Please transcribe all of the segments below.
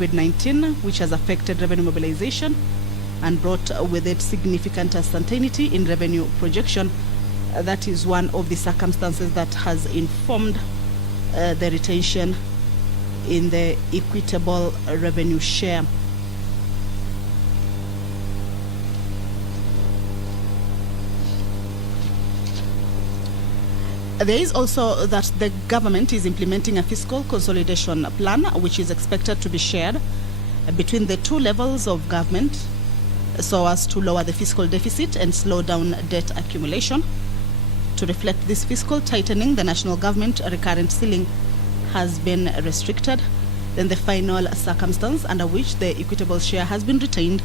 COVID-19, which has affected revenue mobilization and brought with it significant uncertainty in revenue projection. That is one of the circumstances that has informed the retention in the equitable revenue share. There is also that the government is implementing a fiscal consolidation plan, which is expected to be shared between the two levels of government so as to lower the fiscal deficit and slow down debt accumulation. To reflect this fiscal tightening, the national government recurrent ceiling has been restricted. Then the final circumstance under which the equitable share has been retained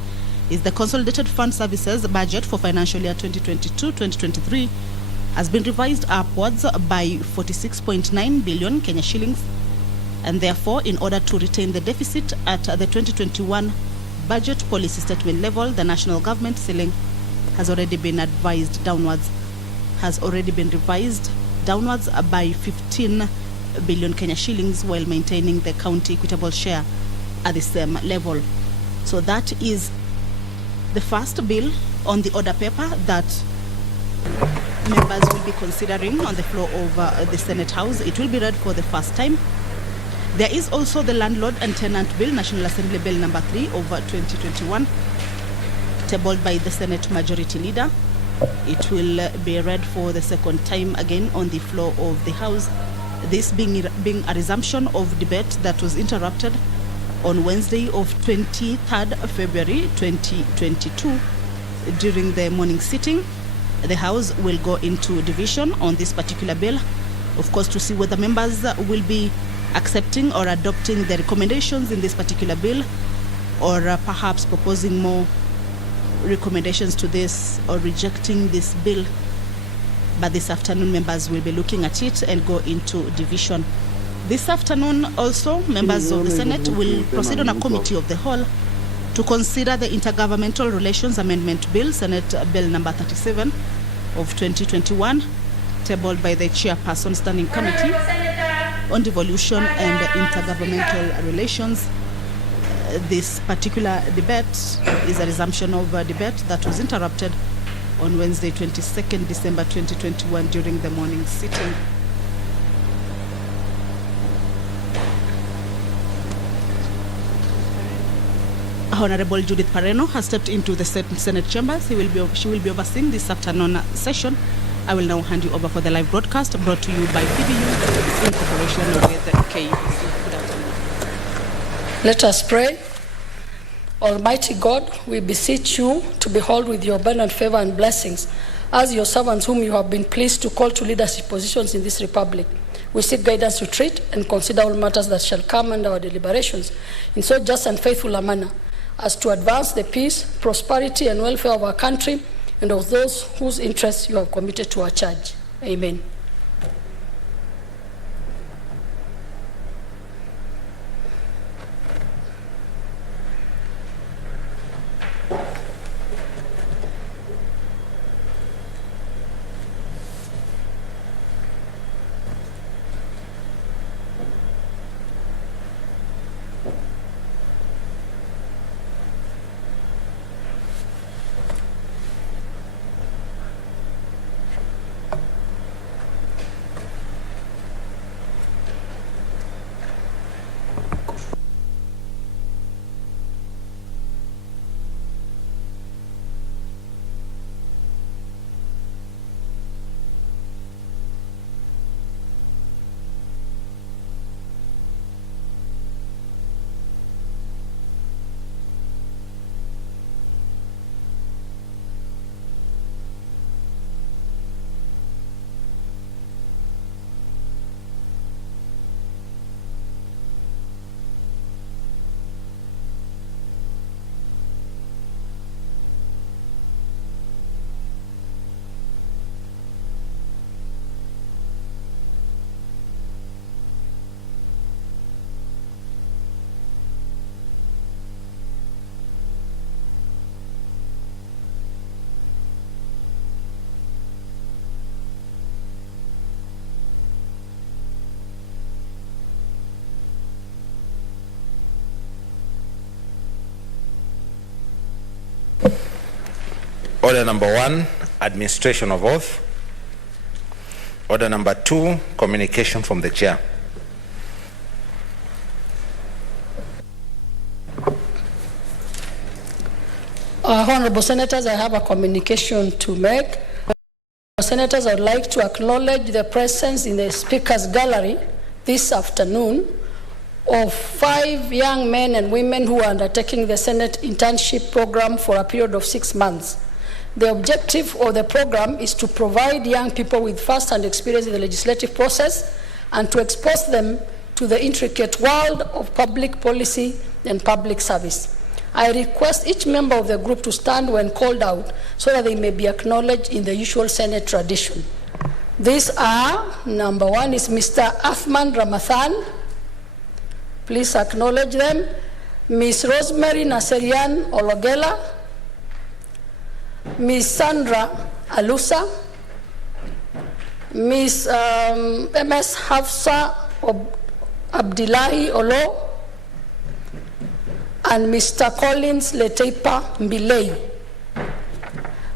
is the Consolidated Fund Services budget for financial year 2022-2023 has been revised upwards by 46.9 billion Kenya shillings, and therefore, in order to retain the deficit at the 2021 budget policy statement level, the national government ceiling has already been revised downwards by 15 billion Kenya shillings, while maintaining the county equitable share at the same level. So that is the first bill on the order paper that members will be considering on the floor of the Senate House. It will be read for the first time. There is also the Landlord and Tenant Bill, National Assembly Bill number 3 of 2021, tabled by the Senate Majority Leader. It will be read for the second time again on the floor of the House, this being a resumption of debate that was interrupted on Wednesday of 23rd February 2022 during the morning sitting. The House will go into division on this particular bill, of course, to see whether members will be accepting or adopting the recommendations in this particular bill, or perhaps proposing more recommendations to this or rejecting this bill. But this afternoon, members will be looking at it and go into division. This afternoon also, members of the Senate will proceed on a committee of the whole to consider the Intergovernmental Relations Amendment Bill, Senate Bill number 37 of 2021, tabled by the Chairperson Standing Committee on Devolution and Intergovernmental Relations. This particular debate is a resumption of a debate that was interrupted on Wednesday, 22nd December 2021 during the morning sitting. Honorable Judith Pareno has stepped into the Senate chambers. She will be overseeing this afternoon session. I will now hand you over for the live broadcast brought to you by PBU in cooperation with the KBC. Good afternoon. Let us pray. Almighty God, we beseech you to behold with your abundant favor and blessings as your servants whom you have been pleased to call to leadership positions in this republic. We seek guidance to treat and consider all matters that shall come under our deliberations in so just and faithful a manner as to advance the peace, prosperity, and welfare of our country and of those whose interests you have committed to our charge. Amen. Order number 1, administration of oath. Order number 2, communication from the chair. Honorable Senators, I have a communication to make. Senators, I would like to acknowledge the presence in the Speaker's Gallery this afternoon of 5 young men and women who are undertaking the Senate internship program for a period of 6 months. The objective of the program is to provide young people with first-hand experience in the legislative process and to expose them to the intricate world of public policy and public service. I request each member of the group to stand when called out so that they may be acknowledged in the usual Senate tradition. These are, number 1 is Mr. Athman Ramathan. Please acknowledge them. Ms. Rosemary Naserian Ologela. Ms. Sandra Alusa. Ms. MS Hafsa Abdillahi Olo. And Mr. Collins Letepa Mbilei.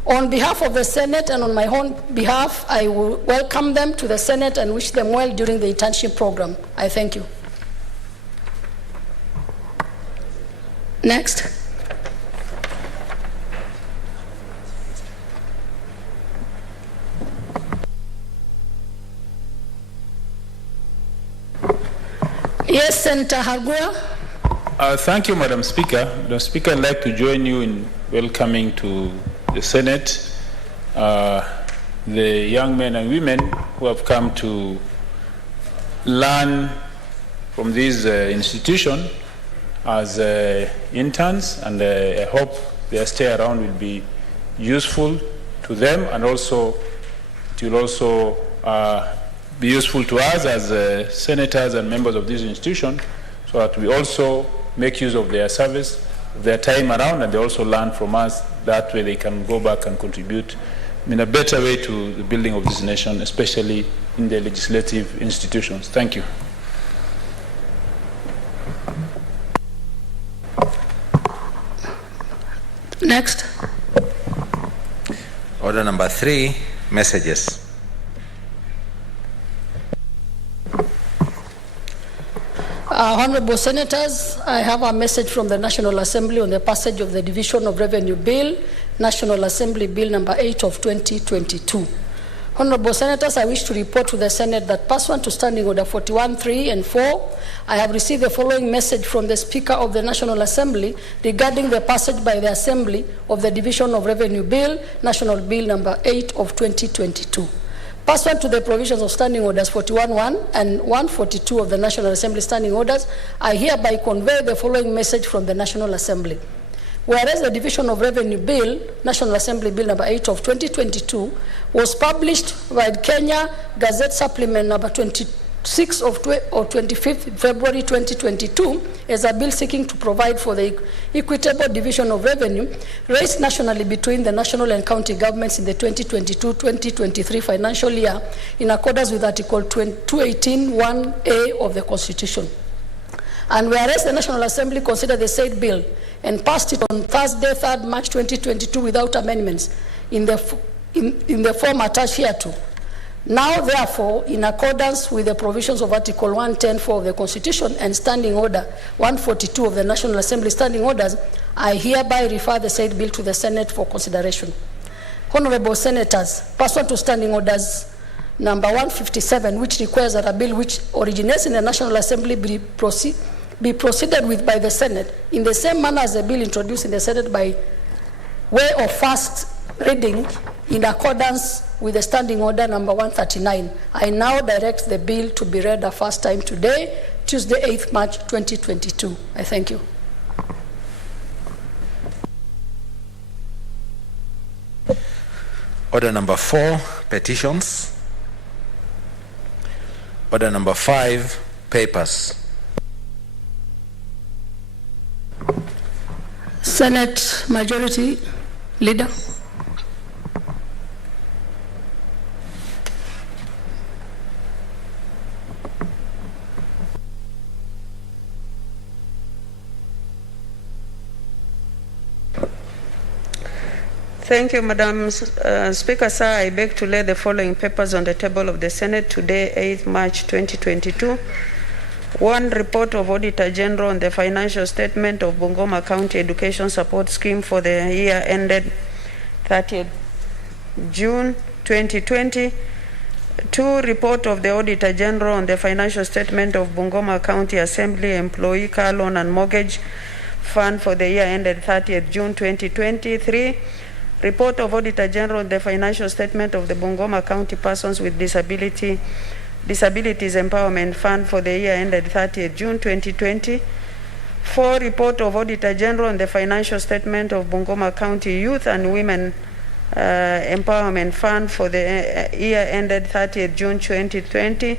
On behalf of the Senate and on my own behalf, I will welcome them to the Senate and wish them well during the internship program. I thank you. Next. Yes, Senator Hagua. Thank you, Madam Speaker. Madam Speaker, I'd like to join you in welcoming to the Senate the young men and women who have come to learn from this institution as interns, and I hope their stay around will be useful to them, and also it will also be useful to us as senators and members of this institution, so that we also make use of their service, their time around, and they also learn from us. That way they can go back and contribute in a better way to the building of this nation, especially in the legislative institutions. Thank you. Next. Order number 3, messages. Honorable Senators, I have a message from the National Assembly on the passage of the Division of Revenue Bill, National Assembly Bill number 8 of 2022. Honorable Senators, I wish to report to the Senate that pursuant to Standing Order 41.3 and 4, I have received the following message from the Speaker of the National Assembly regarding the passage by the Assembly of the Division of Revenue Bill, National Bill number 8 of 2022. Pursuant to the provisions of Standing Orders 41.1 and 142 of the National Assembly Standing Orders, I hereby convey the following message from the National Assembly. Whereas the Division of Revenue Bill, National Assembly Bill number 8 of 2022, was published by Kenya Gazette Supplement number 26 of 25th February 2022 as a bill seeking to provide for the equitable division of revenue raised nationally between the national and county governments in the 2022-2023 financial year in accordance with Article 218(1)(a) of the Constitution. And whereas the National Assembly considered the said bill and passed it on Thursday, 3rd March 2022 without amendments in the form attached hereto. Now, therefore, in accordance with the provisions of Article 110(4) of the Constitution and Standing Order 142 of the National Assembly Standing Orders, I hereby refer the said bill to the Senate for consideration. Honorable Senators, pursuant to Standing Orders number 157, which requires that a bill which originates in the National Assembly be proceeded with by the Senate in the same manner as the bill introduced in the Senate by way of first reading in accordance with the Standing Order number 139. I now direct the bill to be read a first time today, Tuesday, 8th March 2022. I thank you. Order number 4, petitions. Order number 5, papers. Senate Majority Leader. Thank you, Madam Speaker. Sir, I beg to lay the following papers on the table of the Senate today, 8th March 2022. 1. Report of Auditor General on the financial statement of Bungoma County Education Support Scheme for the year ended 30th June 2020. 2. Report of the Auditor General on the financial statement of Bungoma County Assembly Employee Car Loan and Mortgage Fund for the year ended 30th June 2020. 3. Report of Auditor General on the financial statement of the Bungoma County Persons with Disabilities Empowerment Fund for the year ended 30th June 2020. 4. Report of Auditor General on the financial statement of Bungoma County Youth and Women Empowerment Fund for the year ended 30th June 2020.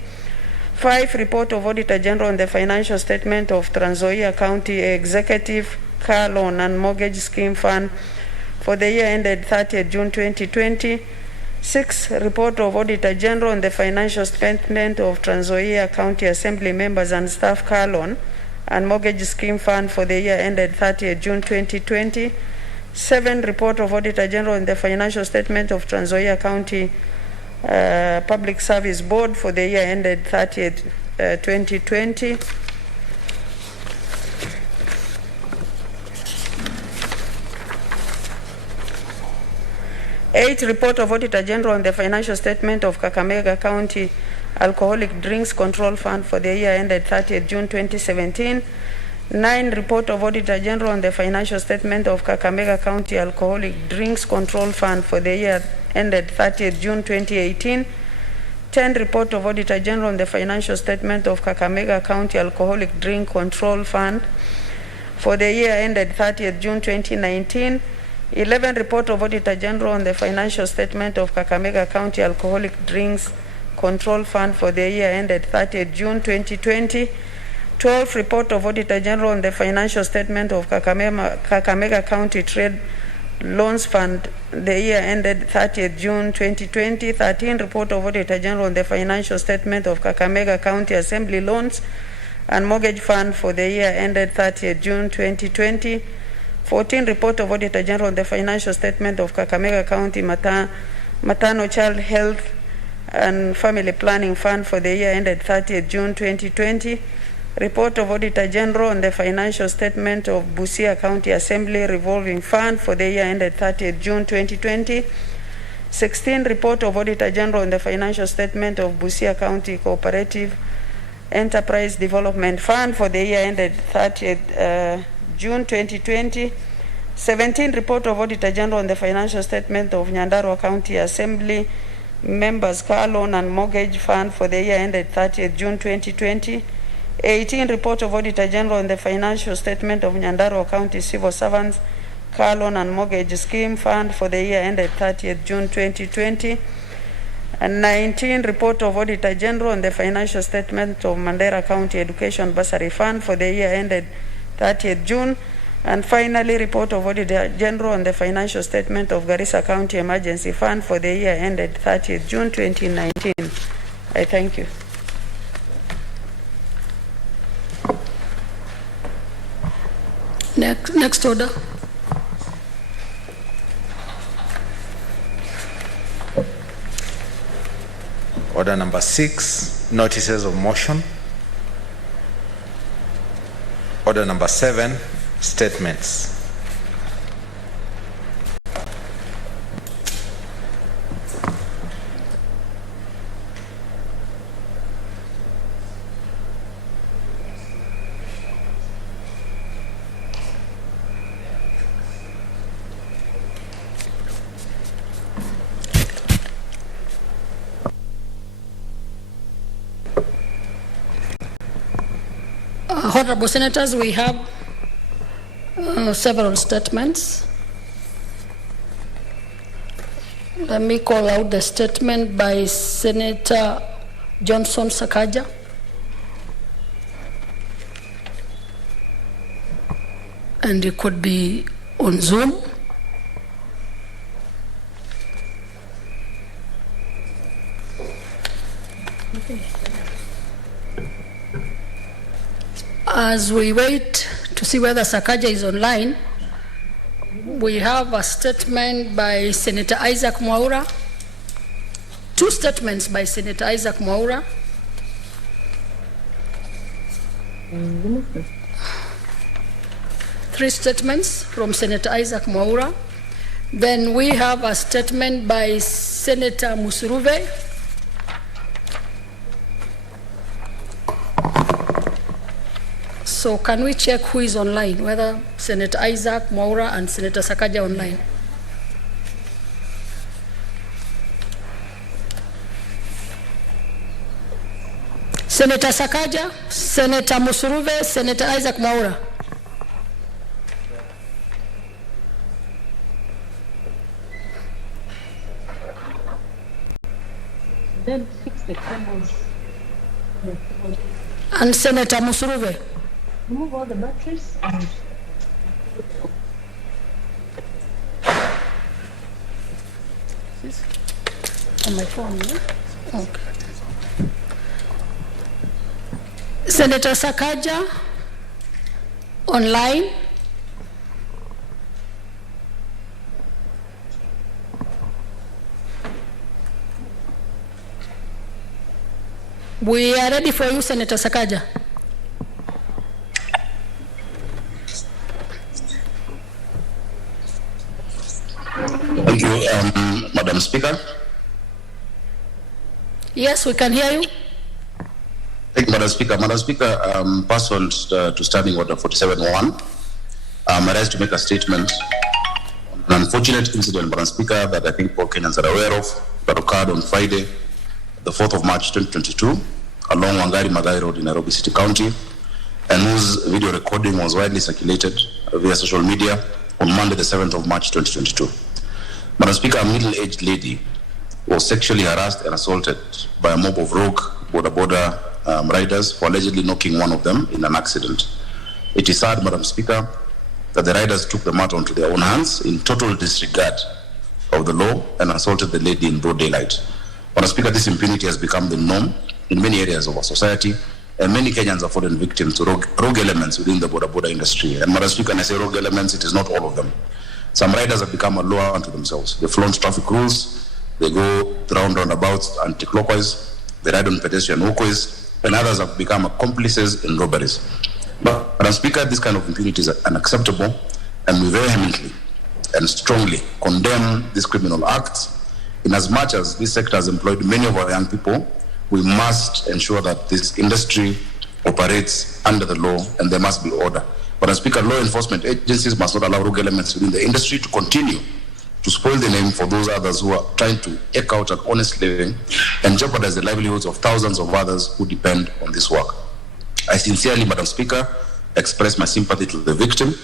5. Report of Auditor General on the financial statement of Trans Nzoia County Executive Car Loan and Mortgage Scheme Fund for the year ended 30th June 2020. 6. Report of Auditor General on the financial statement of Trans Nzoia County Assembly Members and Staff Car Loan and Mortgage Scheme Fund for the year ended 30th June 2020. 7. Report of Auditor General on the financial statement of Trans Nzoia County Public Service Board for the year ended 30th 2020. 8. Report of Auditor General on the financial statement of Kakamega County Alcoholic Drinks Control Fund for the year ended 30th June 2017. 9. Report of Auditor General on the financial statement of Kakamega County Alcoholic Drinks Control Fund for the year ended 30th June 2018. 10. Report of Auditor General on the financial statement of Kakamega County Alcoholic Drink Control Fund for the year ended 30th June 2019. 11. Report of Auditor General on the financial statement of Kakamega County Alcoholic Drinks Control Fund for the year ended 30th June 2020. 12. Report of Auditor General on the financial statement of Kakamega County Trade Loans Fund the year ended 30th June 2020. 13. Report of Auditor General on the financial statement of Kakamega County Assembly Loans and Mortgage Fund for the year ended 30th June 2020. 14. Report of Auditor General on the financial statement of Kakamega County Maternal Child Health and Family Planning Fund for the year ended 30th June 2020. Report of Auditor General on the financial statement of Busia County Assembly Revolving Fund for the year ended 30th June 2020. 16. Report of Auditor General on the financial statement of Busia County Cooperative Enterprise Development Fund for the year ended 30th June 2020. 17. Report of Auditor General on the financial statement of Nyandarua County Assembly Members Car Loan and Mortgage Fund for the year ended 30th June 2020. 18. Report of Auditor General on the financial statement of Nyandarua County Civil Servants Car Loan and Mortgage Scheme Fund for the year ended 30th June 2020. And 19. Report of Auditor General on the financial statement of Mandera County Education Bursary Fund for the year ended 30th June. And finally, report of Auditor General on the financial statement of Garissa County Emergency Fund for the year ended 30th June 2019. I thank you. Next order. Order number 6, notices of motion. Order number 7, statements. Honorable Senators, we have several statements. Let me call out the statement by Senator Johnson Sakaja. And it could be on Zoom. As we wait to see whether Sakaja is online, we have a statement by Senator Isaac Mwaura. Two statements by Senator Isaac Mwaura. Three statements from Senator Isaac Mwaura. Then we have a statement by Senator Musuruve. So can we check who is online, whether Senator Isaac Mwaura and Senator Sakaja online? Senator Sakaja, Senator Musuruve, Senator Isaac Mwaura. Then fix the cables. And Senator Musuruve. Remove all the batteries and on my phone, yeah? Okay. Senator Sakaja, online. We are ready for you, Senator Sakaja. Thank you, Madam Speaker. Yes, we can hear you. Thank you, Madam Speaker. Madam Speaker, pursuant to Standing Order 47-1, I rise to make a statement on an unfortunate incident, Madam Speaker, that I think all Kenyans are aware of, that occurred on Friday, the 4th of March 2022, along Wangari Maathai Road in Nairobi City County, and whose video recording was widely circulated via social media on Monday, the 7th of March 2022. Madam Speaker, a middle-aged lady was sexually harassed and assaulted by a mob of rogue border riders for allegedly knocking one of them in an accident. It is sad, Madam Speaker, that the riders took the matter into their own hands in total disregard of the law and assaulted the lady in broad daylight. Madam Speaker, this impunity has become the norm in many areas of our society, and many Kenyans have fallen victim to rogue elements within the border industry. And Madam Speaker, when I say rogue elements, it is not all of them. Some riders have become a law unto themselves. They flaunt traffic rules, they go round roundabouts anti-clockwise, they ride on pedestrian walkways, and others have become accomplices in robberies. But Madam Speaker, this kind of impunity is unacceptable, and we vehemently and strongly condemn these criminal acts. In as much as this sector has employed many of our young people, we must ensure that this industry operates under the law and there must be order. But as Speaker, law enforcement agencies must not allow rogue elements within the industry to continue to spoil the name for those others who are trying to eke out an honest living and jeopardize the livelihoods of thousands of others who depend on this work. I sincerely, Madam Speaker, express my sympathy to the victim,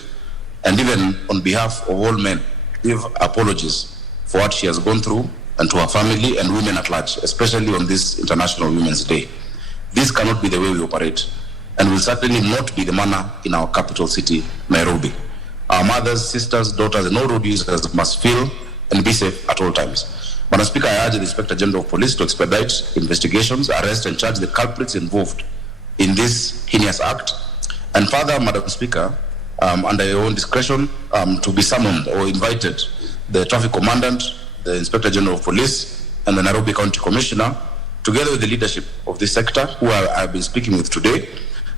and even on behalf of all men, give apologies for what she has gone through, and to her family and women at large, especially on this International Women's Day. This cannot be the way we operate, and will certainly not be the manner in our capital city, Nairobi. Our mothers, sisters, daughters, and all road users must feel and be safe at all times. Madam Speaker, I urge the Inspector General of Police to expedite investigations, arrest, and charge the culprits involved in this heinous act. And further, Madam Speaker, under your own discretion, to be summoned or invited the Traffic Commandant, the Inspector General of Police, and the Nairobi County Commissioner, together with the leadership of this sector, who I've been speaking with today,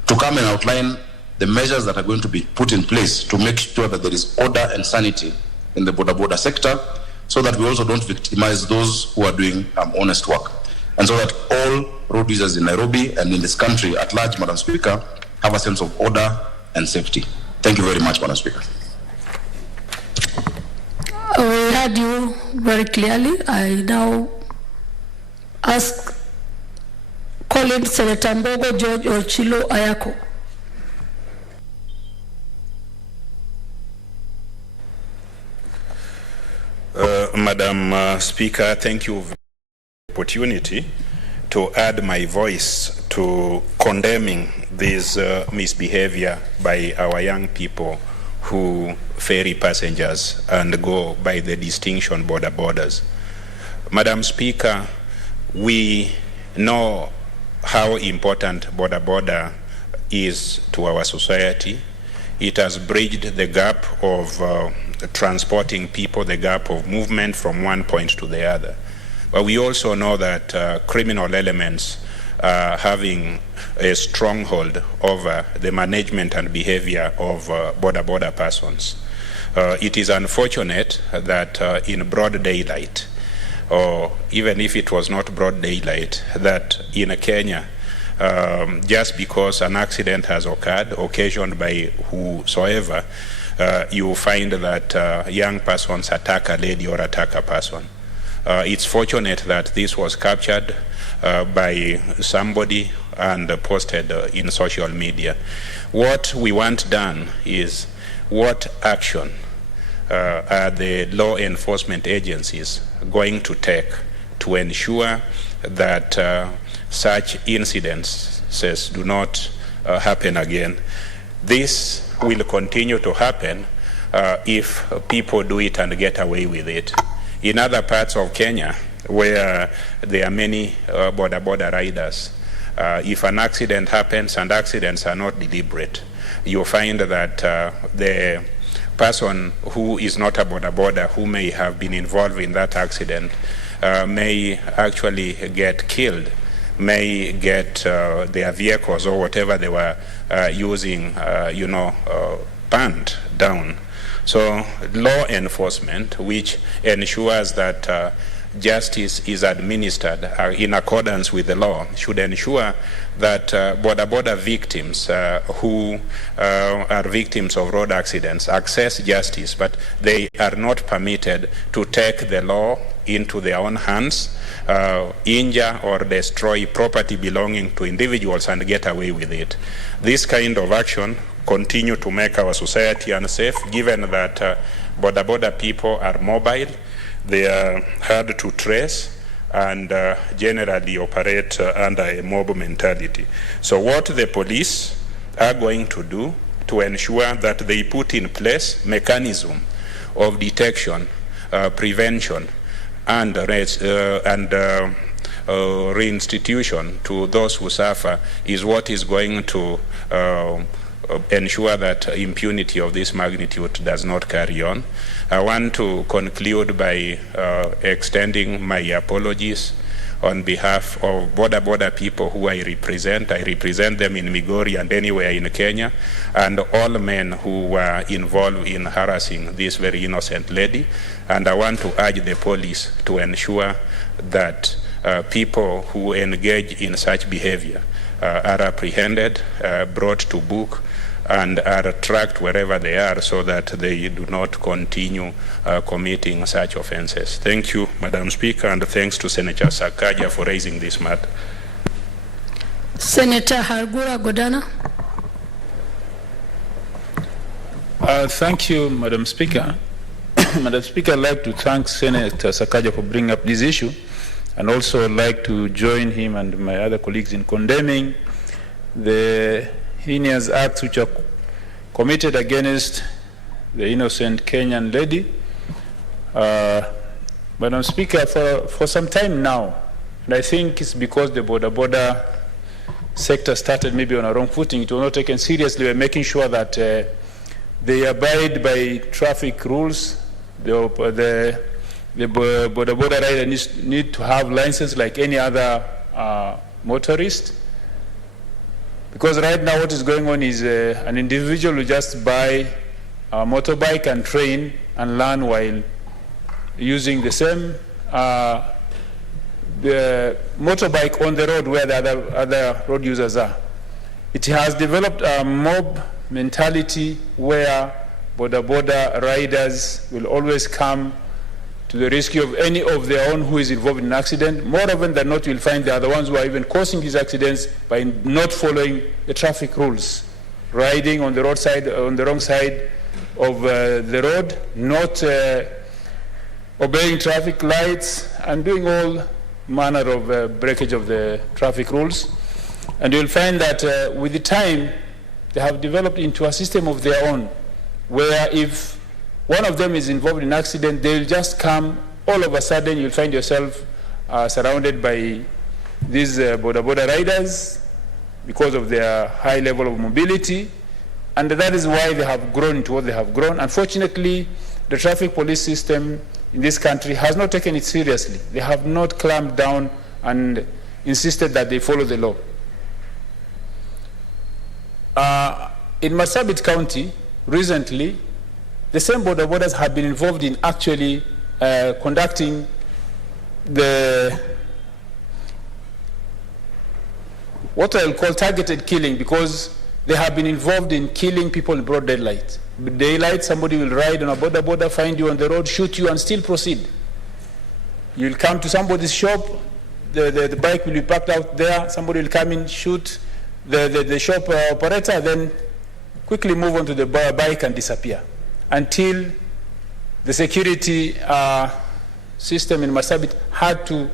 to come and outline the measures that are going to be put in place to make sure that there is order and sanity in the border sector, so that we also don't victimize those who are doing honest work. And so that all road users in Nairobi and in this country at large, Madam Speaker, have a sense of order and safety. Thank you very much, Madam Speaker. We heard you very clearly. I now ask Colin Senator Mbogo George Ochilo Ayako. Madam Speaker, thank you for the opportunity to add my voice to condemning this misbehavior by our young people who ferry passengers and go by the distinction borders. Madam Speaker, we know how important border is to our society. It has bridged the gap of transporting people, the gap of movement from one point to the other. But we also know that criminal elements are having a stronghold over the management and behavior of border persons. It is unfortunate that in broad daylight, or even if it was not broad daylight, that in Kenya, just because an accident has occurred, occasioned by whosoever, you find that young persons attack a lady or attack a person. It's fortunate that this was captured by somebody and posted in social media. What we want done is, what action are the law enforcement agencies going to take to ensure that such incidences do not happen again? This will continue to happen if people do it and get away with it. In other parts of Kenya, where there are many border riders, if an accident happens, and accidents are not deliberate, you find that the person who is not a border who may have been involved in that accident may actually get killed, may get their vehicles or whatever they were using, burned down. So law enforcement, which ensures that justice is administered in accordance with the law, should ensure that border victims who are victims of road accidents access justice, but they are not permitted to take the law into their own hands, injure or destroy property belonging to individuals and get away with it. This kind of action continue to make our society unsafe, given that border people are mobile, they are hard to trace, and generally operate under a mob mentality. So what the police are going to do to ensure that they put in place mechanism of detection, prevention, and reinstitution to those who suffer is what is going to ensure that impunity of this magnitude does not carry on. I want to conclude by extending my apologies on behalf of border people who I represent. I represent them in Migori and anywhere in Kenya, and all men who were involved in harassing this very innocent lady. And I want to urge the police to ensure that people who engage in such behavior are apprehended, brought to book, and are tracked wherever they are, so that they do not continue committing such offenses. Thank you, Madam Speaker, and thanks to Senator Sakaja for raising this matter. Senator Hargura Godana. Thank you, Madam Speaker. Madam Speaker, I'd like to thank Senator Sakaja for bringing up this issue, and also I'd like to join him and my other colleagues in condemning the heinous acts which are committed against the innocent Kenyan lady. Madam Speaker, for some time now, and I think it's because the border sector started maybe on a wrong footing, it was not taken seriously. We're making sure that they abide by traffic rules. The border rider need to have license like any other motorist. Because right now what is going on is an individual will just buy a motorbike and train and learn while using the same the motorbike on the road where the other road users are. It has developed a mob mentality where border riders will always come to the rescue of any of their own who is involved in an accident. More often than not, you'll find they are the ones who are even causing these accidents by not following the traffic rules, riding on the roadside, on the wrong side of the road, not obeying traffic lights, and doing all manner of breakage of the traffic rules. And you'll find that with the time, they have developed into a system of their own, where if one of them is involved in an accident, they'll just come, all of a sudden you'll find yourself surrounded by these border riders because of their high level of mobility, and that is why they have grown into what they have grown. Unfortunately, the traffic police system in this country has not taken it seriously. They have not clamped down and insisted that they follow the law. In Marsabit County, recently, the same border-borders have been involved in actually conducting what I'll call targeted killing, because they have been involved in killing people in broad daylight. Daylight, somebody will ride on a border, find you on the road, shoot you, and still proceed. You'll come to somebody's shop, the bike will be parked out there, somebody will come in, shoot the shop operator, then quickly move on to the bike and disappear until the security system in Marsabit had to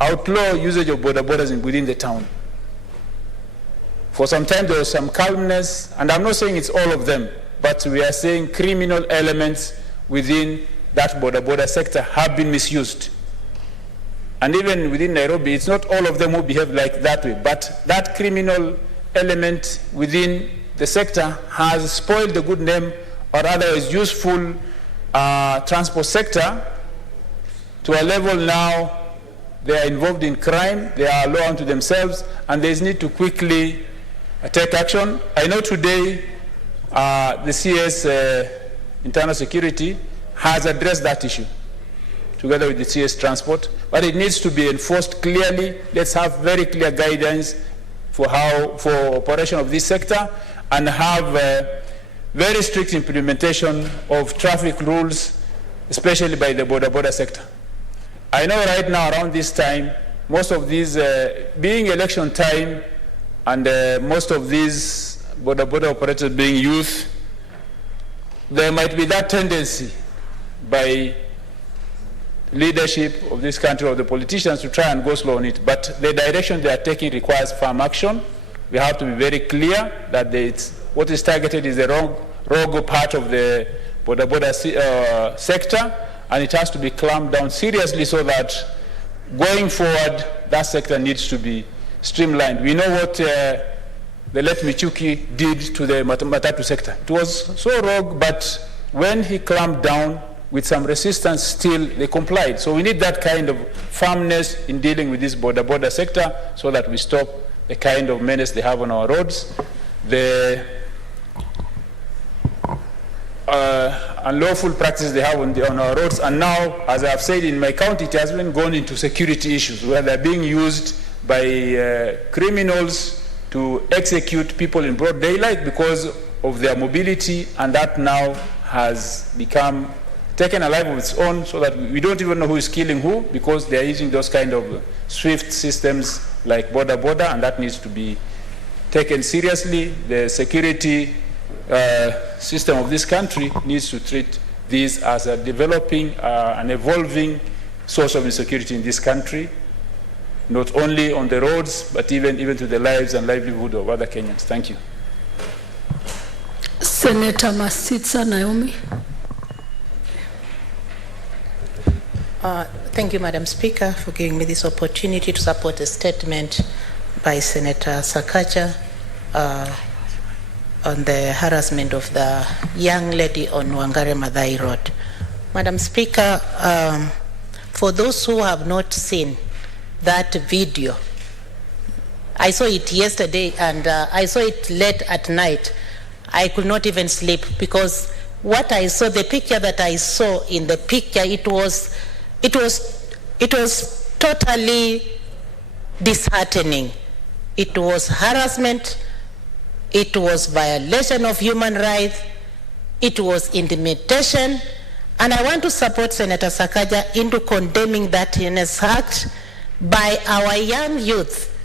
outlaw usage of borders within the town. For some time there was some calmness, and I'm not saying it's all of them, but we are saying criminal elements within that border sector have been misused. And even within Nairobi, it's not all of them who behave like that way, but that criminal element within the sector has spoiled the good name or otherwise useful transport sector to a level now they are involved in crime, they are law unto themselves, and there is need to quickly take action. I know today the CS Internal Security has addressed that issue together with the CS Transport, but it needs to be enforced clearly. Let's have very clear guidance for operation of this sector, and have very strict implementation of traffic rules, especially by the border sector. I know right now around this time, most of these, being election time, and most of these border operators being youth, there might be that tendency by leadership of this country, of the politicians, to try and go slow on it. But the direction they are taking requires firm action. We have to be very clear that what is targeted is the wrong part of the border sector, and it has to be clamped down seriously so that going forward, that sector needs to be streamlined. We know what the late Michuki did to the Matatu sector. It was so rogue, but when he clamped down with some resistance, still they complied. So we need that kind of firmness in dealing with this border sector so that we stop the kind of menace they have on our roads, the unlawful practices they have on our roads. And now, as I have said, in my county, it has been gone into security issues where they're being used by criminals to execute people in broad daylight because of their mobility, and that now has become taken a life of its own, so that we don't even know who is killing who, because they are using those kind of swift systems like border, and that needs to be taken seriously. The security system of this country needs to treat these as a developing and evolving source of insecurity in this country, not only on the roads, but even to the lives and livelihood of other Kenyans. Thank you. Senator Masitsa Naomi. Thank you, Madam Speaker, for giving me this opportunity to support a statement by Senator Sakaja on the harassment of the young lady on Wangare Maathai Road. Madam Speaker, for those who have not seen that video, I saw it yesterday and I saw it late at night. I could not even sleep because what I saw, the picture that I saw in the picture, it was totally disheartening. It was harassment, it was violation of human rights, it was intimidation, and I want to support Senator Sakaja into condemning that heinous act by our young youth,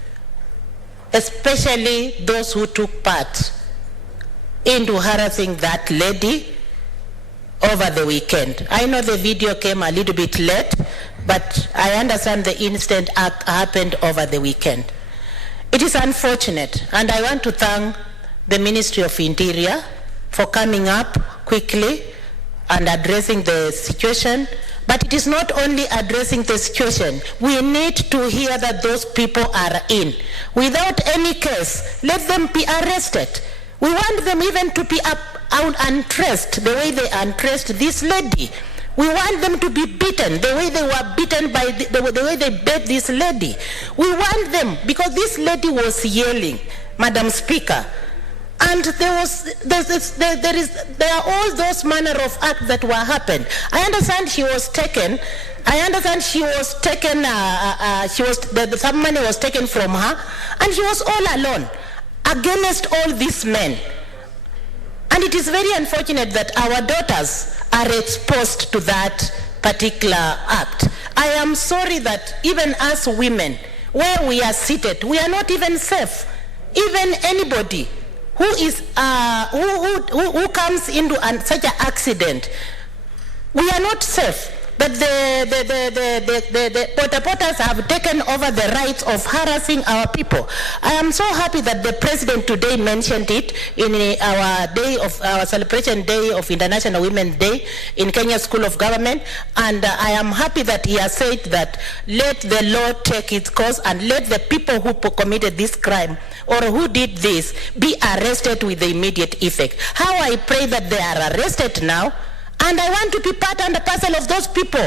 especially those who took part into harassing that lady over the weekend. I know the video came a little bit late, but I understand the incident happened over the weekend. It is unfortunate, and I want to thank the Ministry of Interior for coming up quickly and addressing the situation. But it is not only addressing the situation. We need to hear that those people are in. Without any case, let them be arrested. We want them even to be undressed the way they undressed this lady. We want them to be beaten the way they were beaten by the way they beat this lady. We want them, because this lady was yelling, Madam Speaker, and there are all those manner of acts that were happened. I understand she was taken. Some money was taken from her, and she was all alone against all these men. And it is very unfortunate that our daughters are exposed to that particular act. I am sorry that even as women, where we are seated, we are not even safe. Even anybody who is who comes into such an accident, we are not safe. But the porta-pottas have taken over the rights of harassing our people. I am so happy that the President today mentioned it in our celebration day of International Women's Day in Kenya School of Government, and I am happy that he has said that let the law take its course and let the people who committed this crime or who did this be arrested with the immediate effect. How I pray that they are arrested now. And I want to be part and parcel of those people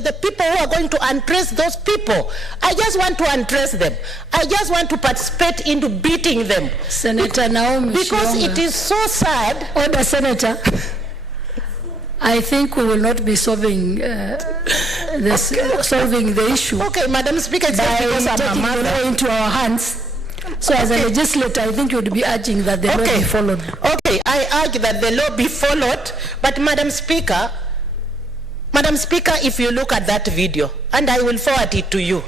the people who are going to undress those people. I just want to undress them. I just want to participate into beating them. Senator Naomi Because Shionga. It is so sad. Order, Senator. I think we will not be solving solving the issue. Okay, Madam Speaker, it's just because I'm a mother. Taking the law into our hands. So as a legislator, I think you would be urging that the law be followed. Okay, I urge that the law be followed, but Madam Speaker, if you look at that video, and I will forward it to you,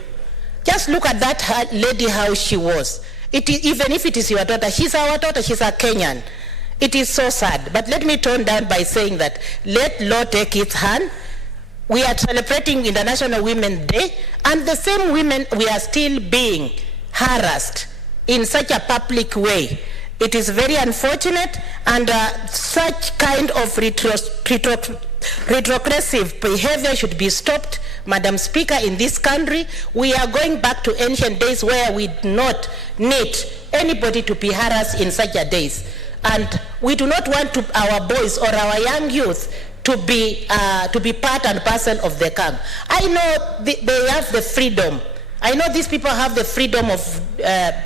just look at that lady, how she was. Even if it is your daughter, she's our daughter, she's a Kenyan. It is so sad, but let me tone down by saying that let law take its hand. We are celebrating International Women's Day, and the same women, we are still being harassed in such a public way. It is very unfortunate, and such kind of retrogressive behavior should be stopped. Madam Speaker, in this country, we are going back to ancient days where we do not need anybody to be harassed in such a days. And we do not want our boys or our young youth to be part and parcel of the camp. I know they have the freedom. I know these people have the freedom of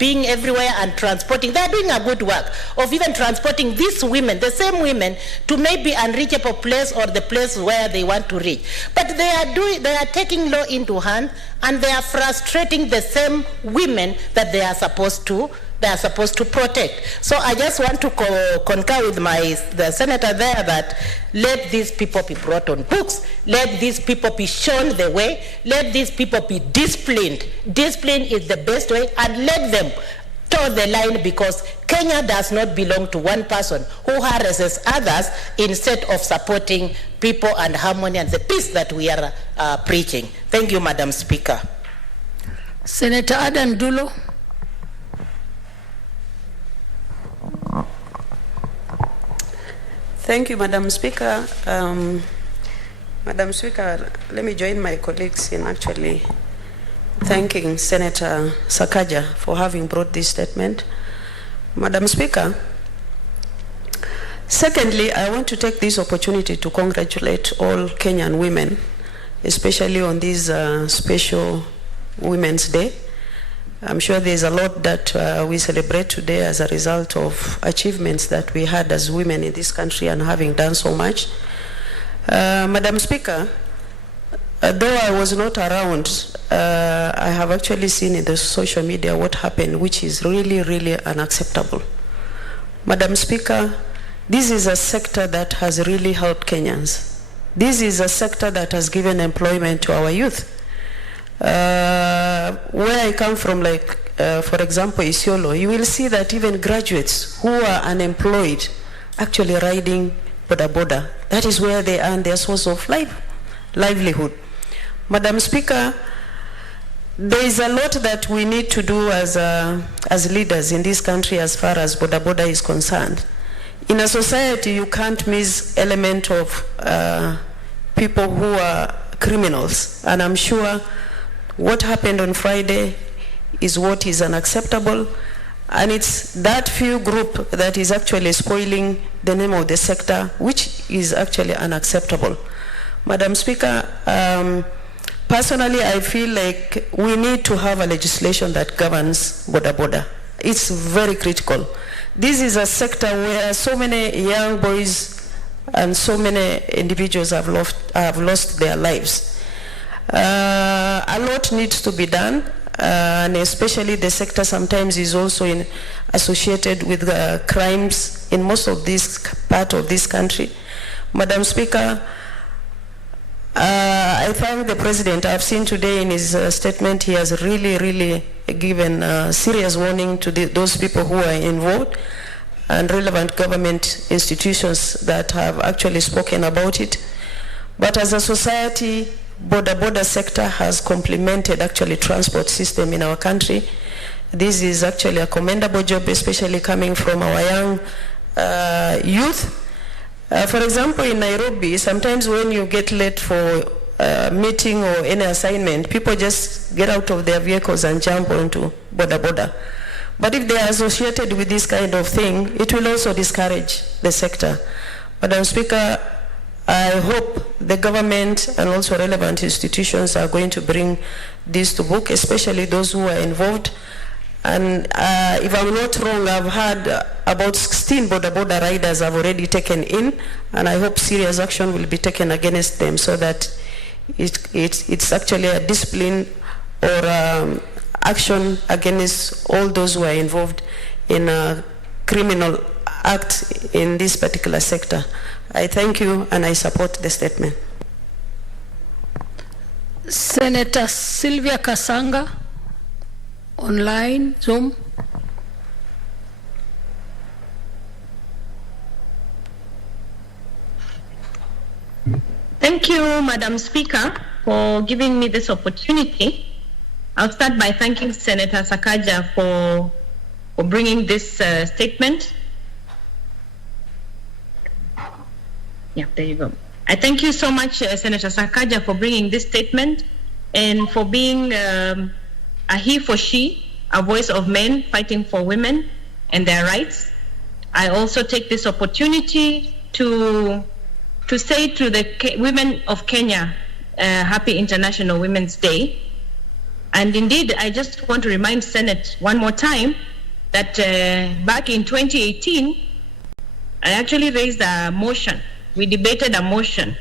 being everywhere and transporting. They are doing a good work of even transporting these women, the same women, to maybe unreachable place or the place where they want to reach. But they are taking law into hand, and they are frustrating the same women that they are supposed to protect. So I just want to concur with the senator there that let these people be brought on books, let these people be shown the way, let these people be disciplined. Discipline is the best way, and let them toe the line, because Kenya does not belong to one person who harasses others instead of supporting people and harmony and the peace that we are preaching. Thank you, Madam Speaker. Senator Adam Dulo. Thank you, Madam Speaker. Madam Speaker, let me join my colleagues in actually thanking Senator Sakaja for having brought this statement. Madam Speaker, secondly, I want to take this opportunity to congratulate all Kenyan women, especially on this special Women's Day. I'm sure there's a lot that we celebrate today as a result of achievements that we had as women in this country and having done so much. Madam Speaker, though I was not around, I have actually seen in the social media what happened, which is really, really unacceptable. Madam Speaker, this is a sector that has really helped Kenyans. This is a sector that has given employment to our youth. Where I come from, for example, Isiolo, you will see that even graduates who are unemployed actually riding boda. That is where they earn their source of livelihood. Madam Speaker, there is a lot that we need to do as leaders in this country as far as boda is concerned. In a society, you can't miss element of people who are criminals, and I'm sure what happened on Friday is what is unacceptable, And it's that few group that is actually spoiling the name of the sector, which is actually unacceptable. Madam Speaker, personally, I feel like we need to have a legislation that governs boda. It's very critical. This is a sector where so many young boys and so many individuals have lost their lives. A lot needs to be done, and especially the sector sometimes is also associated with crimes in most of this part of this country. Madam Speaker, I thank the President. I've seen today in his statement he has really given serious warning to those people who are involved and relevant government institutions that have actually spoken about it. But as a society, boda sector has complemented actually transport system in our country. This is actually a commendable job, especially coming from our young youth. For example, in Nairobi, sometimes when you get late for a meeting or any assignment, people just get out of their vehicles and jump onto boda. But if they are associated with this kind of thing, it will also discourage the sector. Madam Speaker, I hope the government and also relevant institutions are going to bring this to book, especially those who are involved. And if I'm not wrong, I've had about 16 boda riders have already taken in, and I hope serious action will be taken against them so that it's actually a discipline or action against all those who are involved in a criminal act in this particular sector. I thank you and I support the statement. Senator Sylvia Kasanga, online, Zoom. Thank you, Madam Speaker, for giving me this opportunity. I'll start by thanking Senator Sakaja for bringing this statement. Yeah, there you go. I thank you so much, Senator Sakaja, for bringing this statement and for being a he for she, a voice of men fighting for women and their rights. I also take this opportunity to say to the women of Kenya, Happy International Women's Day. And indeed, I just want to remind Senate one more time that back in 2018, I actually raised a motion. We debated a motion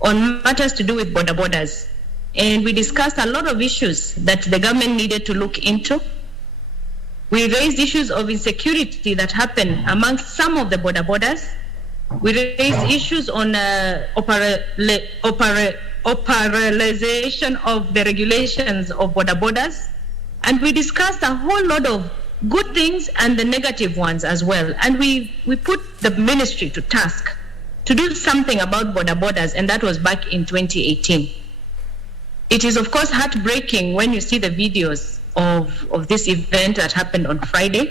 on matters to do with borders. And we discussed a lot of issues that the government needed to look into. We raised issues of insecurity that happen amongst some of the borders. We raised issues on operationalization of the regulations of borders. And we discussed a whole lot of good things and the negative ones as well. And we put the ministry to task to do something about borders, and that was back in 2018. It is, of course, heartbreaking when you see the videos of this event that happened on Friday.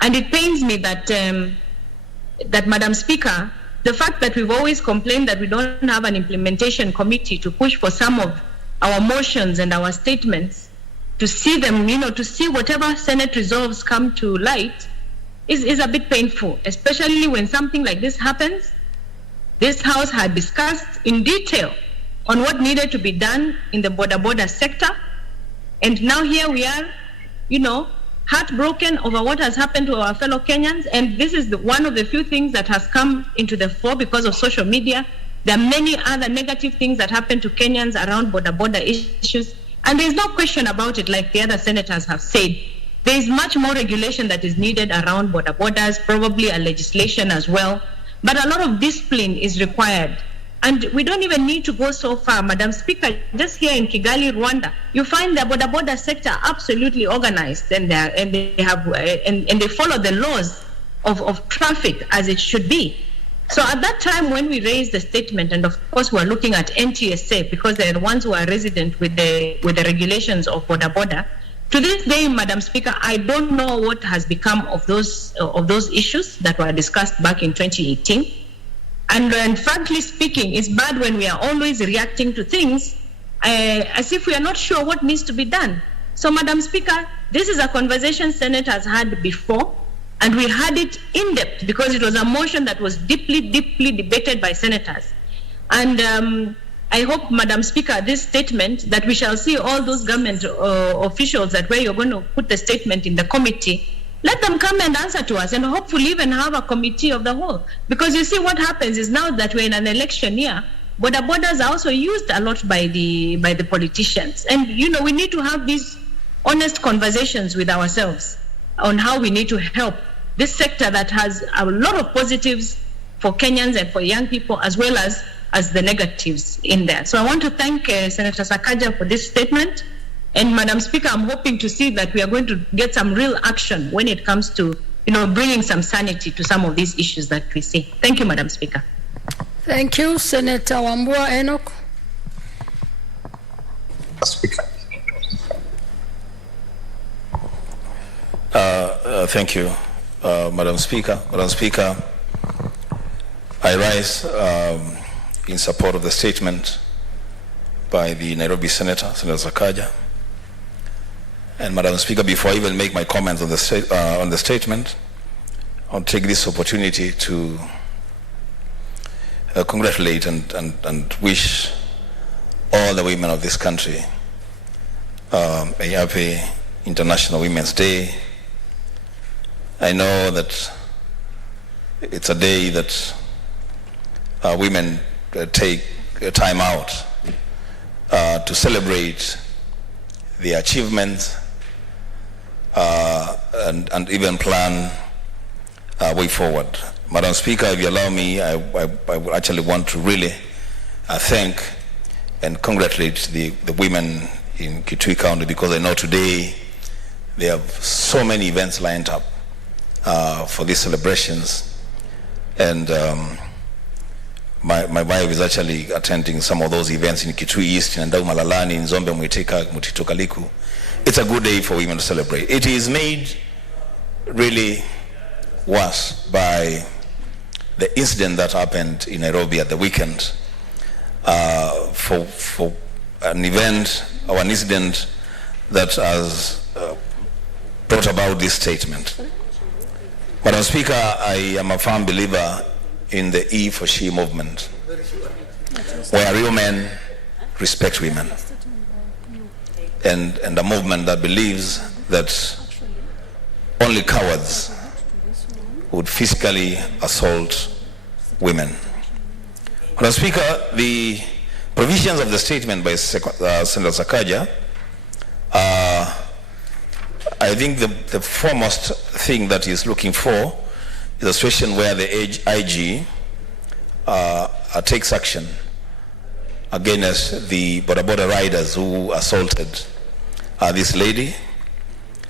And it pains me that, that Madam Speaker, the fact that we've always complained that we don't have an implementation committee to push for some of our motions and our statements, to see them, to see whatever Senate resolves come to light is a bit painful, especially when something like this happens. This House had discussed in detail on what needed to be done in the border sector. And now here we are, heartbroken over what has happened to our fellow Kenyans. And this is one of the few things that has come into the fore because of social media. There are many other negative things that happen to Kenyans around border issues. And there's no question about it, like the other senators have said. There is much more regulation that is needed around borders, probably a legislation as well. But a lot of discipline is required. And we don't even need to go so far, Madam Speaker. Just here in Kigali, Rwanda, you find the border sector absolutely organized, and they follow the laws of traffic as it should be. So at that time when we raised the statement, and of course we're looking at NTSA because they're the ones who are resident with the regulations of border. To this day, Madam Speaker, I don't know what has become of those issues that were discussed back in 2018. And frankly speaking, it's bad when we are always reacting to things as if we are not sure what needs to be done. So, Madam Speaker, this is a conversation Senate has had before, and we had it in depth because it was a motion that was deeply, deeply debated by senators. And I hope, Madam Speaker, this statement that we shall see all those government officials that where you're going to put the statement in the committee, let them come and answer to us, and hopefully even have a committee of the whole. Because you see what happens is now that we're in an election year, borders are also used a lot by the politicians. And, you know, we need to have these honest conversations with ourselves on how we need to help this sector that has a lot of positives for Kenyans and for young people, as well as the negatives in there. So I want to thank Senator Sakaja for this statement. And Madam Speaker, I'm hoping to see that we are going to get some real action when it comes to, you know, bringing some sanity to some of these issues that we see. Thank you, Madam Speaker. Thank you, Senator Wambua Enoch. Speaker. Thank you, Madam Speaker. Madam Speaker, I rise in support of the statement by the Nairobi Senator, Senator Sakaja. And Madam Speaker, before I even make my comments on the statement, I'll take this opportunity to congratulate and wish all the women of this country a happy International Women's Day. I know that it's a day that women take time out to celebrate the achievements and even plan a way forward. Madam Speaker, if you allow me, I would actually want to really thank and congratulate the women in Kitui County, because I know today they have so many events lined up for these celebrations. And my wife is actually attending some of those events in Kitui East, in Ndau Malalani, in Zombe Mwitika, Mutito Kaliku. It's a good day for women to celebrate. It is made really worse by the incident that happened in Nairobi at the weekend, for an event or an incident that has brought about this statement. Madam Speaker, I am a firm believer in the E for She movement, where real men respect women, and a movement that believes that only cowards would physically assault women. Madam Speaker, the provisions of the statement by Senator Sakaja, I think the foremost thing that he's looking for is a situation where the IG takes action against the border riders who assaulted this lady.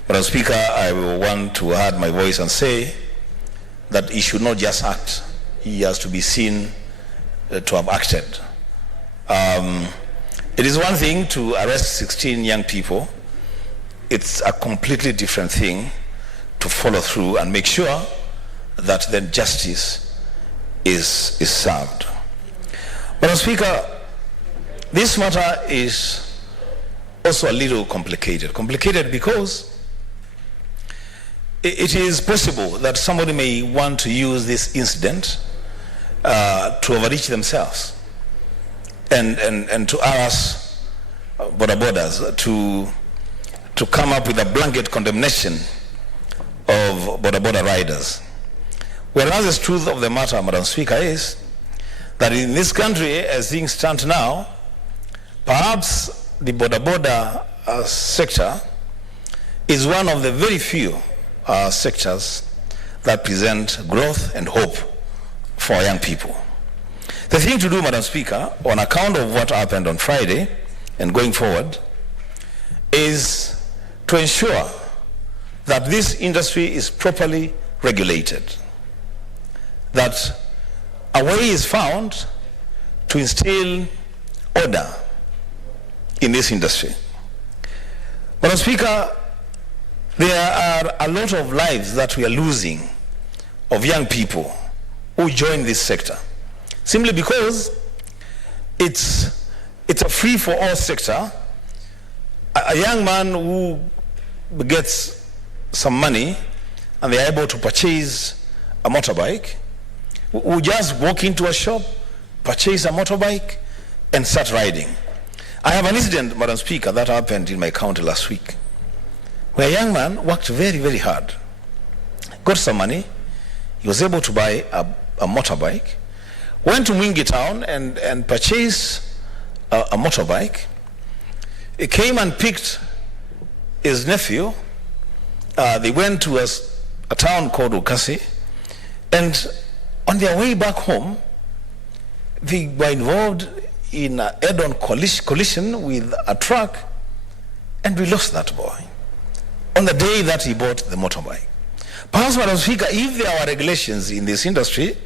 Madam Speaker, I will want to add my voice and say that he should not just act, he has to be seen to have acted. It is one thing to arrest 16 young people. It's a completely different thing to follow through and make sure that then justice is served. Madam Speaker, this matter is also a little complicated. Complicated because it is possible that somebody may want to use this incident to overreach themselves and to harass borders, to come up with a blanket condemnation of border riders. Whereas the truth of the matter, Madam Speaker, is that in this country, as things stand now, perhaps the border sector is one of the very few sectors that present growth and hope for young people. The thing to do, Madam Speaker, on account of what happened on Friday and going forward, is to ensure that this industry is properly regulated, that a way is found to instill order in this industry. Madam Speaker, there are a lot of lives that we are losing of young people who join this sector, simply because it's a free-for-all sector a young man who gets some money and they are able to purchase a motorbike, will just walk into a shop, purchase a motorbike, and start riding. I have an incident, Madam Speaker, that happened in my county last week, where a young man worked very, very hard, got some money, he was able to buy a motorbike, went to Mwingi town and purchased a motorbike. He came and picked his nephew. They went to a town called Ukasi, and on their way back home, they were involved in a head-on collision with a truck, and we lost that boy on the day that he bought the motorbike. Perhaps, Madam Speaker, if there were regulations in this industry,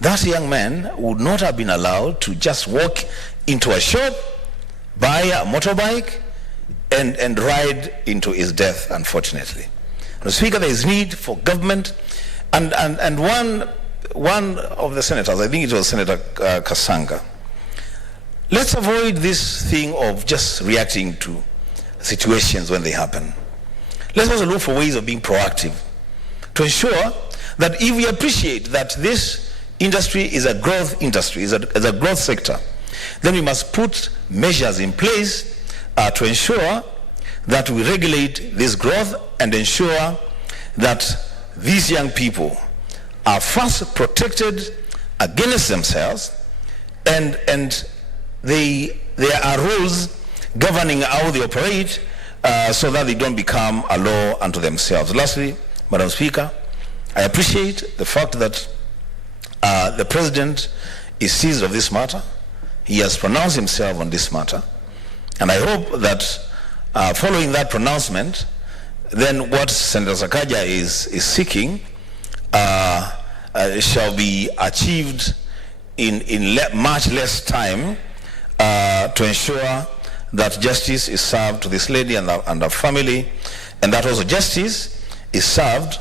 that young man would not have been allowed to just walk into a shop, buy a motorbike, and ride into his death, unfortunately. Madam Speaker, there is need for government, and one of the senators, I think it was Senator Kasanga, let's avoid this thing of just reacting to situations when they happen. Let's also look for ways of being proactive to ensure that if we appreciate that this industry is a growth industry, is a growth sector, then we must put measures in place to ensure that we regulate this growth and ensure that these young people are first protected against themselves, and there are rules governing how they operate so that they don't become a law unto themselves. Lastly, Madam Speaker, I appreciate the fact that the President is seized of this matter. He has pronounced himself on this matter, and I hope that following that pronouncement, then what Senator Sakaja is seeking shall be achieved in much less time to ensure that justice is served to this lady and her family, and that also justice is served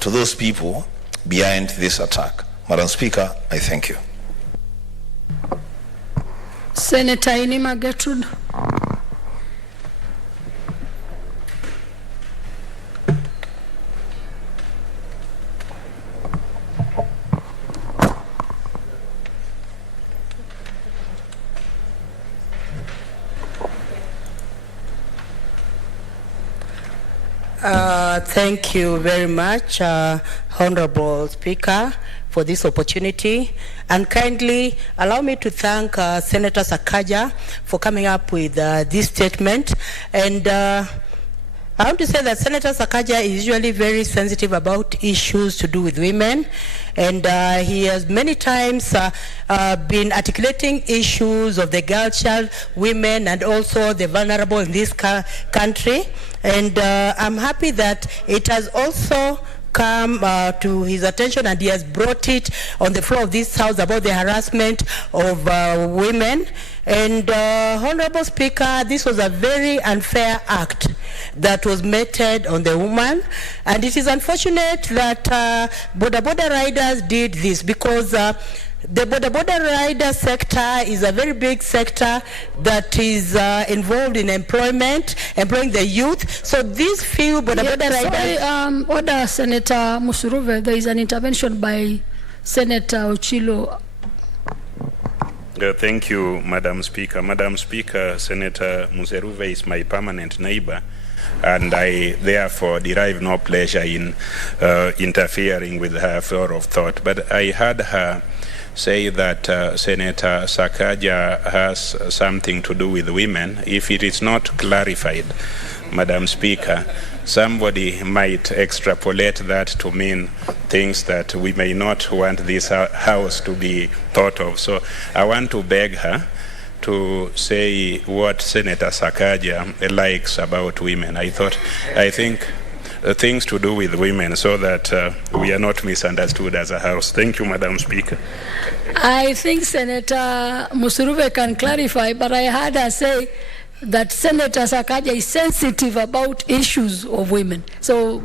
to those people behind this attack. Madam Speaker, I thank you. Senator Inima Gertrude. Thank you very much, Honorable Speaker, for this opportunity. And kindly allow me to thank Senator Sakaja for coming up with this statement. And I want to say that Senator Sakaja is usually very sensitive about issues to do with women, and he has many times been articulating issues of the girl child, women, and also the vulnerable in this country. And I'm happy that it has also come to his attention, and he has brought it on the floor of this House about the harassment of women. And Honorable Speaker, this was a very unfair act that was meted on the woman, and it is unfortunate that border riders did this, because the border rider sector is a very big sector that is involved in employing the youth. So these few border riders... Sorry, order, Senator Musuruve. There is an intervention by Senator Ochilo. Thank you, Madam Speaker. Madam Speaker, Senator Musuruve is my permanent neighbor, and I therefore derive no pleasure in interfering with her flow of thought. But I heard her say that Senator Sakaja has something to do with women. If it is not clarified, Madam Speaker, somebody might extrapolate that to mean things that we may not want this House to be thought of. So I want to beg her to say what Senator Sakaja likes about women. I think things to do with women, so that we are not misunderstood as a House. Thank you, Madam Speaker. I think Senator Musuruve can clarify, but I heard her say that Senator Sakaja is sensitive about issues of women. So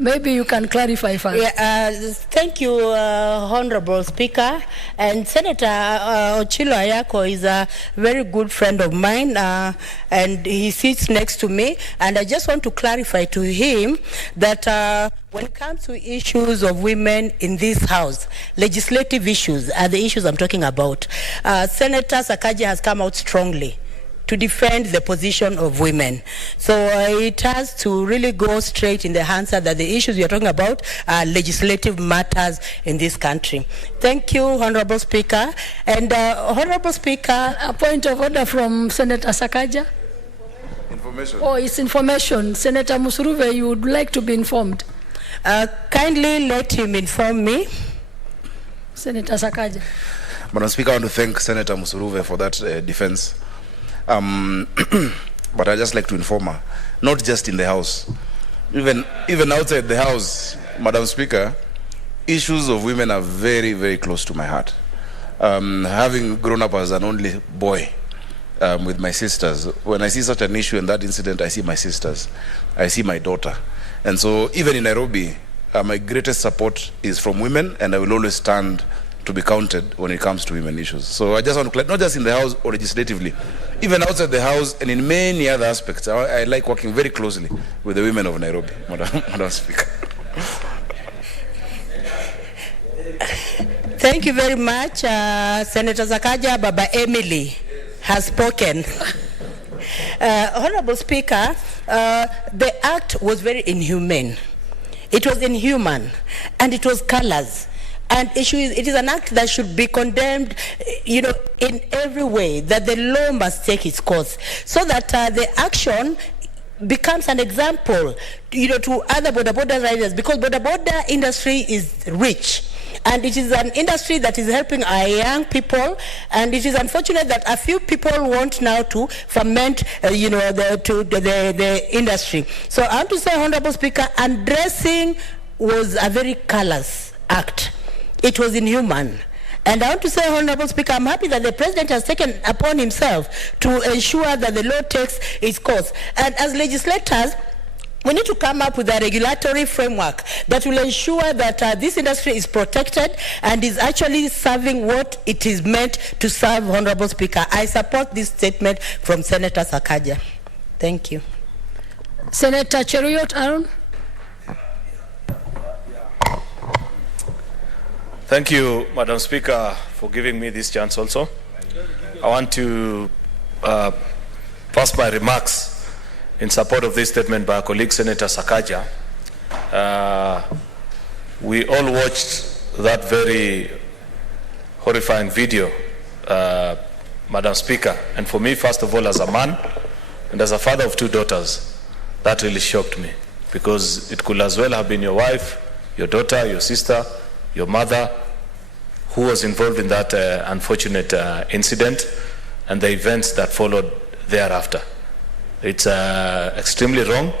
Maybe you can clarify first. Yeah, thank you, Honorable Speaker. And Senator Ochilo Ayako is a very good friend of mine, and he sits next to me. And I just want to clarify to him that when it comes to issues of women in this House, legislative issues are the issues I'm talking about. Senator Sakaja has come out strongly to defend the position of women. So it has to really go straight in the answer that the issues we are talking about are legislative matters in this country. Thank you, Honorable Speaker. And Honorable Speaker, a point of order from Senator Sakaja. Information. Oh, it's information. Senator Musuruve, you would like to be informed. Kindly let him inform me. Senator Sakaja. Madam Speaker, I want to thank Senator Musuruve for that defense. But I just like to inform her, not just in the House, even outside the House, Madam Speaker, issues of women are very, very close to my heart. Having grown up as an only boy with my sisters, when I see such an issue and that incident, I see my sisters, I see my daughter. And so even in Nairobi, my greatest support is from women, and I will always stand to be counted when it comes to women issues. So I just want to, not just in the House or legislatively, even outside the House and in many other aspects, I like working very closely with the women of Nairobi, Madam Speaker. Thank you very much, Senator Sakaja. Baba Emily has spoken. Honorable Speaker, the act was very inhumane. It was inhuman, and it was callous. And it is an act that should be condemned, in every way, that the law must take its course, so that the action becomes an example, to other border riders, because border industry is rich. And it is an industry that is helping our young people, and it is unfortunate that a few people want now to ferment, the industry. So I want to say, Honorable Speaker, undressing was a very callous act. It was inhuman. And I want to say, Honorable Speaker, I'm happy that the President has taken upon himself to ensure that the law takes its course. And as legislators, we need to come up with a regulatory framework that will ensure that this industry is protected and is actually serving what it is meant to serve, Honorable Speaker. I support this statement from Senator Sakaja. Thank you. Senator Cheruiyot Aaron. Thank you, Madam Speaker, for giving me this chance also. I want to pass my remarks in support of this statement by our colleague Senator Sakaja. We all watched that very horrifying video, Madam Speaker. And for me, first of all, as a man and as a father of two daughters, that really shocked me, because it could as well have been your wife, your daughter, your sister, your mother, who was involved in that unfortunate incident and the events that followed thereafter. It's extremely wrong.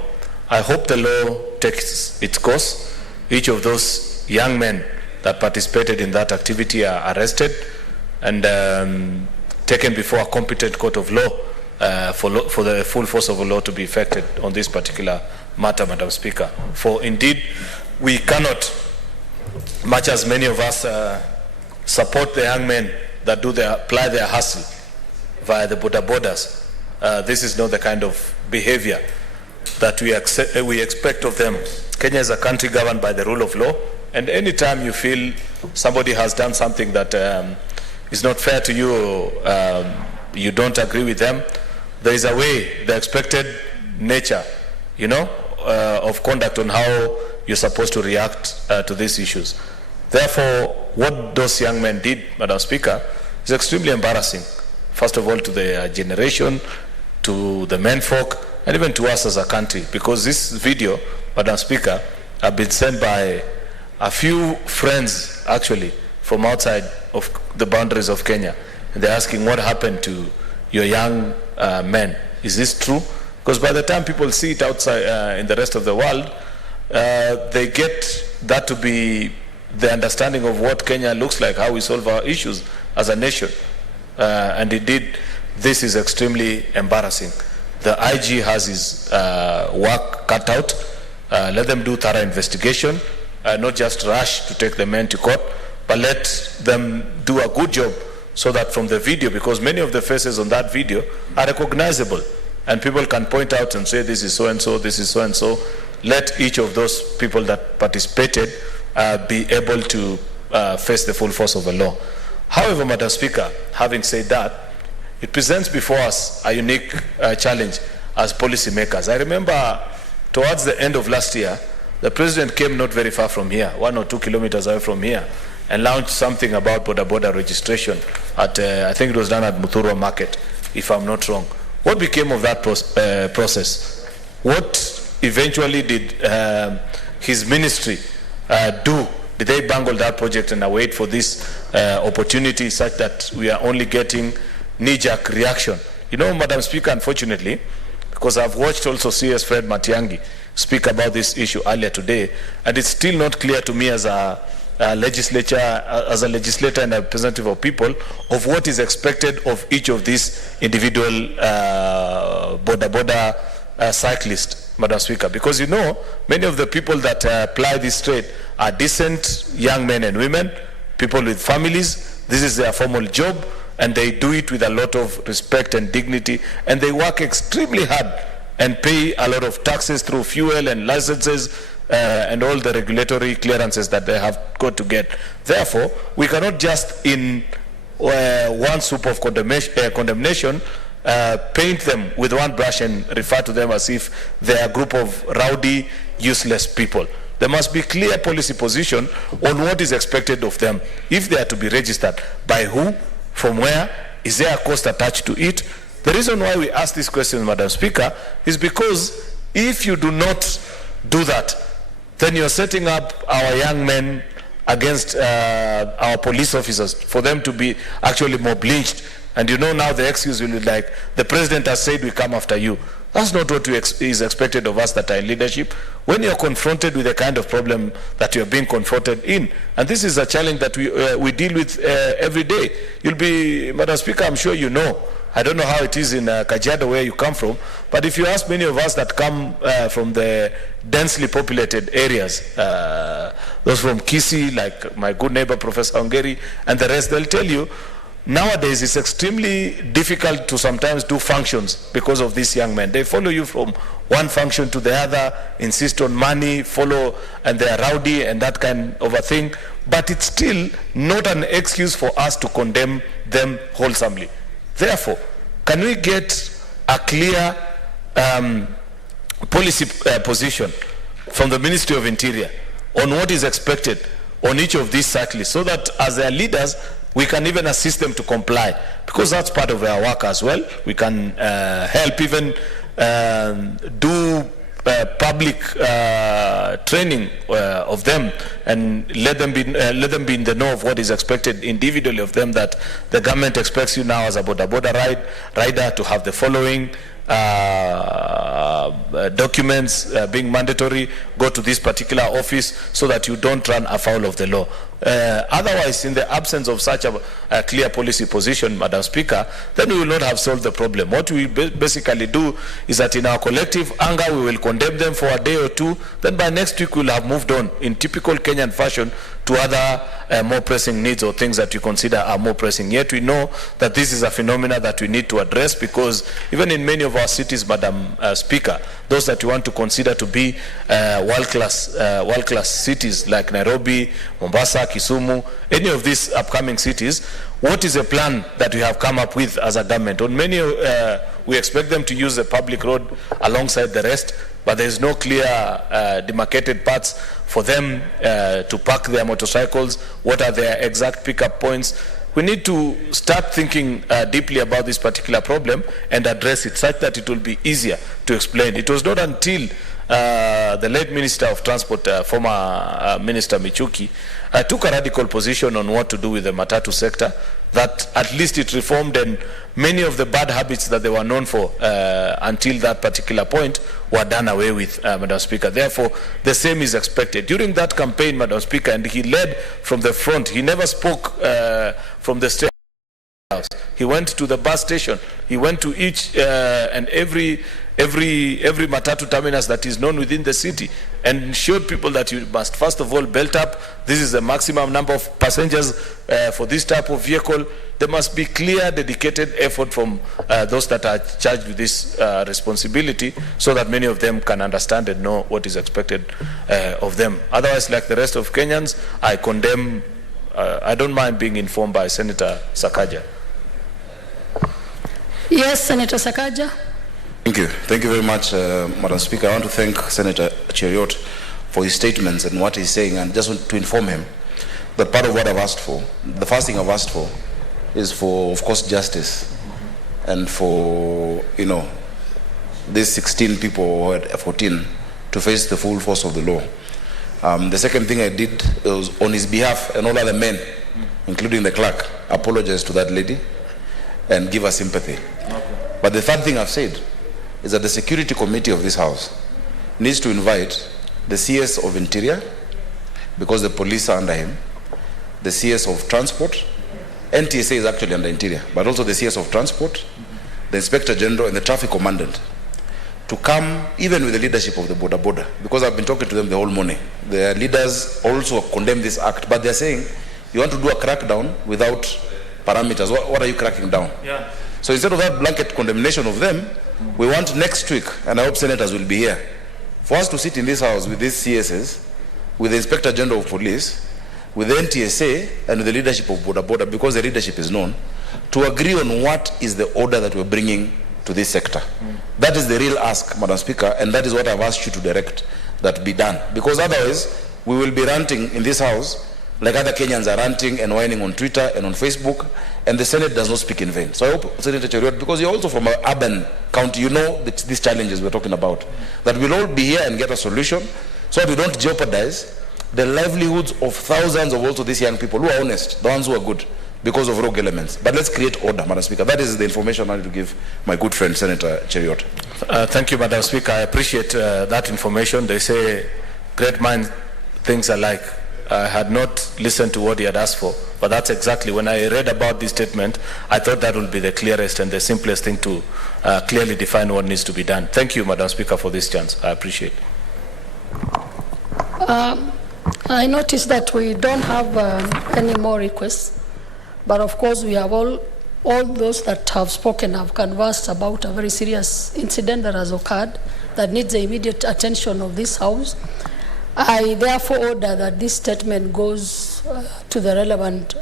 I hope the law takes its course. Each of those young men that participated in that activity are arrested and taken before a competent court of law for the full force of the law to be effected on this particular matter, Madam Speaker. For indeed, we cannot, much as many of us support the young men that apply their hustle via the borders. This is not the kind of behavior that we expect of them. Kenya is a country governed by the rule of law, and anytime you feel somebody has done something that is not fair to you, or you don't agree with them, there is a way, the expected nature, of conduct on how you're supposed to react to these issues. Therefore, what those young men did, Madam Speaker, is extremely embarrassing. First of all, to the generation, to the menfolk, and even to us as a country, because this video, Madam Speaker, have been sent by a few friends, actually, from outside of the boundaries of Kenya. And they're asking, what happened to your young men? Is this true? Because by the time people see it outside in the rest of the world, they get that to be the understanding of what Kenya looks like, how we solve our issues as a nation. And indeed, this is extremely embarrassing. The IG has his work cut out, Let them do thorough investigation, not just rush to take the men to court, but let them do a good job so that from the video, because many of the faces on that video are recognizable, and people can point out and say, this is so-and-so, this is so-and-so. Let each of those people that participated be able to face the full force of the law. However, Madam Speaker, having said that, it presents before us a unique challenge as policymakers. I remember towards the end of last year, the President came not very far from here, 1 or 2 kilometers away from here, and launched something about border registration at, I think it was done at Muthurwa Market, if I'm not wrong. What became of that process? What eventually did his ministry do? Did they bungle that project and await for this opportunity such that we are only getting knee-jerk reaction? You know, Madam Speaker, unfortunately, because I've watched also CS Fred Matiang'i speak about this issue earlier today, and it's still not clear to me as a legislator and a representative of people of what is expected of each of these individual border cyclists, Madam Speaker, because you know many of the people that apply this trade are decent young men and women, people with families. This is their formal job, and they do it with a lot of respect and dignity, and they work extremely hard and pay a lot of taxes through fuel and licenses and all the regulatory clearances that they have got to get. Therefore, we cannot just in one soup of condemnation paint them with one brush and refer to them as if they are a group of rowdy, useless people. There must be clear policy position on what is expected of them. If they are to be registered, by who, from where, is there a cost attached to it? The reason why we ask this question, Madam Speaker, is because if you do not do that, then you're setting up our young men against our police officers for them to be actually mob lynched. And you know now the excuse will be like, the president has said we come after you. That's not what is expected of us that are in leadership. When you're confronted with the kind of problem that you're being confronted in, and this is a challenge that we deal with every day. You'll be, Madam Speaker, I'm sure you know, I don't know how it is in Kajiado where you come from, but if you ask many of us that come from the densely populated areas, those from Kisii, like my good neighbor Professor Ongeri, and the rest, they'll tell you, nowadays it's extremely difficult to sometimes do functions because of these young men. They follow you from one function to the other, insist on money, follow, and they are rowdy and that kind of a thing, but it's still not an excuse for us to condemn them wholesomely. Therefore, can we get a clear policy position from the Ministry of Interior on what is expected on each of these cyclists, so that as their leaders, we can even assist them to comply, because that's part of our work as well. We can help even do public training of them, and let them be in the know of what is expected individually of them, that the government expects you now as a border rider to have the following documents being mandatory, go to this particular office so that you don't run afoul of the law. Otherwise, in the absence of such a clear policy position, Madam Speaker, then we will not have solved the problem. What we basically do is that in our collective anger, we will condemn them for a day or two, then by next week we'll have moved on in typical Kenyan fashion to other more pressing needs or things that we consider are more pressing. Yet we know that this is a phenomena that we need to address, because even in many of our cities, Madam Speaker, those that we want to consider to be world-class cities like Nairobi, Mombasa, Kisumu, any of these upcoming cities, what is a plan that we have come up with as a government? On many, we expect them to use the public road alongside the rest, but there is no clear demarcated paths for them to park their motorcycles. What are their exact pickup points? We need to start thinking deeply about this particular problem and address it such that it will be easier to explain. It was not until the late Minister of Transport, former Minister Michuki, took a radical position on what to do with the matatu sector, that at least it reformed, and many of the bad habits that they were known for until that particular point were done away with, Madam Speaker. Therefore, the same is expected. During that campaign, Madam Speaker, and he led from the front, he never spoke from the state house. He went to the bus station. He went to each and every every matatu terminus that is known within the city, and showed people that you must first of all belt up. This is the maximum number of passengers for this type of vehicle. There must be clear, dedicated effort from those that are charged with this responsibility, so that many of them can understand and know what is expected of them. Otherwise, like the rest of Kenyans, I condemn. I don't mind being informed by Senator Sakaja. Yes, Senator Sakaja. Thank you. Thank you very much, Madam Speaker. I want to thank Senator Cheriot for his statements and what he's saying, and just want to inform him that part of what I've asked for, the first thing I've asked for, is for, of course, justice, and for, you know, these 16 people, or 14, to face the full force of the law. The second thing I did was, on his behalf and all other men, including the clerk, apologize to that lady and give her sympathy. Okay. But the third thing I've said is that the security committee of this house needs to invite the CS of Interior, because the police are under him, the CS of Transport, NTSA is actually under Interior, but also the CS of Transport, the Inspector General, and the Traffic Commandant, to come even with the leadership of the border, because I've been talking to them the whole morning. Their leaders also condemn this act, but they're saying, you want to do a crackdown without parameters. What are you cracking down? Yeah. So instead of that blanket condemnation of them, we want next week, and I hope senators will be here, for us to sit in this house with these CSs, with the Inspector General of Police, with the NTSA, and with the leadership of border, because the leadership is known, to agree on what is the order that we're bringing to this sector. That is the real ask, Madam Speaker, and that is what I've asked you to direct that be done. Because otherwise, we will be ranting in this house like other Kenyans are ranting and whining on Twitter and on Facebook, and the Senate does not speak in vain. So I hope, Senator Cheriot, because you're also from an urban county, you know these challenges we're talking about, that we'll all be here and get a solution, so that we don't jeopardize the livelihoods of thousands of also these young people who are honest, the ones who are good, because of rogue elements. But let's create order, Madam Speaker. That is the information I need to give my good friend, Senator Cheriot. Thank you, Madam Speaker. I appreciate that information. They say great minds think alike. I had not listened to what he had asked for, but that's exactly, when I read about this statement, I thought that would be the clearest and the simplest thing to clearly define what needs to be done. Thank you, Madam Speaker, for this chance. I appreciate it. I noticed that we don't have any more requests, but of course we have all those that have spoken have conversed about a very serious incident that has occurred that needs the immediate attention of this House. I therefore order that this statement goes to the relevant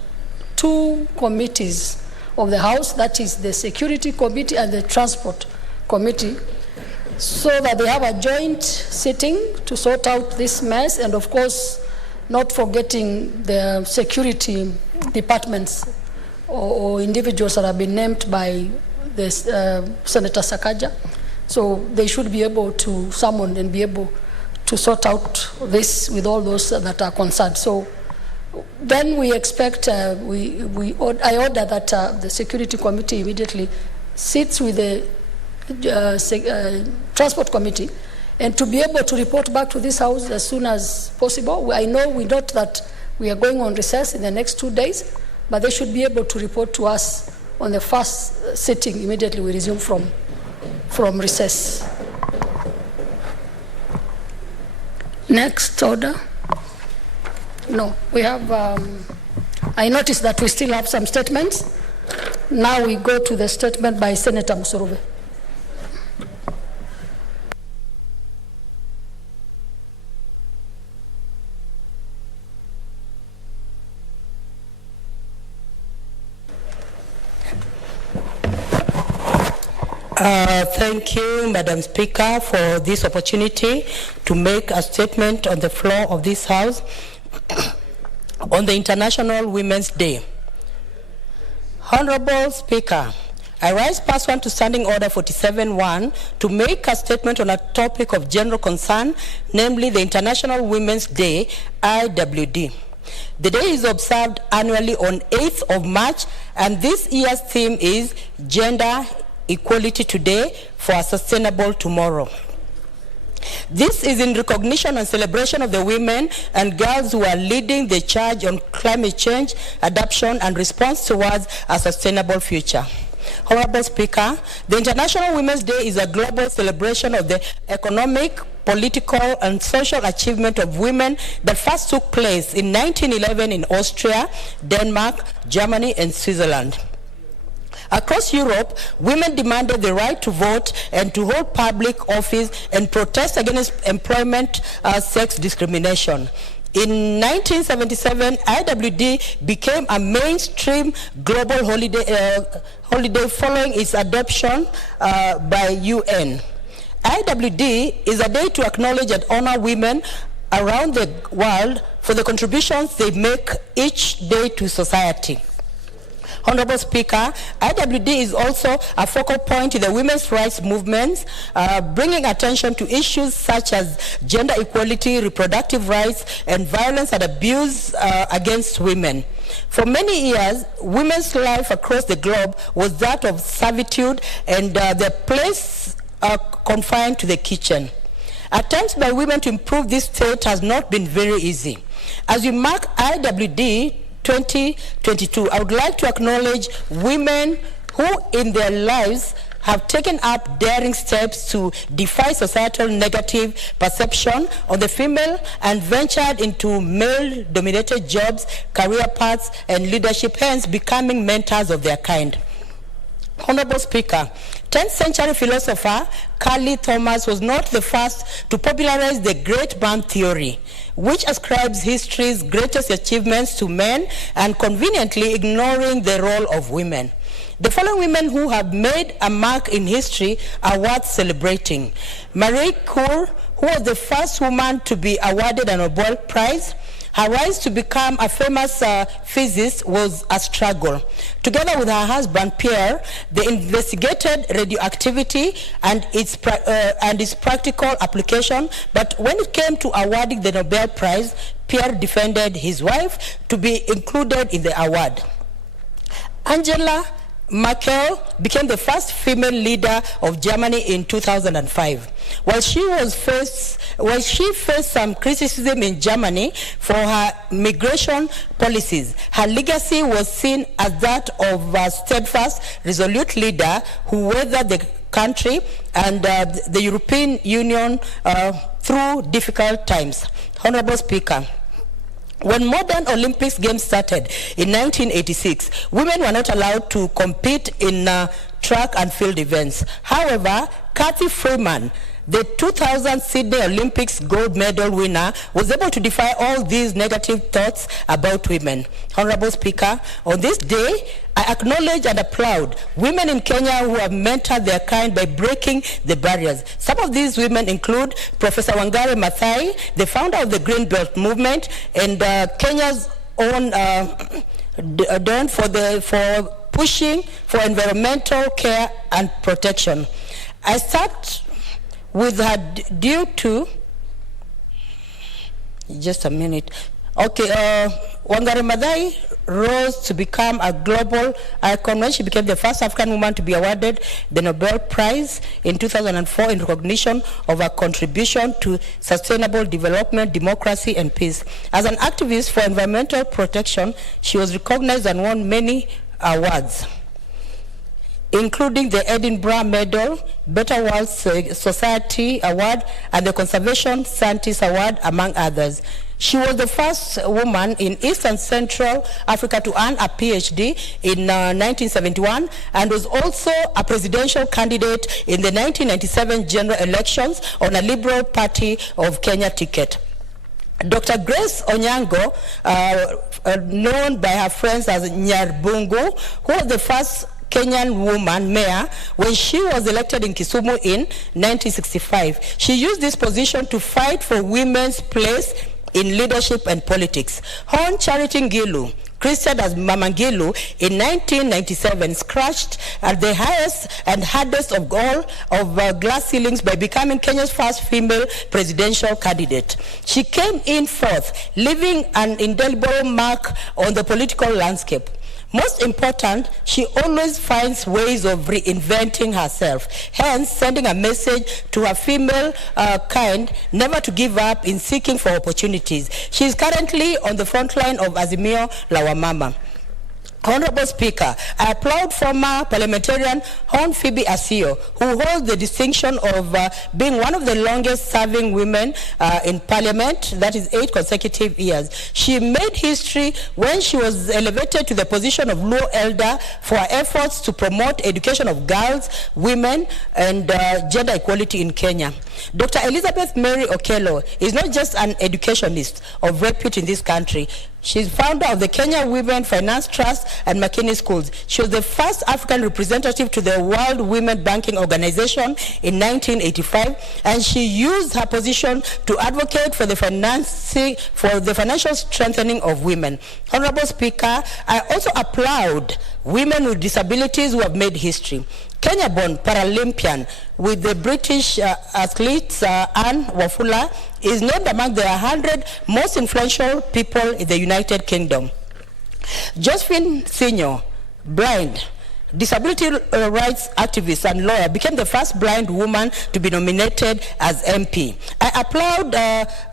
two committees of the House, that is the Security Committee and the Transport Committee, so that they have a joint sitting to sort out this mess, and of course not forgetting the security departments or individuals that have been named by this, Senator Sakaja. So they should be able to summon and be able to sort out this with all those that are concerned. So then we expect, I order that the Security Committee immediately sits with the Transport Committee, and to be able to report back to this House as soon as possible. We note that we are going on recess in the next 2 days, but they should be able to report to us on the first sitting immediately we resume from recess. Next order. No, we have, I noticed that we still have some statements. Now we go to the statement by Senator Musuruve. Thank you, Madam Speaker, for this opportunity to make a statement on the floor of this House on the International Women's Day. Honorable Speaker, I rise pursuant to Standing Order 47-1 to make a statement on a topic of general concern, namely the International Women's Day, IWD. The day is observed annually on 8th of March, and this year's theme is Gender Equality Today for a Sustainable Tomorrow. This is in recognition and celebration of the women and girls who are leading the charge on climate change, adaptation, and response towards a sustainable future. Honorable Speaker, the International Women's Day is a global celebration of the economic, political, and social achievement of women that first took place in 1911 in Austria, Denmark, Germany, and Switzerland. Across Europe, women demanded the right to vote and to hold public office and protest against employment sex discrimination. In 1977, IWD became a mainstream global holiday following its adoption by UN. IWD is a day to acknowledge and honor women around the world for the contributions they make each day to society. Honorable Speaker, IWD is also a focal point in the women's rights movements, bringing attention to issues such as gender equality, reproductive rights, and violence and abuse against women. For many years, women's life across the globe was that of servitude and their place confined to the kitchen. Attempts by women to improve this state has not been very easy. As we mark IWD 2022, I would like to acknowledge women who in their lives have taken up daring steps to defy societal negative perception of the female and ventured into male-dominated jobs, career paths, and leadership, hence becoming mentors of their kind. Honorable Speaker, 10th century philosopher Carly Thomas was not the first to popularize the Great Bang Theory, which ascribes history's greatest achievements to men and conveniently ignoring the role of women. The following women who have made a mark in history are worth celebrating. Marie Curie, who was the first woman to be awarded a Nobel Prize. Her rise to become a famous physicist was a struggle. Together with her husband, Pierre, they investigated radioactivity and its practical application, but when it came to awarding the Nobel Prize, Pierre defended his wife to be included in the award. Angela Merkel became the first female leader of Germany in 2005. While she faced some criticism in Germany for her migration policies, her legacy was seen as that of a steadfast, resolute leader who weathered the country and the European Union through difficult times. Honorable Speaker, when modern Olympics Games started in 1986, women were not allowed to compete in track and field events. However, Kathy Freeman, the 2000 Sydney Olympics gold medal winner, was able to defy all these negative thoughts about women. Honorable Speaker, on this day, I acknowledge and applaud women in Kenya who have mentored their kind by breaking the barriers. Some of these women include Professor Wangari Maathai, the founder of the Green Belt movement, and Kenya's own Dawn for pushing for environmental care and protection. I start with her due to, just a minute. Okay, Wangari Maathai rose to become a global icon when she became the first African woman to be awarded the Nobel Prize in 2004 in recognition of her contribution to sustainable development, democracy, and peace. As an activist for environmental protection, she was recognized and won many awards, including the Edinburgh Medal, Better World Society Award, and the Conservation Scientist Award, among others. She was the first woman in East and Central Africa to earn a PhD in 1971 and was also a presidential candidate in the 1997 general elections on a Liberal Party of Kenya ticket. Dr. Grace Onyango, known by her friends as Nyarbungu, who was the first Kenyan woman mayor when she was elected in Kisumu in 1965. She used this position to fight for women's place in leadership and politics. Hon Charity Ngilu, christened as Mama Ngilu, in 1997 scratched at the highest and hardest of all of glass ceilings by becoming Kenya's first female presidential candidate. She came in fourth, leaving an indelible mark on the political landscape. Most important, she always finds ways of reinventing herself, hence sending a message to her female kind never to give up in seeking for opportunities. She is currently on the front line of Azimio la Wamama. Honorable Speaker, I applaud former parliamentarian Hon Phoebe Asio, who holds the distinction of being one of the longest-serving women in Parliament, that is 8 consecutive years. She made history when she was elevated to the position of Law Elder for her efforts to promote education of girls, women, and gender equality in Kenya. Dr. Elizabeth Mary Okello is not just an educationist of repute in this country. She's founder of the Kenya Women Finance Trust and McKinney Schools. She was the first African representative to the World Women Banking Organization in 1985, and she used her position to advocate for the financial strengthening of women. Honorable Speaker, I also applaud women with disabilities who have made history. Kenya-born Paralympian with the British athlete Anne Wafula is named among the 100 most influential people in the United Kingdom. Josephine Senior, blind, disability rights activist and lawyer, became the first blind woman to be nominated as MP. I applaud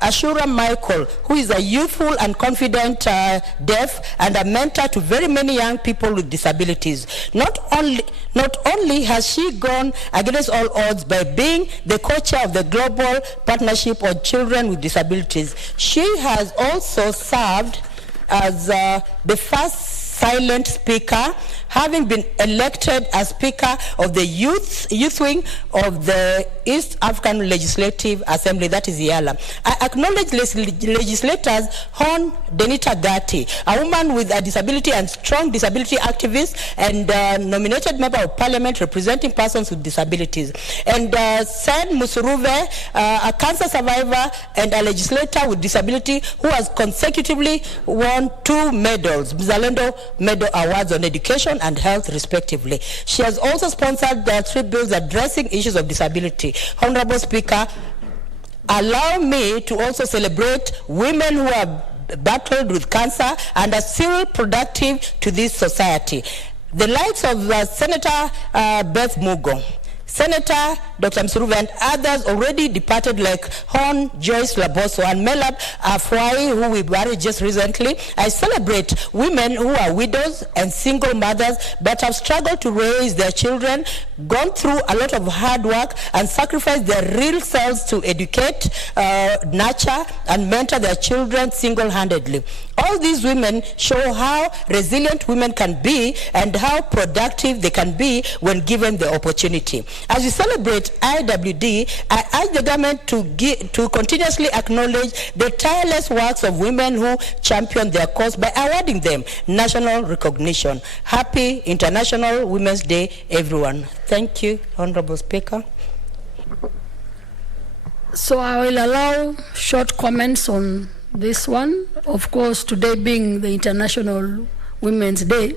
Ashura Michael, who is a youthful and confident deaf and a mentor to very many young people with disabilities. Not only has she gone against all odds by being the co-chair of the Global Partnership on Children with Disabilities, she has also served as the first silent speaker, having been elected as Speaker of the Youth Wing of the East African Legislative Assembly, that is YALA. I acknowledge legislators Hon Denita Gatti, a woman with a disability and strong disability activist and nominated member of Parliament representing persons with disabilities. And Sen Musuruve, a cancer survivor and a legislator with disability who has consecutively won 2 medals, Mzalendo Medal Awards on education and health, respectively. She has also sponsored 3 bills addressing issues of disability. Honorable Speaker, allow me to also celebrate women who have battled with cancer and are still productive to this society. The likes of Senator Beth Mugo, Senator Dr. Msuruve, and others already departed like Hon Joyce Laboso and Melab Afwai, who we married just recently. I celebrate women who are widows and single mothers but have struggled to raise their children, gone through a lot of hard work and sacrificed their real selves to educate, nurture and mentor their children single-handedly. All these women show how resilient women can be and how productive they can be when given the opportunity. As we celebrate IWD, I urge the government to continuously acknowledge the tireless works of women who champion their cause by awarding them national recognition. Happy International Women's Day, everyone. Thank you, Honorable Speaker. So I will allow short comments on this one. Of course, today being the International Women's Day,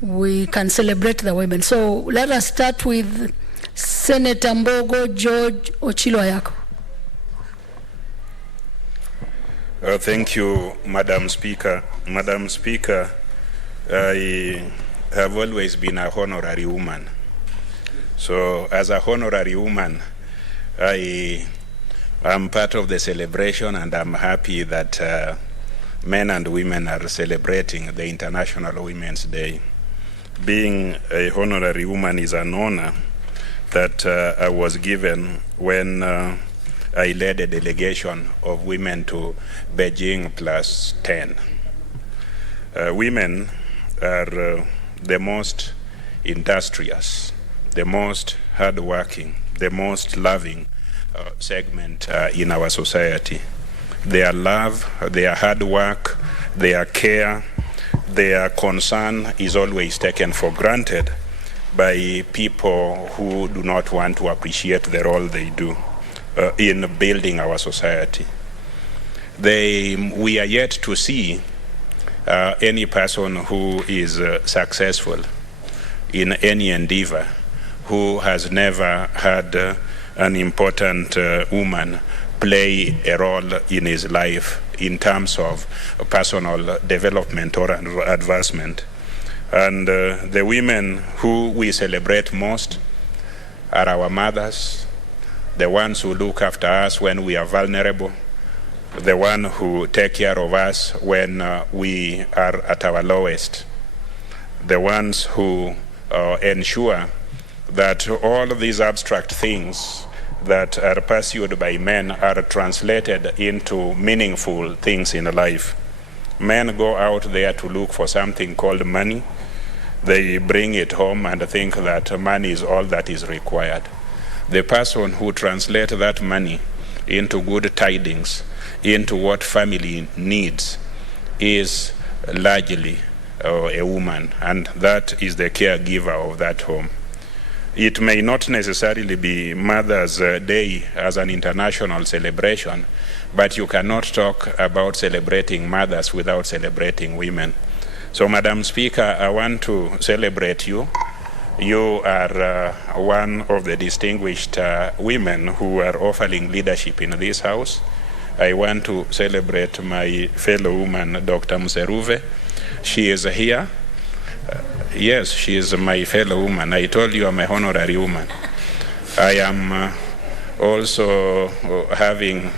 we can celebrate the women. So let us start with Senator Mbogo George Ochilo Ayako. Thank you, Madam Speaker. Madam Speaker, I have always been a honorary woman. So as a honorary woman, I am part of the celebration, and I'm happy that men and women are celebrating the International Women's Day. Being a honorary woman is an honor that I was given when I led a delegation of women to Beijing +10. Women are the most industrious, the most hardworking, the most loving segment in our society. Their love, their hard work, their care, their concern is always taken for granted by people who do not want to appreciate the role they do in building our society. We are yet to see any person who is successful in any endeavor who has never had an important woman play a role in his life in terms of personal development or advancement. And the women who we celebrate most are our mothers, the ones who look after us when we are vulnerable, the ones who take care of us when we are at our lowest. the ones who ensure that all of these abstract things that are pursued by men are translated into meaningful things in life. Men go out there to look for something called money. They bring it home and think that money is all that is required. The person who translates that money into good tidings, into what family needs, is largely a woman, and that is the caregiver of that home. It may not necessarily be Mother's Day as an international celebration, but you cannot talk about celebrating mothers without celebrating women. So, Madam Speaker, I want to celebrate you. You are one of the distinguished women who are offering leadership in this House. I want to celebrate my fellow woman, Dr. Museruve. She is here. Yes, she is my fellow woman. I told you I'm a honorary woman. I am also having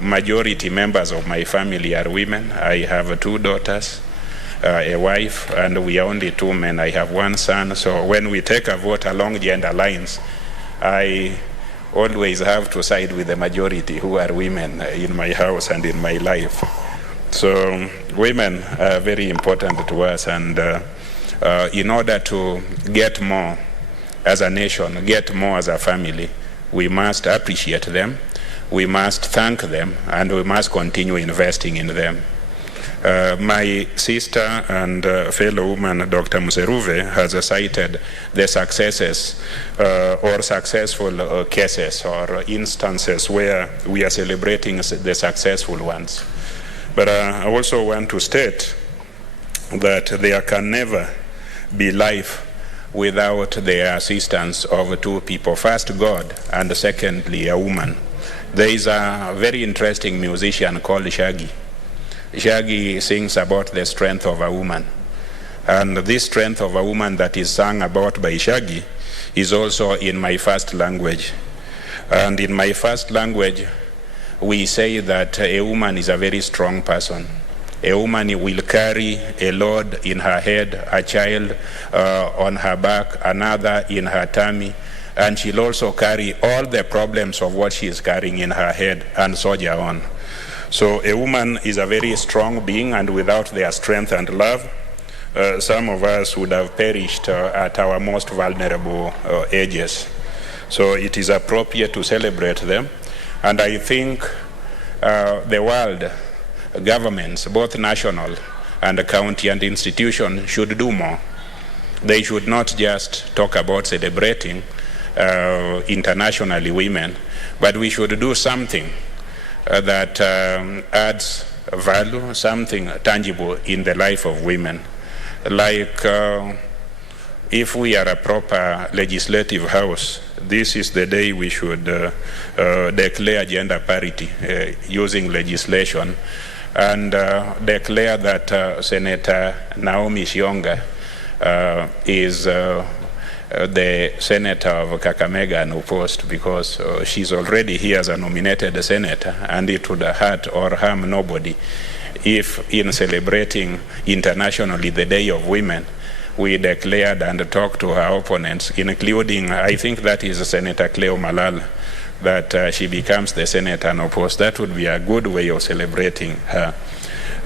majority members of my family are women. I have 2 daughters, a wife, and we are only 2 men. I have 1 son. So when we take a vote along gender lines, I always have to side with the majority who are women in my house and in my life. So women are very important to us, and in order to get more as a nation, get more as a family, we must appreciate them, we must thank them, and we must continue investing in them. My sister and fellow woman, Dr. Museruve, has cited the successes or successful cases or instances where we are celebrating the successful ones. But I also want to state that there can never be life without the assistance of 2 people. First, God, and secondly, a woman. There is a very interesting musician called Shaggy. Shaggy sings about the strength of a woman. And this strength of a woman that is sung about by Shaggy is also in my first language. And in my first language, we say that a woman is a very strong person. A woman will carry a load in her head, a child on her back, another in her tummy, and she'll also carry all the problems of what she is carrying in her head and soldier on. So a woman is a very strong being, and without their strength and love, some of us would have perished at our most vulnerable ages. So it is appropriate to celebrate them, and I think the world, governments, both national and county and institution, should do more. They should not just talk about celebrating internationally women, but we should do something that adds value, something tangible in the life of women. Like if we are a proper legislative house, this is the day we should declare gender parity using legislation, and declare that Senator Naomi Shionga is the senator of Kakamega unopposed, because she's already here as a nominated senator, and it would hurt or harm nobody if in celebrating internationally the Day of Women, we declared and talked to her opponents, including, I think that is Senator Cleo Malala, that she becomes the senator unopposed. That would be a good way of celebrating her.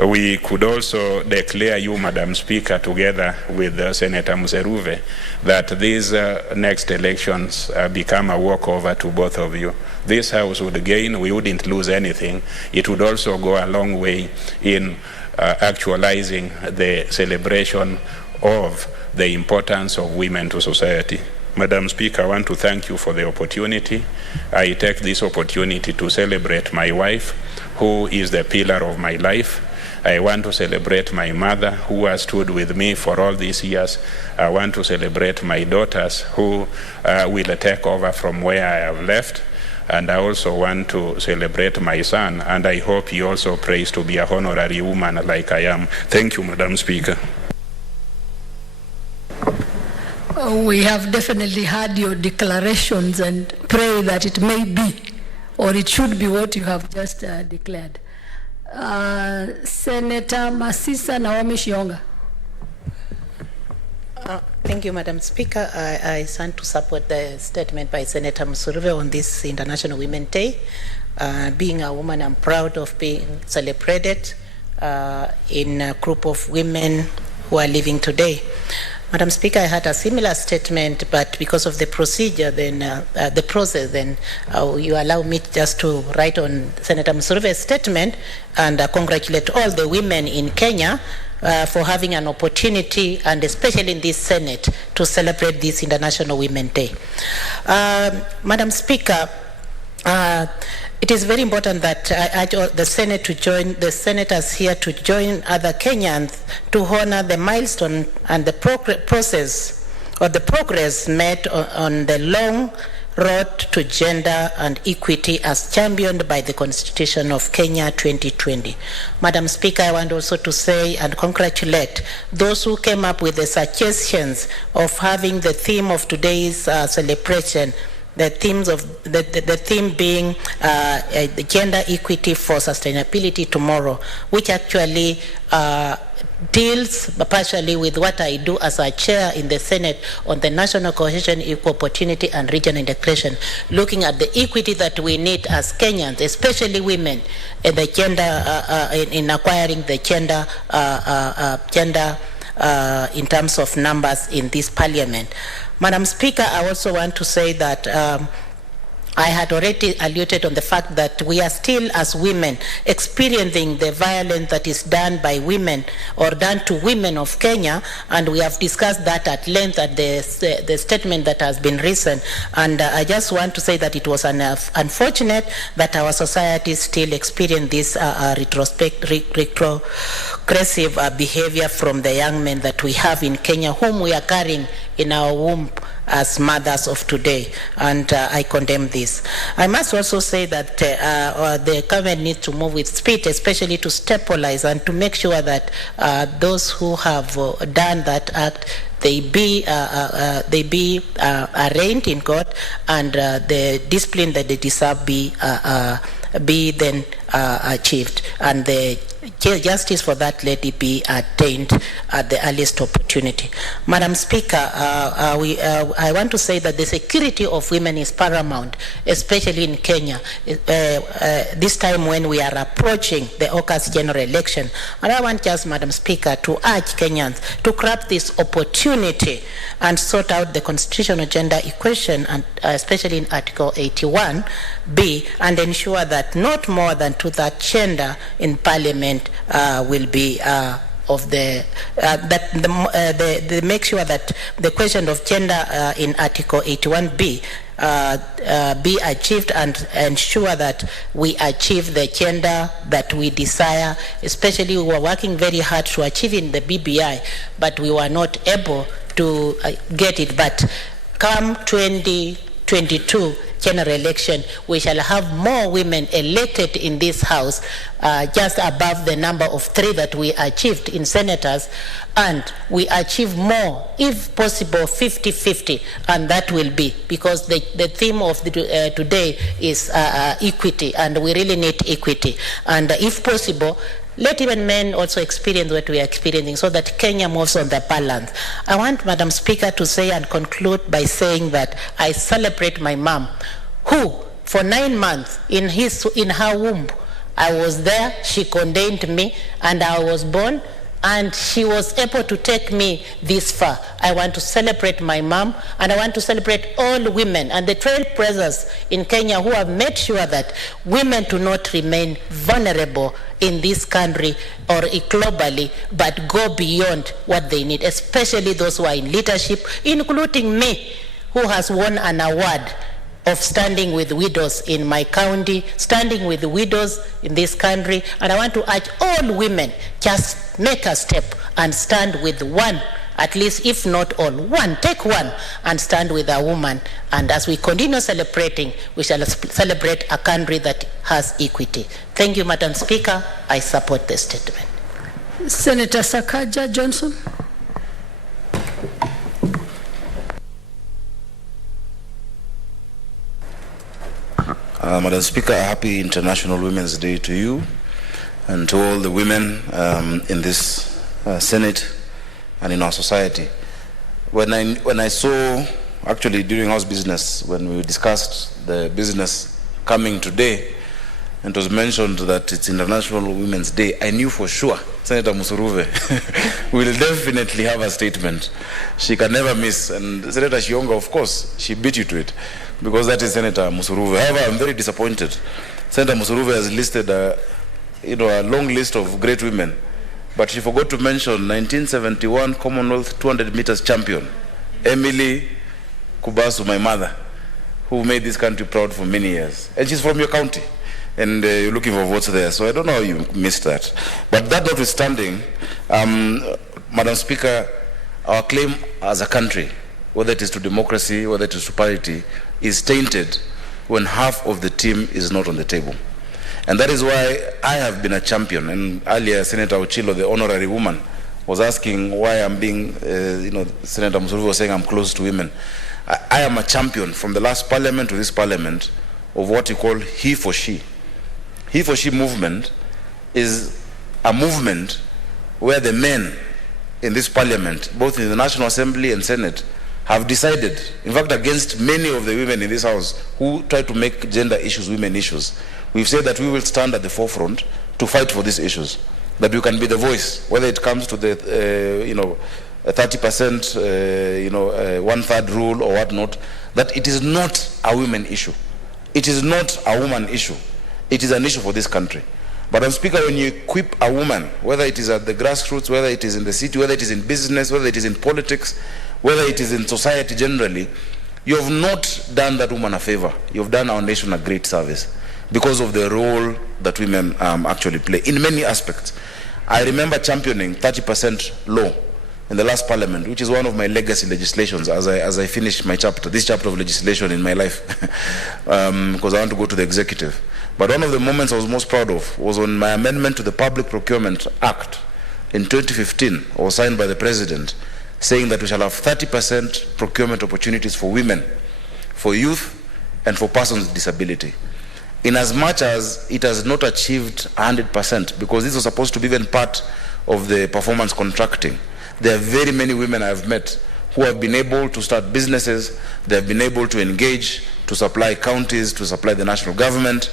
We could also declare you, Madam Speaker, together with Senator Museruve, that these next elections become a walkover to both of you. This House would gain, we wouldn't lose anything. It would also go a long way in actualizing the celebration of the importance of women to society. Madam Speaker, I want to thank you for the opportunity. I take this opportunity to celebrate my wife, who is the pillar of my life. I want to celebrate my mother, who has stood with me for all these years. I want to celebrate my daughters, who will take over from where I have left. And I also want to celebrate my son, and I hope he also prays to be a honorary woman like I am. Thank you, Madam Speaker. We have definitely heard your declarations and pray that it may be, or it should be what you have just declared. Senator Masisa Naomi Shionga. Thank you, Madam Speaker. I stand to support the statement by Senator Musuruve on this International Women's Day. Being a woman, I'm proud of being celebrated in a group of women who are living today. Madam Speaker, I had a similar statement, but because of the procedure, then the process, then you allow me just to write on Senator Musuruve's statement and congratulate all the women in Kenya for having an opportunity, and especially in this Senate, to celebrate this International Women's Day. Madam Speaker, it is very important that I urge the Senate to join, the senators here to join other Kenyans to honor the milestone and the process or the progress made on the long road to gender and equity as championed by the Constitution of Kenya 2020. Madam Speaker, I want also to say and congratulate those who came up with the suggestions of having the theme of today's celebration, the theme being gender equity for sustainability tomorrow, which actually deals partially with what I do as a chair in the Senate on the national cohesion, equal opportunity and regional integration, looking at the equity that we need as Kenyans, especially women, in the gender, in acquiring the gender in terms of numbers in this parliament. Madam Speaker, I also want to say that I had already alluded on the fact that we are still, as women, experiencing the violence that is done by women or done to women of Kenya, and we have discussed that at length at the statement that has been written. And I just want to say that it was unfortunate that our society still experience this retrogressive behavior from the young men that we have in Kenya, whom we are carrying in our womb as mothers of today, and I condemn this. I must also say that the government needs to move with speed, especially to stabilize and to make sure that those who have done that act, they be arraigned in court, and the discipline that they deserve be then achieved, and the justice for that lady be attained at the earliest opportunity. Madam Speaker, I want to say that the security of women is paramount, especially in Kenya, this time when we are approaching the August general election. And I want just, Madam Speaker, to urge Kenyans to grab this opportunity and sort out the constitutional gender equation, and especially in Article 81B, and ensure that not more than two-thirds gender in Parliament will be make sure that the question of gender in Article 81B be achieved, and ensure that we achieve the gender that we desire. Especially, we were working very hard to achieve in the BBI, but we were not able to get it. But come 2022 general election, we shall have more women elected in this house, just above the number of 3 that we achieved in senators, and we achieve more, if possible, 50-50, and that will be, because the theme of today is equity, and we really need equity, and if possible, let even men also experience what we are experiencing, so that Kenya moves on the balance. I want, Madam Speaker, to say and conclude by saying that I celebrate my mom, who for 9 months in her womb, I was there, she contained me, and I was born, and she was able to take me this far. I want to celebrate my mom, and I want to celebrate all women and the trailblazers in Kenya who have made sure that women do not remain vulnerable in this country or globally, but go beyond what they need, especially those who are in leadership, including me, who has won an award of standing with widows in my county, standing with the widows in this country. And I want to urge all women, just make a step and stand with one, at least if not all, one, take one and stand with a woman. And as we continue celebrating, we shall celebrate a country that has equity. Thank you, Madam Speaker. I support the statement. Senator Sakaja Johnson. Madam Speaker, happy International Women's Day to you and to all the women in this Senate and in our society. when I saw, actually during House Business, when we discussed the business coming today, and it was mentioned that it's International Women's Day, I knew for sure Senator Musuruve will definitely have a statement. She can never miss. And Senator Shionga, of course, she beat you to it, because that is Senator Musuruve. However, I'm very disappointed. Senator Musuruve has listed a long list of great women, but she forgot to mention 1971 Commonwealth 200 meters champion, Emily Kubasu, my mother, who made this country proud for many years. And she's from your county. And you're looking for votes there. So I don't know how you missed that. But that notwithstanding, Madam Speaker, our claim as a country, whether it is to democracy, whether it is to parity, is tainted when half of the team is not on the table. And that is why I have been a champion. And earlier, Senator Ochilo, the honorary woman, was asking why I'm being, Senator Musuruve was saying I'm close to women. I am a champion from the last parliament to this parliament of what you call he for she. He for she movement is a movement where the men in this parliament, both in the National Assembly and Senate, have decided, in fact against many of the women in this house who try to make gender issues women issues, we've said that we will stand at the forefront to fight for these issues, that we can be the voice, whether it comes to the 30%, 1/3 rule or whatnot, that it is not a women issue. It is not a woman issue. It is an issue for this country. But Madam Speaker, when you equip a woman, whether it is at the grassroots, whether it is in the city, whether it is in business, whether it is in politics, whether it is in society generally, you have not done that woman a favor. You have done our nation a great service because of the role that women actually play in many aspects. I remember championing 30% law in the last parliament, which is one of my legacy legislations as I finish my this chapter of legislation in my life, because I want to go to the executive. But one of the moments I was most proud of was on my amendment to the Public Procurement Act in 2015, was signed by the President, saying that we shall have 30% procurement opportunities for women, for youth, and for persons with disability. In as much as it has not achieved 100%, because this was supposed to be even part of the performance contracting, there are very many women I have met who have been able to start businesses, they have been able to engage, to supply counties, to supply the national government,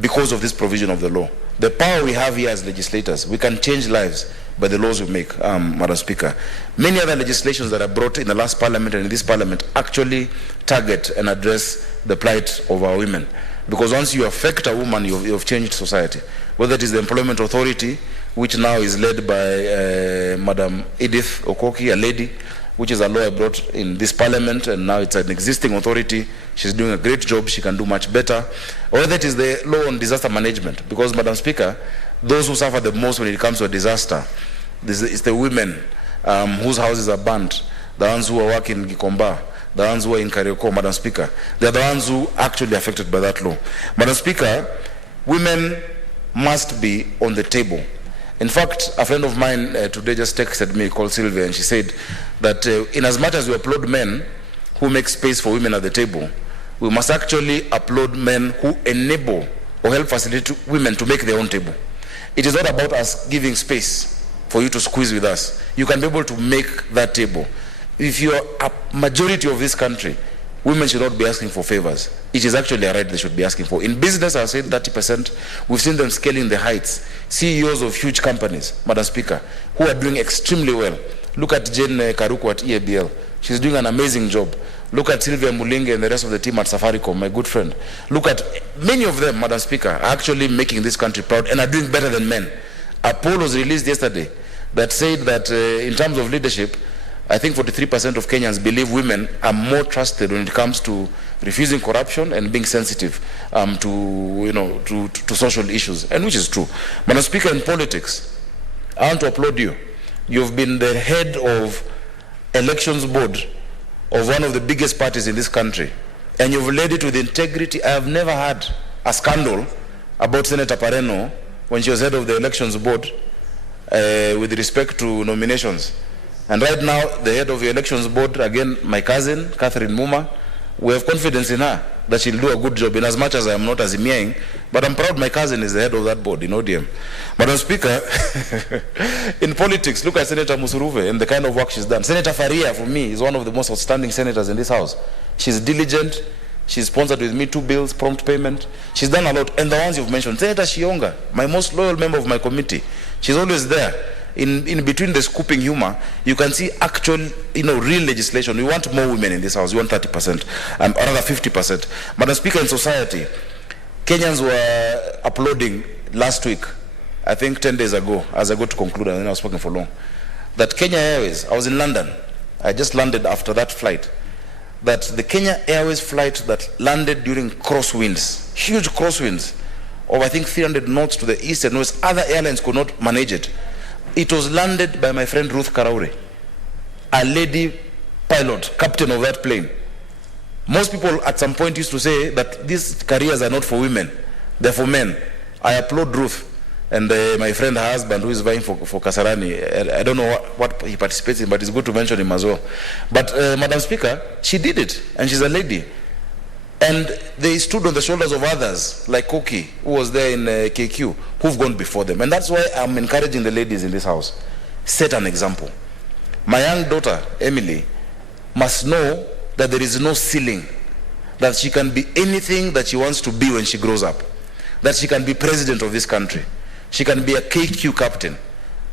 because of this provision of the law. The power we have here as legislators, we can change lives by the laws we make, Madam Speaker. Many other legislations that are brought in the last parliament and in this parliament actually target and address the plight of our women. Because once you affect a woman, you've changed society. Whether it is the Employment Authority, which now is led by Madam Edith Okoki, a lady, which is a law I brought in this parliament, and now it's an existing authority. She's doing a great job. She can do much better. Or whether it is the law on disaster management, because, Madam Speaker, those who suffer the most when it comes to a disaster, it's the women whose houses are burnt, the ones who are working in Gikomba, the ones who are in Karioko, Madam Speaker. They're the ones who are actually affected by that law. Madam Speaker, women must be on the table. In fact, a friend of mine today just texted me, called Sylvia, and she said that in as much as we applaud men who make space for women at the table, we must actually applaud men who enable or help facilitate women to make their own table. It is not about us giving space for you to squeeze with us. You can be able to make that table. If you are a majority of this country, women should not be asking for favors. It is actually a right they should be asking for. In business, I said 30%. We've seen them scaling the heights. CEOs of huge companies, Madam Speaker, who are doing extremely well. Look at Jane Karuku at EABL. She's doing an amazing job. Look at Sylvia Mulinge and the rest of the team at Safaricom, my good friend. Look at many of them, Madam Speaker, are actually making this country proud and are doing better than men. A poll was released yesterday that said that in terms of leadership, I think 43% of Kenyans believe women are more trusted when it comes to refusing corruption and being sensitive to social issues, and which is true. Madam Speaker, in politics, I want to applaud you. You've been the head of elections board of one of the biggest parties in this country, and you've led it with integrity. I have never had a scandal about Senator Pareno when she was head of the elections board with respect to nominations. And right now, the head of the elections board, again, my cousin, Catherine Muma, we have confidence in her. that she'll do a good job, in as much as I am not Azimiaing, but I'm proud my cousin is the head of that board in ODM. Madam Speaker, in politics, look at Senator Musuruve and the kind of work she's done. Senator Faria, for me, is one of the most outstanding senators in this house. She's diligent. She's sponsored with me 2 bills, prompt payment. She's done a lot. And the ones you've mentioned, Senator Shionga, my most loyal member of my committee, she's always there. In between the scooping humor, you can see actual, real legislation. We want more women in this house. We want 30%, or rather 50%. Madam Speaker, in society, Kenyans were uploading last week, I think 10 days ago, as I go to conclude, and then I was speaking for long, that Kenya Airways, I was in London, I just landed after that flight, that the Kenya Airways flight that landed during crosswinds, huge crosswinds, of I think 300 knots to the east and west, other airlines could not manage it. It was landed by my friend Ruth Karaure, a lady pilot, captain of that plane. Most people at some point used to say that these careers are not for women, they're for men. I applaud Ruth and my friend, her husband, who is vying for Kasarani. I don't know what he participates in, but it's good to mention him as well. But Madam Speaker, she did it, and she's a lady. And they stood on the shoulders of others, like Koki, who was there in KQ, who've gone before them. And that's why I'm encouraging the ladies in this house. Set an example. My young daughter, Emily, must know that there is no ceiling, that she can be anything that she wants to be when she grows up, that she can be president of this country, she can be a KQ captain,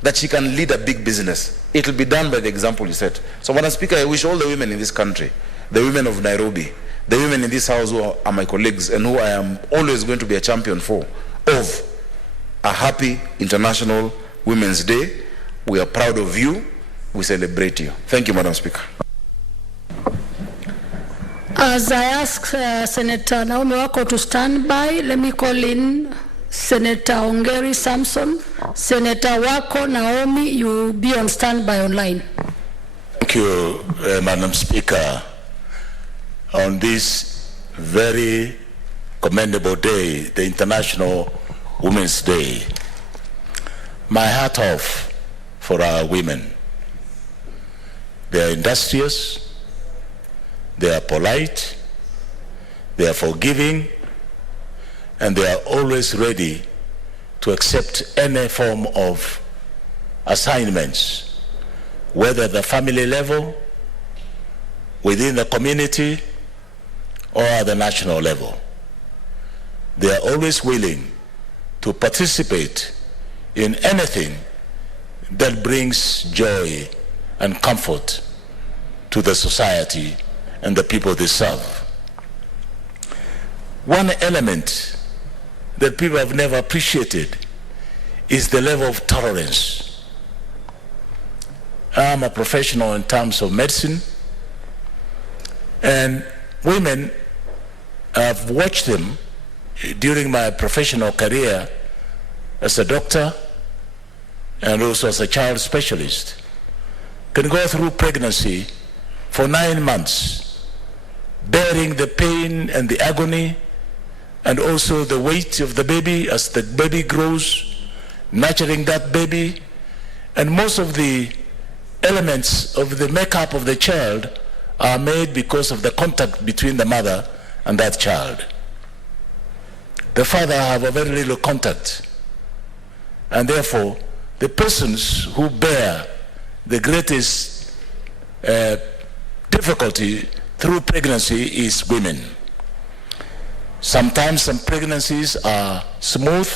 that she can lead a big business. It will be done by the example you set. So, Madam Speaker, I wish all the women in this country, the women of Nairobi, the women in this house who are my colleagues and who I am always going to be a champion for, of a happy International Women's Day. We are proud of you. We celebrate you. Thank you, Madam Speaker. As I ask Senator Naomi Wako to stand by, let me call in Senator Ongeri Samson. Senator Wako Naomi, you will be on standby online. Thank you, Madam Speaker. On this very commendable day, the International Women's Day, my hat off for our women. They are industrious, they are polite, they are forgiving, and they are always ready to accept any form of assignments, whether at the family level, within the community, or at the national level. They are always willing to participate in anything that brings joy and comfort to the society and the people they serve. One element that people have never appreciated is the level of tolerance. I'm a professional in terms of medicine, and women, I've watched them during my professional career as a doctor and also as a child specialist, can go through pregnancy for 9 months, bearing the pain and the agony and also the weight of the baby as the baby grows, nurturing that baby, and most of the elements of the makeup of the child are made because of the contact between the mother and that child. The father have a very little contact, and therefore the persons who bear the greatest difficulty through pregnancy is women. Sometimes some pregnancies are smooth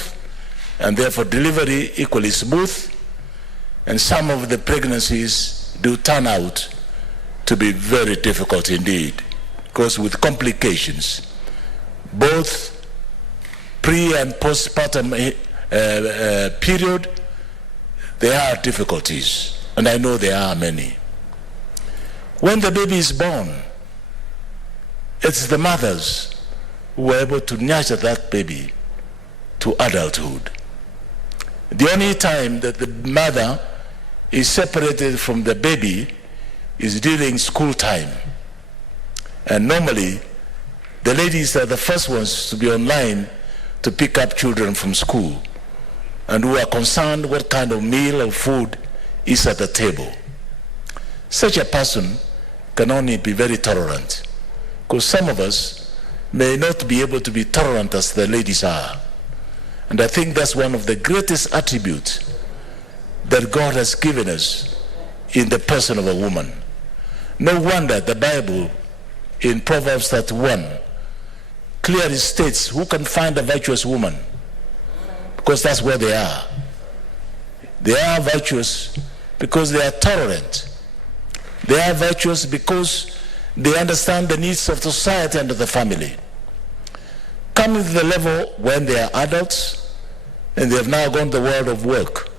and therefore delivery equally smooth, and some of the pregnancies do turn out to be very difficult indeed, because with complications, both pre and postpartum period, there are difficulties, and I know there are many. When the baby is born, it's the mothers who are able to nurture that baby to adulthood. The only time that the mother is separated from the baby is during school time. And normally, the ladies are the first ones to be online to pick up children from school and who are concerned what kind of meal or food is at the table. Such a person can only be very tolerant, because some of us may not be able to be tolerant as the ladies are. And I think that's one of the greatest attributes that God has given us in the person of a woman. No wonder the Bible in Proverbs 31 clearly states, who can find a virtuous woman? Because that's where they are. They are virtuous because they are tolerant. They are virtuous because they understand the needs of the society and of the family. Coming to the level when they are adults and they have now gone the world of work.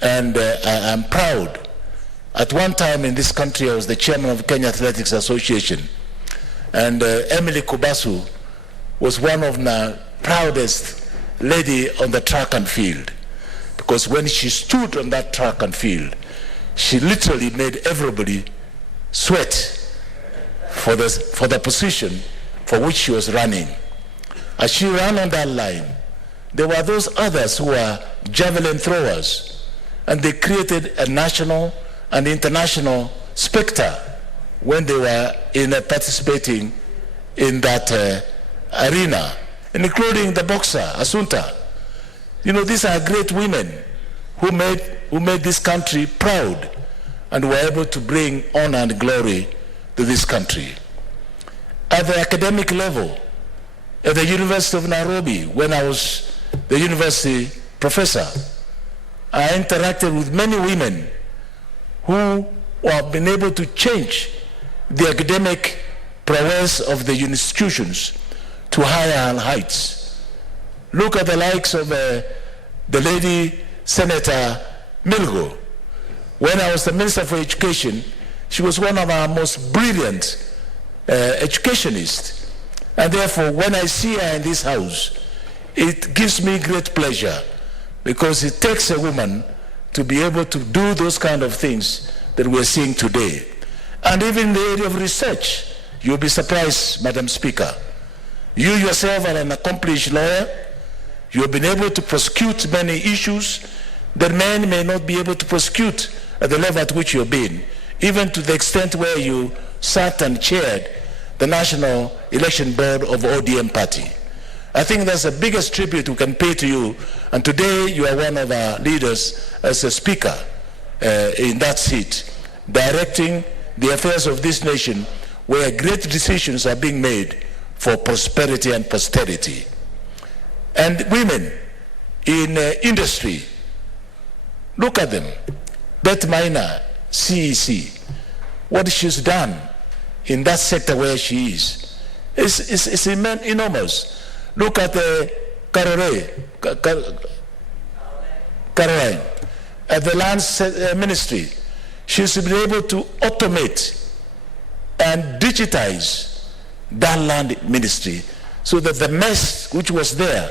And I'm proud. At one time in this country, I was the chairman of Kenya Athletics Association. And Emily Kubasu was one of the proudest lady on the track and field. Because when she stood on that track and field, she literally made everybody sweat for the position for which she was running. As she ran on that line, there were those others who were javelin throwers, and they created a national and international specter when they were participating in that arena, including the boxer, Assunta. You know, these are great women who made this country proud and were able to bring honor and glory to this country. At the academic level, at the University of Nairobi, when I was the university professor, I interacted with many women who have been able to change the academic prowess of the institutions to higher heights. Look at the likes of the lady Senator Milgo. When I was the Minister for Education, she was one of our most brilliant educationists. And therefore, when I see her in this house, it gives me great pleasure, because it takes a woman to be able to do those kind of things that we're seeing today. And even in the area of research, you'll be surprised, Madam Speaker. You yourself are an accomplished lawyer. You have been able to prosecute many issues that men may not be able to prosecute at the level at which you've been, even to the extent where you sat and chaired the National Election Board of ODM Party. I think that's the biggest tribute we can pay to you, and today you are one of our leaders as a speaker in that seat, directing the affairs of this nation where great decisions are being made for prosperity and posterity. And women in industry, look at them. Beth Minor, CEC, what she's done in that sector where she is enormous. Look at Caroline, at the Lands Ministry. She's been able to automate and digitize that land ministry so that the mess which was there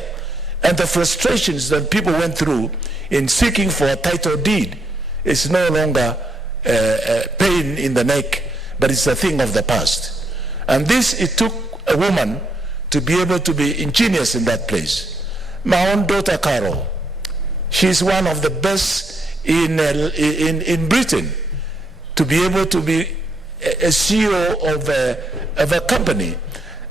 and the frustrations that people went through in seeking for a title deed is no longer pain in the neck, but it's a thing of the past. And this, it took a woman to be able to be ingenious in that place. My own daughter Carol, she's one of the best in Britain to be able to be a CEO of a company,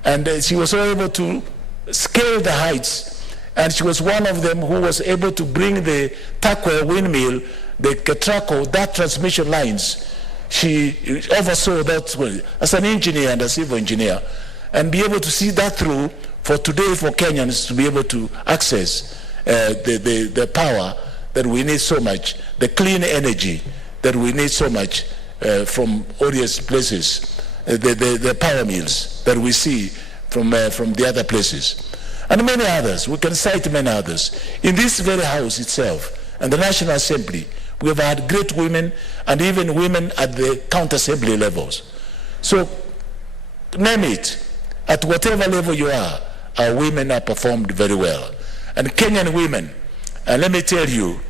and she was able to scale the heights, and she was one of them who was able to bring the Takwa windmill, the Ketraco, that transmission lines. She oversaw that as an engineer and a civil engineer, and be able to see that through for today for Kenyans to be able to access the power that we need so much, the clean energy that we need so much from various places, the power mills that we see from the other places, and many others. We can cite many others. In this very house itself and the National Assembly, we have had great women, and even women at the county assembly levels. So name it, at whatever level you are, our women have performed very well. And Kenyan women, and let me tell you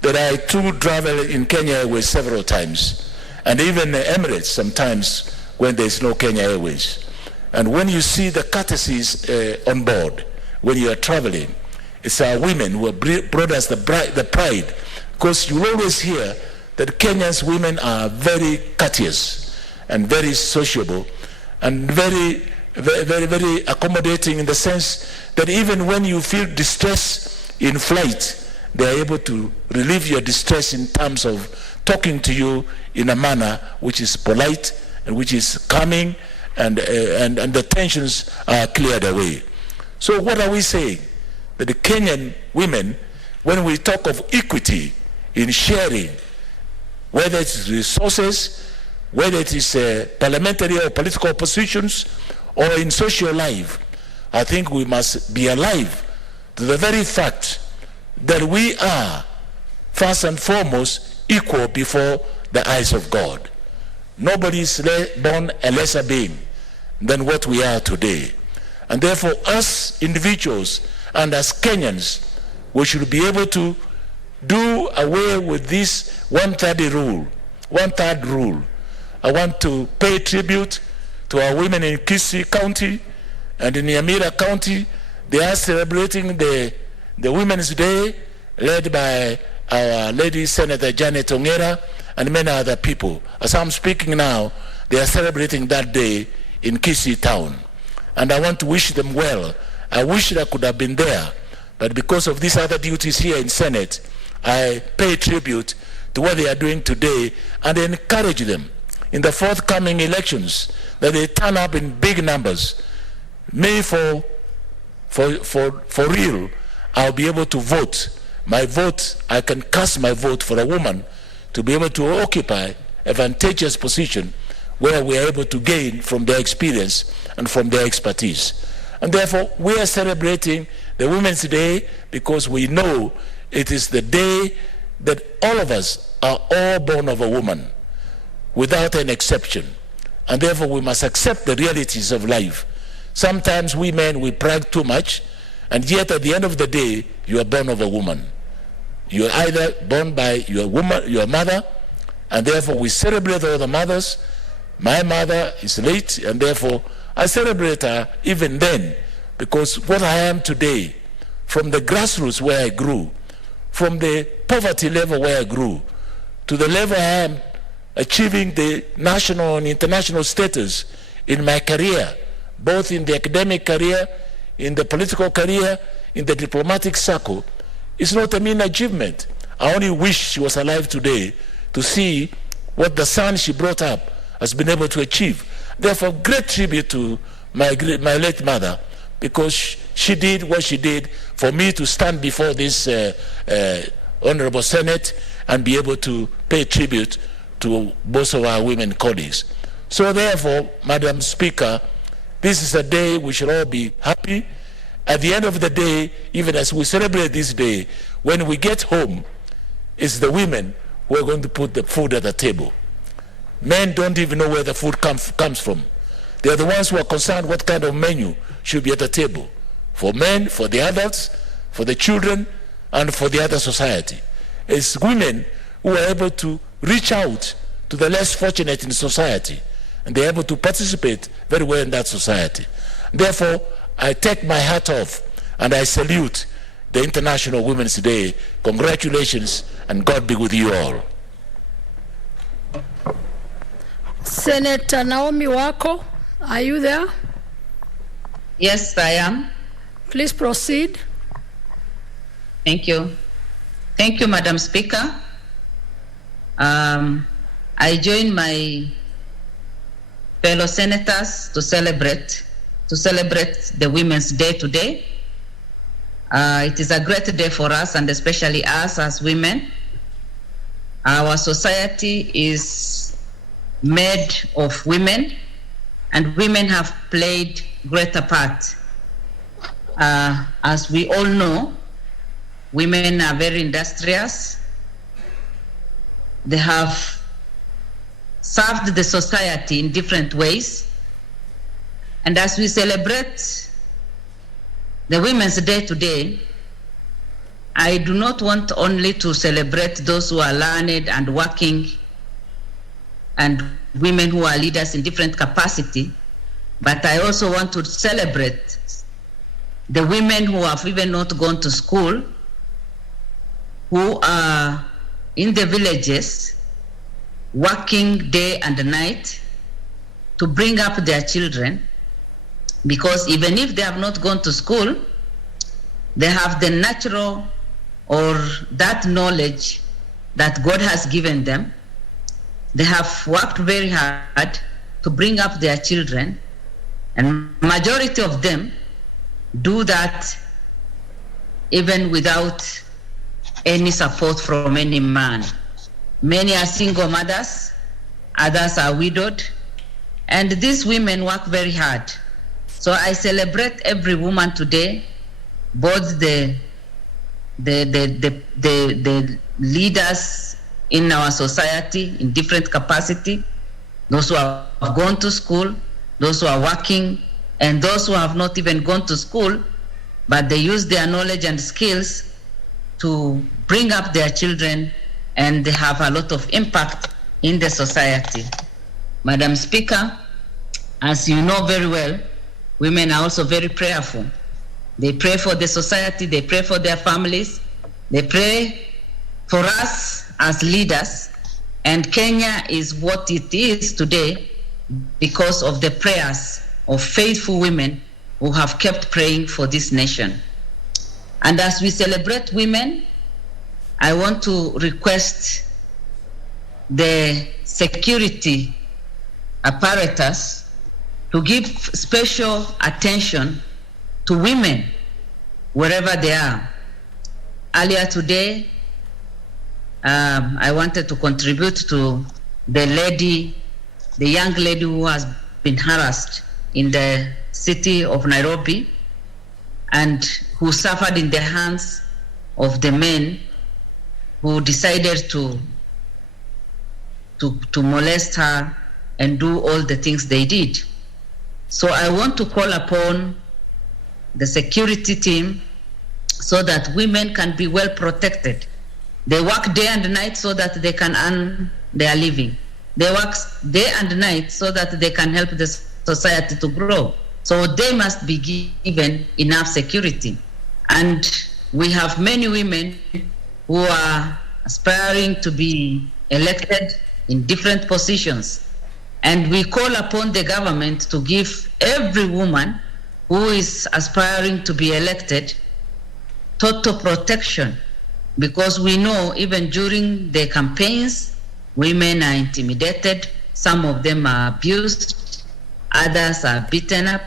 that I too travel in Kenya Airways several times, and even the Emirates sometimes when there's no Kenya Airways. And when you see the courtesies on board, when you are traveling, it's our women who have brought us the pride, because you always hear that Kenya's women are very courteous and very sociable and very very, very accommodating in the sense that even when you feel distress in flight, they are able to relieve your distress in terms of talking to you in a manner which is polite and which is calming, and the tensions are cleared away. So what are we saying? That the Kenyan women, when we talk of equity in sharing, whether it's resources, whether it is parliamentary or political positions, or in social life, I think we must be alive to the very fact that we are, first and foremost, equal before the eyes of God. Nobody is born a lesser being than what we are today. And therefore, us individuals and as Kenyans, we should be able to do away with this one-third rule. I want to pay tribute to our women in Kisii County and in Nyamira County. They are celebrating the Women's Day, led by our Lady Senator Janet Ongera and many other people. As I'm speaking now, they are celebrating that day in Kisii town. And I want to wish them well. I wish I could have been there, but because of these other duties here in Senate, I pay tribute to what they are doing today and encourage them in the forthcoming elections that they turn up in big numbers. May for real, I'll be able to vote. My vote, I can cast my vote for a woman to be able to occupy advantageous position where we are able to gain from their experience and from their expertise. And therefore, we are celebrating the Women's Day because we know it is the day that all of us are all born of a woman, without an exception. And therefore, we must accept the realities of life. Sometimes we men, we brag too much, and yet at the end of the day, you are born of a woman. You are either born by your mother, and therefore we celebrate all the mothers. My mother is late, and therefore I celebrate her even then, because what I am today, from the grassroots where I grew, from the poverty level where I grew, to the level I am achieving the national and international status in my career, both in the academic career, in the political career, in the diplomatic circle, it's not a mean achievement. I only wish she was alive today to see what the son she brought up has been able to achieve. Therefore, great tribute to my late mother, because she did what she did for me to stand before this Honorable Senate and be able to pay tribute to both of our women colleagues. So therefore, Madam Speaker, this is a day we should all be happy. At the end of the day, even as we celebrate this day, when we get home, it's the women who are going to put the food at the table. Men don't even know where the food comes from. They are the ones who are concerned what kind of menu should be at the table. For men, for the adults, for the children, and for the other society. It's women who are able to reach out to the less fortunate in society, and they're able to participate very well in that society. Therefore, I take my hat off and I salute the International Women's Day. Congratulations, and God be with you all. Senator Naomi Wako, are you there? Yes, I am. Please proceed. Thank you. Thank you, Madam Speaker. I join my fellow senators to celebrate the Women's Day today. It is a great day for us, and especially us as women. Our society is made of women, and women have played greater part. As we all know, women are very industrious. They have served the society in different ways. And as we celebrate the Women's Day today, I do not want only to celebrate those who are learned and working and women who are leaders in different capacity, but I also want to celebrate the women who have even not gone to school, who are in the villages working day and night to bring up their children, because even if they have not gone to school, they have the natural or that knowledge that God has given them. They have worked very hard to bring up their children, and majority of them do that even without any support from any man. Many are single mothers, others are widowed, and these women work very hard. So I celebrate every woman today, both the leaders in our society in different capacity, those who have gone to school, those who are working, and those who have not even gone to school, but they use their knowledge and skills to bring up their children, and they have a lot of impact in the society. Madam Speaker, as you know very well, women are also very prayerful. They pray for the society, they pray for their families, they pray for us as leaders, and Kenya is what it is today because of the prayers of faithful women who have kept praying for this nation. And as we celebrate women, I want to request the security apparatus to give special attention to women wherever they are. Earlier today, I wanted to contribute to the young lady who has been harassed in the city of Nairobi and who suffered in the hands of the men who decided to molest her and do all the things they did. So I want to call upon the security team so that women can be well protected. They work day and night so that they can earn their living. They work day and night so that they can help the society to grow. So they must be given enough security. And we have many women who are aspiring to be elected in different positions. And we call upon the government to give every woman who is aspiring to be elected total protection, because we know even during the campaigns, women are intimidated, some of them are abused, others are beaten up,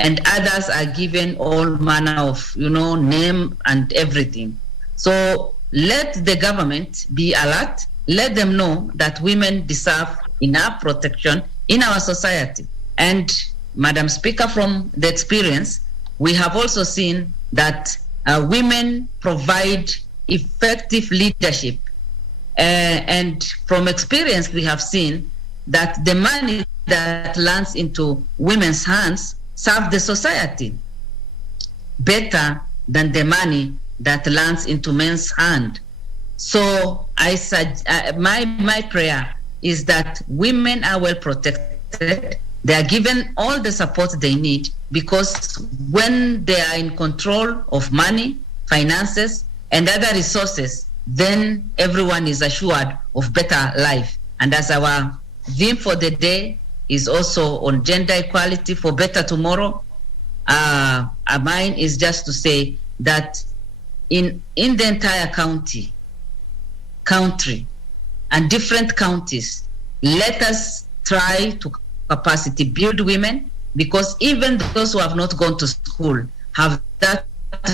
and others are given all manner of, name and everything. So let the government be alert, let them know that women deserve enough protection in our society. And Madam Speaker, from the experience, we have also seen that women provide effective leadership. And from experience, we have seen that the money that lands into women's hands serve the society better than the money that lands into men's hand. So my prayer is that women are well protected. They are given all the support they need, because when they are in control of money, finances, and other resources, then everyone is assured of better life. And as our theme for the day is also on gender equality for better tomorrow, mine is just to say that in the entire country and different counties, let us try to capacity build women, because even those who have not gone to school have that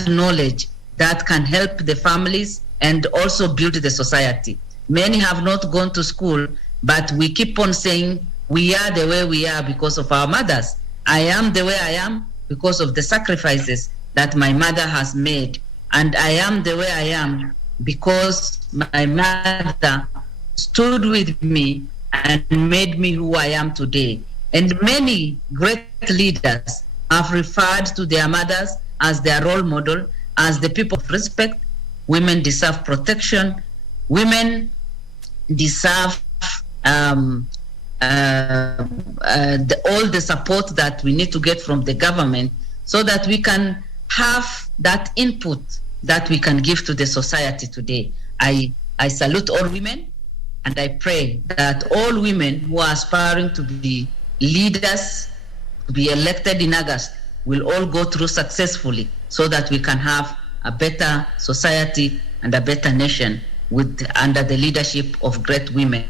knowledge that can help the families and also build the society. Many have not gone to school, but we keep on saying we are the way we are because of our mothers. I am the way I am because of the sacrifices that my mother has made. And I am the way I am because my mother stood with me and made me who I am today. And many great leaders have referred to their mothers as their role model, as the people of respect. Women deserve protection. Women deserve all the support that we need to get from the government, so that we can have that input that we can give to the society today. I salute all women, and I pray that all women who are aspiring to be leaders to be elected in August will all go through successfully so that we can have a better society and a better nation under the leadership of great women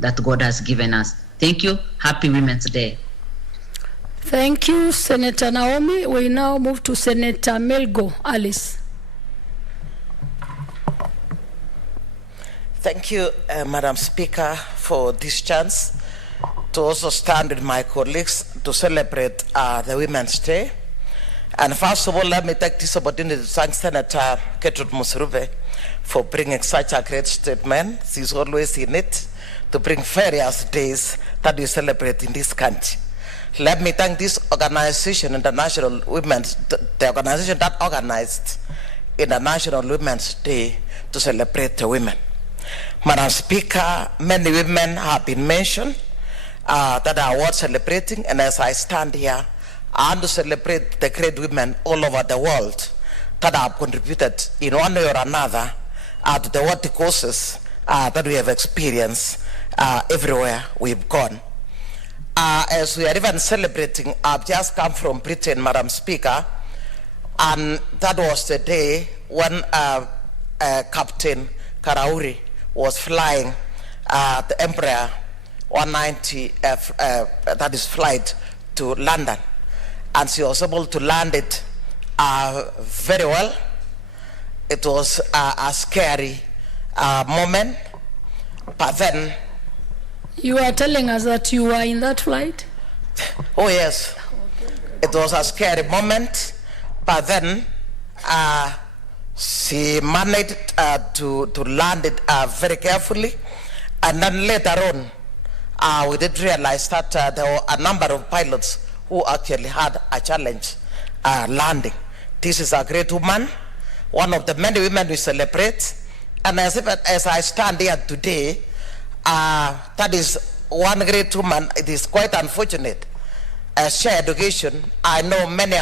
that God has given us. Thank you. Happy Women's Day. Thank you, Senator Naomi. We now move to Senator Melgo Alice. Thank you, Madam Speaker, for this chance to also stand with my colleagues to celebrate the Women's Day. And first of all, let me take this opportunity to thank Senator Gertrude Musurube for bringing such a great statement. She's always in it to bring various days that we celebrate in this country. Let me thank this organization, International Women's, the organization that organized International Women's Day to celebrate the women. Madam Speaker, many women have been mentioned that are worth celebrating, and as I stand here, I want to celebrate the great women all over the world that have contributed in one way or another to the worthy causes that we have experienced everywhere we've gone. As we are even celebrating, I've just come from Britain, Madam Speaker, and that was the day when Captain Karauri was flying the Embraer 190, that is flight to London, and she was able to land it very well. It was a scary moment, but then... You are telling us that you were in that flight? Oh yes, it was a scary moment, but then she managed to land it very carefully, and then later on we did realize that there were a number of pilots who actually had a challenge landing. This is a great woman, one of the many women we celebrate, and as I stand here today, that is one great woman. It is quite unfortunate. As share education, I know many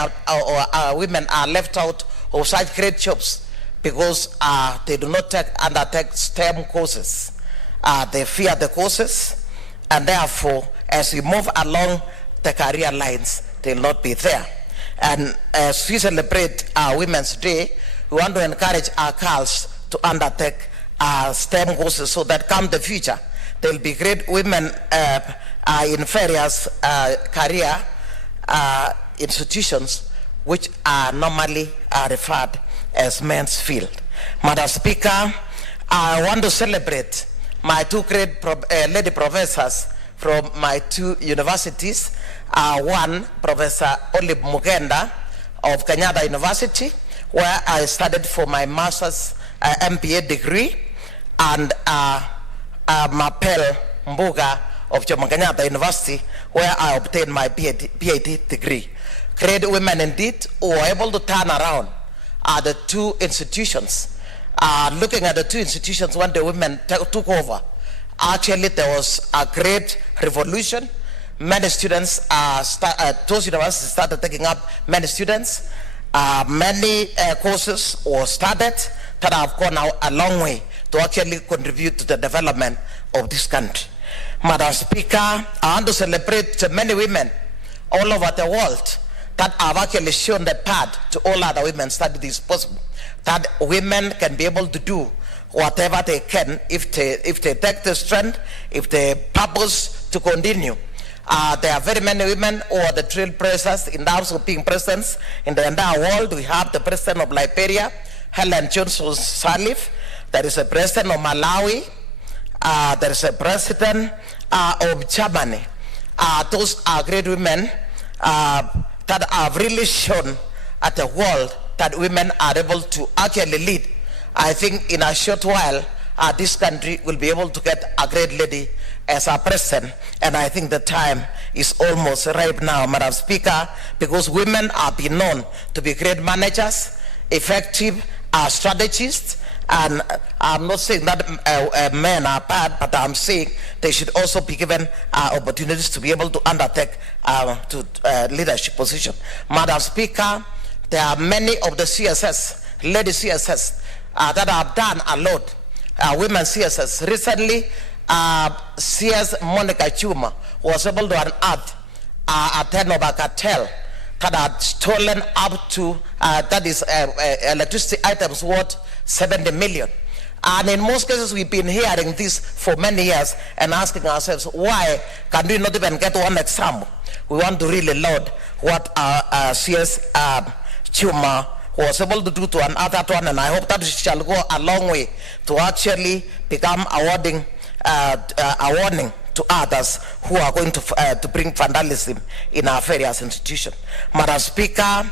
women are left out of such great jobs because they do not undertake STEM courses. They fear the courses, and therefore, as we move along the career lines, they will not be there. And as we celebrate Women's Day, we want to encourage our girls to undertake STEM courses so that come the future, there will be great women in various career institutions which are normally referred as men's field. Madam Speaker, I want to celebrate my two great lady professors from my two universities. One, Professor Olive Mugenda of Kenyatta University, where I studied for my master's MPA degree, and Mapel Mbuga of Jomo Kenyatta University, where I obtained my PhD degree. Great women indeed, who were able to turn around the two institutions. Looking at the two institutions when the women took over, actually there was a great revolution. Many students, those universities started taking up many students. Many courses were started that have gone a long way to actually contribute to the development of this country. Madam Speaker, I want to celebrate the many women all over the world that have actually shown the path to all other women that it is possible, that women can be able to do whatever they can if they take the strength, if they purpose to continue. There are very many women who are the trailblazers in terms of being presidents in the entire world. We have the president of Liberia, Helen Johnson Sirleaf. There is a president of Malawi. There is a president of Germany. Those are great women that have really shown at the world that women are able to actually lead. I think in a short while, this country will be able to get a great lady as our president, and I think the time is almost ripe now, Madam Speaker, because women are being known to be great managers, effective strategists, and I'm not saying that men are bad, but I'm saying they should also be given opportunities to be able to undertake leadership position. Madam Speaker, there are many of the CSS, lady CSS, that have done a lot, women CSS. Recently, CS Monica Chuma was able to unearth attend of a cartel that had stolen up to, electricity items worth 70 million. And in most cases, we've been hearing this for many years and asking ourselves, why can we not even get one example? We want to really laud what CS Chuma was able to do to another one, and I hope that shall go a long way to actually become a warning to others who are going to bring vandalism in our various institutions. Madam Speaker,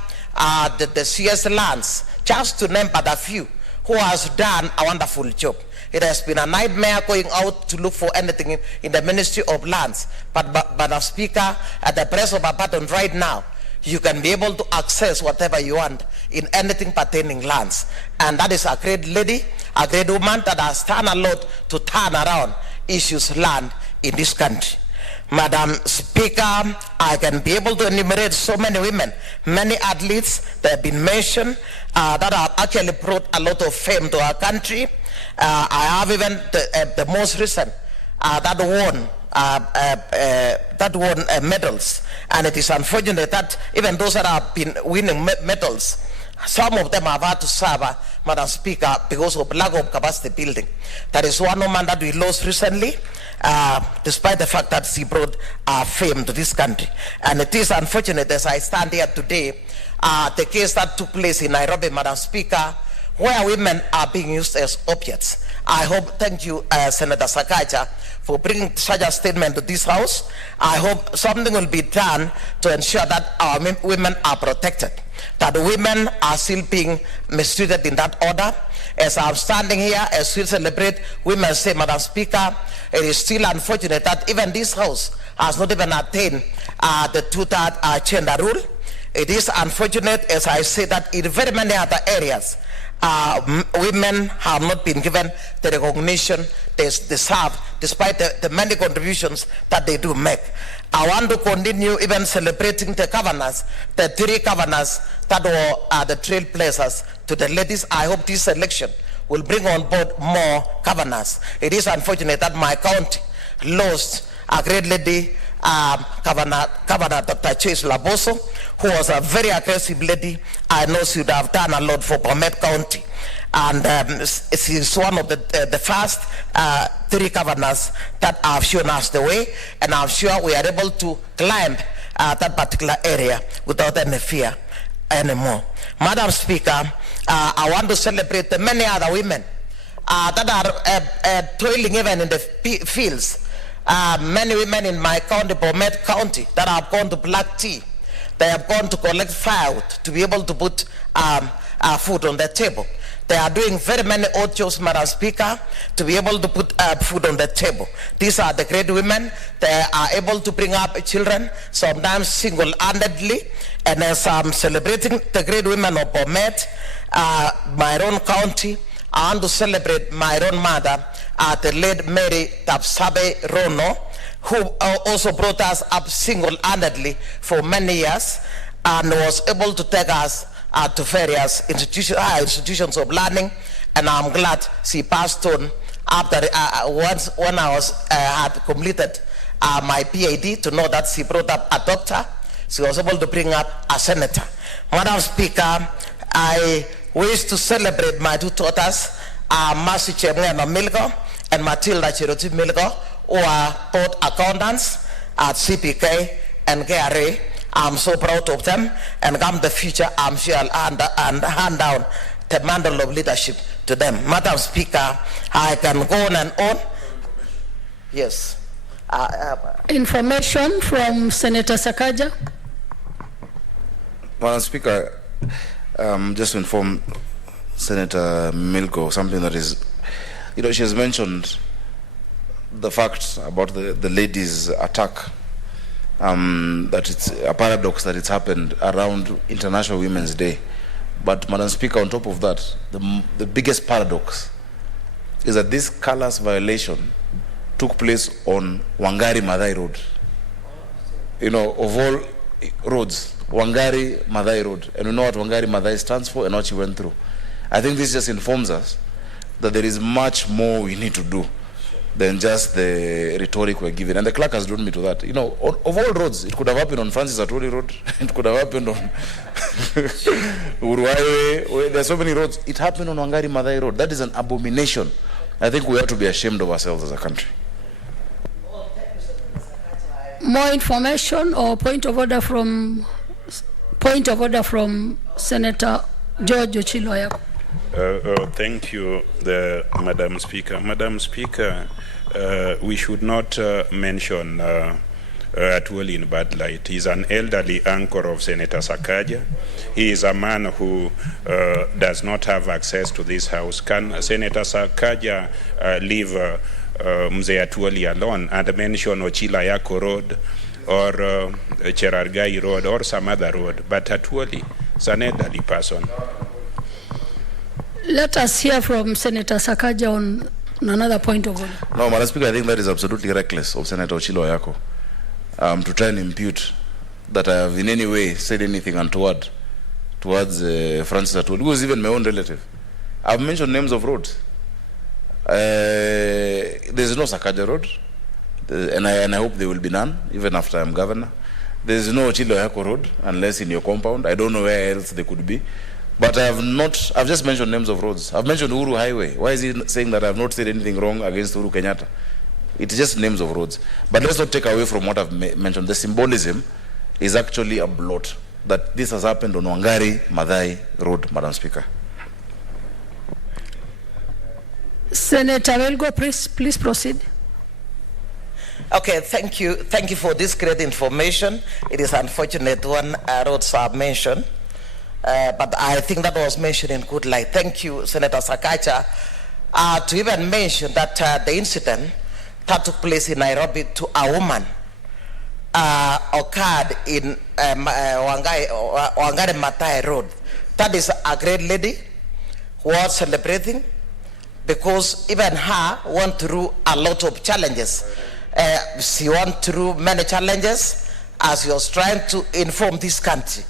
the CS Lands, just to name but a few, who has done a wonderful job. It has been a nightmare going out to look for anything in the Ministry of Lands. But Madam Speaker, at the press of a button right now, you can be able to access whatever you want in anything pertaining lands. And that is a great lady, a great woman that has done a lot to turn around issues land in this country. Madam Speaker, I can be able to enumerate so many women, many athletes that have been mentioned that have actually brought a lot of fame to our country. I have even the most recent that won medals, and it is unfortunate that even those that have been winning medals, some of them have had to serve, Madam Speaker, because of lack of capacity building. That is one woman that we lost recently, despite the fact that she brought fame to this country. And it is unfortunate, as I stand here today, the case that took place in Nairobi, Madam Speaker, where women are being used as objects. I hope, thank you, Senator Sakaja, for bringing such a statement to this House. I hope something will be done to ensure that our women are protected, that women are still being mistreated in that order. As I'm standing here, as we celebrate Women's Day, Madam Speaker, it is still unfortunate that even this House has not even attained the two-third gender rule. It is unfortunate, as I say, that in very many other areas, women have not been given the recognition they deserve, despite the many contributions that they do make. I want to continue even celebrating the governors, the 3 governors that were the trailblazers to the ladies. I hope this election will bring on board more governors. It is unfortunate that my county lost a great lady, Governor Dr. Chase Laboso, who was a very aggressive lady. I know she would have done a lot for Bomet County. And she's one of the first 3 governors that have shown us the way, and I'm sure we are able to climb that particular area without any fear anymore. Madam Speaker, I want to celebrate the many other women that are toiling even in the fields. Many women in my county, Bomet County, that have gone to black tea. They have gone to collect firewood to be able to put food on the table. They are doing very many odd jobs, Madam Speaker, to be able to put food on the table. These are the great women. They are able to bring up children, sometimes single-handedly. And as I'm celebrating the great women of Bomet, my own county, I want to celebrate my own mother, the late Mary Tapsabe Rono, who also brought us up single-handedly for many years and was able to take us to various institutions of learning. And I'm glad she passed on after when I had completed my PhD, to know that she brought up a doctor. She was able to bring up a senator. Madam Speaker, I wish to celebrate my 2 daughters, Mercy Chemweno Milgo and Matilda Chiroti Milgo, who are both accountants at CPK and KRA. I'm so proud of them, and come the future, I'm sure I'll hand down the mantle of leadership to them. Madam Speaker, I can go on and on. Yes. Information from Senator Sakaja. Madam Speaker, just to inform Senator Milko something that is, she has mentioned the fact about the ladies' attack, that it's a paradox that it's happened around International Women's Day. But Madam Speaker, on top of that, the biggest paradox is that this callous violation took place on Wangari Maathai Road. Of all roads, Wangari Maathai Road. And we know what Wangari Maathai stands for and what she went through. I think this just informs us that there is much more we need to do than just the rhetoric we're given. And the clerk has drawn me to that. You know, of all roads, it could have happened on Francis Atwoli Road. It could have happened on Uruwaiwe. There are so many roads. It happened on Wangari Maathai Road. That is an abomination. I think we have to be ashamed of ourselves as a country. More information or point of order from Senator George Ochilo. Thank you, Madam Speaker. Madam Speaker, we should not mention Atwoli in bad light. He's an elderly uncle of Senator Sakaja. He is a man who does not have access to this house. Can Senator Sakaja leave Mzee Atwoli alone and mention Ochila Yako Road or Cherargai Road or some other road? But Atwoli is an elderly person. Let us hear from Senator Sakaja on another point of order. No, Madam Speaker, I think that is absolutely reckless of Senator Ochilo Ayako to try and impute that I have in any way said anything untoward towards Francis Atwoli, who is even my own relative. I've mentioned names of roads. There is no Sakaja Road, and I hope there will be none, even after I'm governor. There is no Ochilo Ayako Road, unless in your compound. I don't know where else they could be. But I've just mentioned names of roads. I've mentioned Uhuru Highway. Why is he saying that I've not said anything wrong against Uhuru Kenyatta? It's just names of roads. But let's not take away from what I've mentioned. The symbolism is actually a blot that this has happened on Wangari Maathai Road, Madam Speaker. Senator Welgo, please proceed. Okay, thank you. Thank you for this great information. It is unfortunate when roads are mentioned. But I think that was mentioned in good light. Thank you, Senator Sakaja, to even mention that the incident that took place in Nairobi to a woman occurred in Wangari Maathai Road. That is a great lady who was celebrating because even her went through a lot of challenges. She went through many challenges as she was trying to inform this country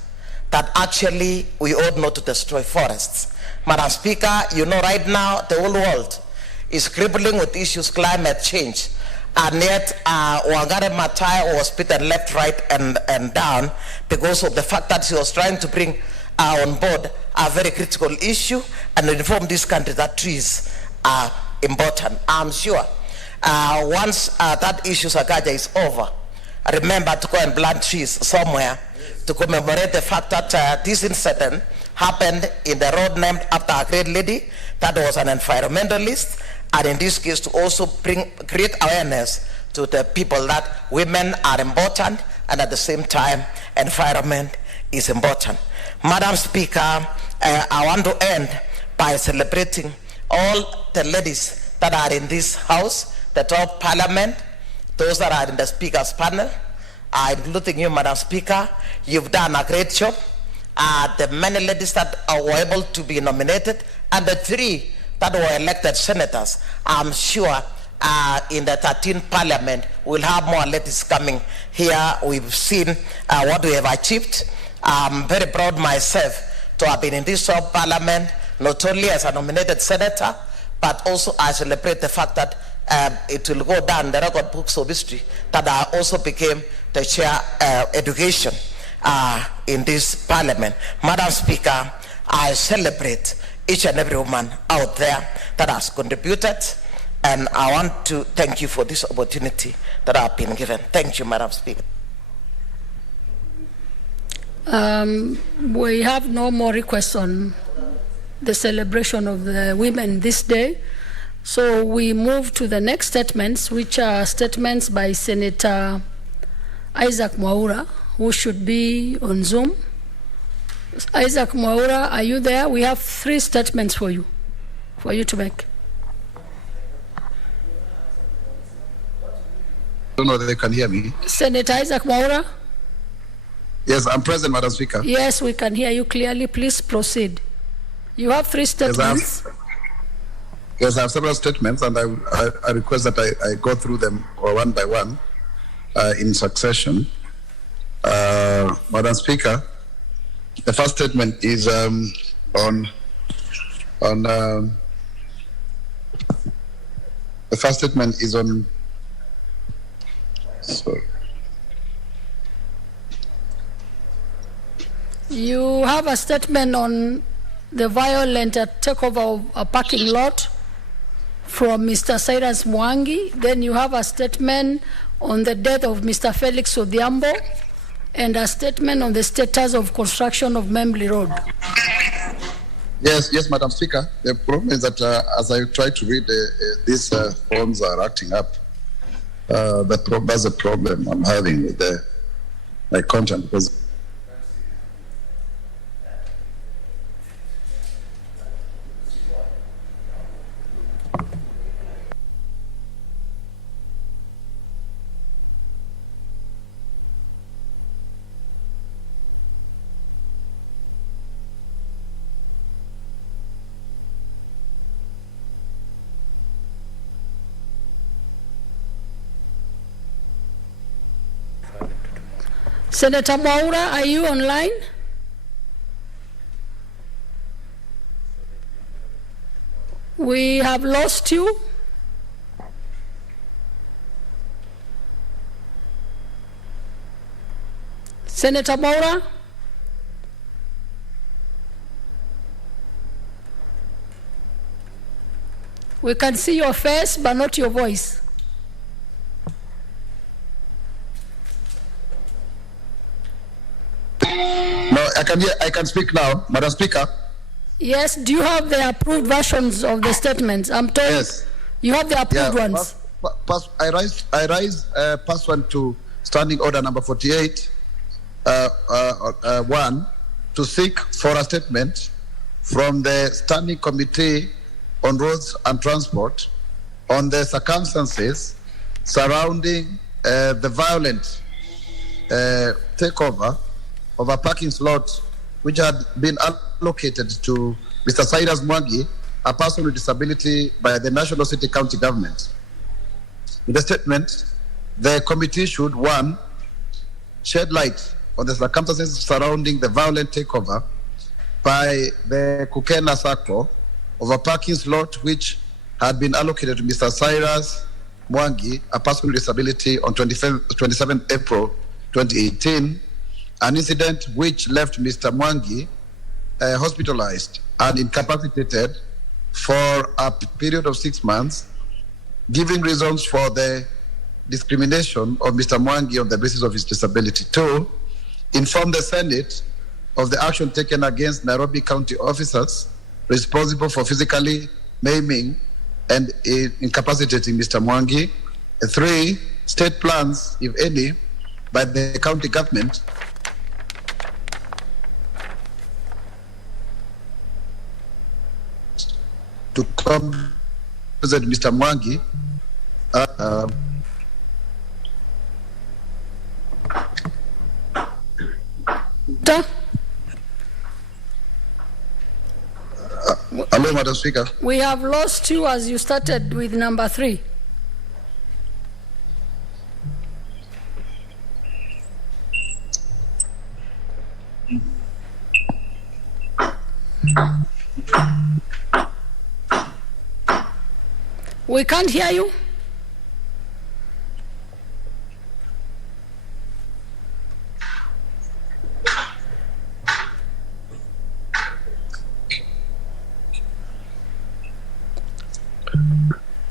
that actually we ought not to destroy forests. Madam Speaker, you know right now the whole world is crippling with issues climate change, and yet Wangari Maathai was beaten left, right, and down because of the fact that she was trying to bring on board a very critical issue and inform this country that trees are important. I'm sure once that issue, Sakaja, is over, remember to go and plant trees somewhere to commemorate the fact that this incident happened in the road named after a great lady that was an environmentalist, and in this case to also create awareness to the people that women are important and at the same time environment is important. Madam Speaker, I want to end by celebrating all the ladies that are in this house, the top parliament, those that are in the speaker's panel, including you, Madam Speaker. You've done a great job. The many ladies that were able to be nominated and the 3 that were elected senators, I'm sure in the 13th parliament we'll have more ladies coming here. We've seen what we have achieved. I'm very proud myself to have been in this parliament, not only as a nominated senator, but also I celebrate the fact that it will go down the record books of history that I also became the chair education in this parliament. Madam Speaker, I celebrate each and every woman out there that has contributed, and I want to thank you for this opportunity that I've been given. Thank you, Madam Speaker. We have no more requests on the celebration of the women this day. So we move to the next statements, which are statements by Senator Isaac Mwaura, who should be on Zoom. Isaac Mwaura, are you there? We have 3 statements for you to make. I don't know if they can hear me. Senator Isaac Mwaura? Yes, I'm present, Madam Speaker. Yes, we can hear you clearly. Please proceed. You have 3 statements. Yes, I have several statements, and I request that I go through them one by one in succession. Madam Speaker, the first statement is on The first statement is on. Sorry. You have a statement on the violent takeover of a parking lot from Mr. Cyrus Mwangi. Then you have a statement on the death of Mr. Felix Odhiambo and a statement on the status of construction of Membli Road. Yes, Madam Speaker. The problem is that as I try to read, these forms are acting up. That's the problem I'm having with my content. Because Senator Mwaura, are you online? We have lost you. Senator Mwaura? We can see your face, but not your voice. no, I can speak now, Madam Speaker. Yes, do you have the approved versions of the statements? I'm told Yes. You have the approved ones. I rise pursuant to Standing Order number 48, 1, to seek for a statement from the Standing Committee on Roads and Transport on the circumstances surrounding the violent takeover of a parking slot which had been allocated to Mr. Cyrus Mwangi, a person with disability, by the National City County Government. In the statement, the committee should, 1, shed light on the circumstances surrounding the violent takeover by the Kukena Sacco of a parking slot which had been allocated to Mr. Cyrus Mwangi, a person with disability, on 27 April 2018, an incident which left Mr. Mwangi hospitalized and incapacitated for a period of 6 months, giving reasons for the discrimination of Mr. Mwangi on the basis of his disability. 2, inform the Senate of the action taken against Nairobi County officers responsible for physically maiming and incapacitating Mr. Mwangi. 3, state plans, if any, by the county government to compensate Mr. Mwangi hello, Madam Speaker. We have lost you as you started with number 3. We can't hear you.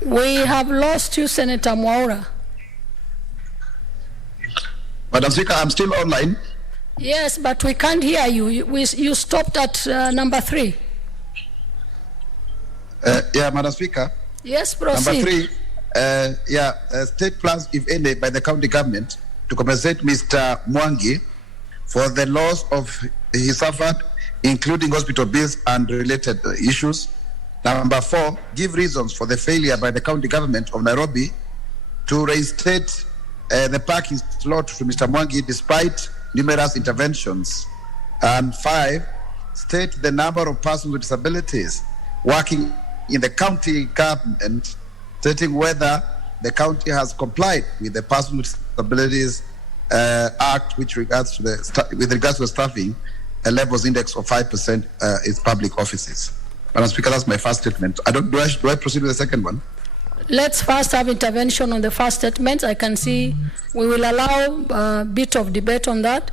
We have lost you, Senator Mwaura. Madam Speaker, I'm still online. Yes, but we can't hear you. You stopped at number 3. Yeah, Madam Speaker. Yes, proceed. Number 3, state plans, if any, by the county government to compensate Mr. Mwangi for the loss of he suffered, including hospital bills and related issues. Number 4, give reasons for the failure by the county government of Nairobi to reinstate the parking slot to Mr. Mwangi despite numerous interventions. And 5, state the number of persons with disabilities working in the county government, stating whether the county has complied with the Persons with Disabilities Act, which regards to with regards to the staffing levels index of 5% its public offices. Madam Speaker, that's my first statement. Do I proceed with the second one? Let's first have intervention on the first statement. I can see we will allow a bit of debate on that.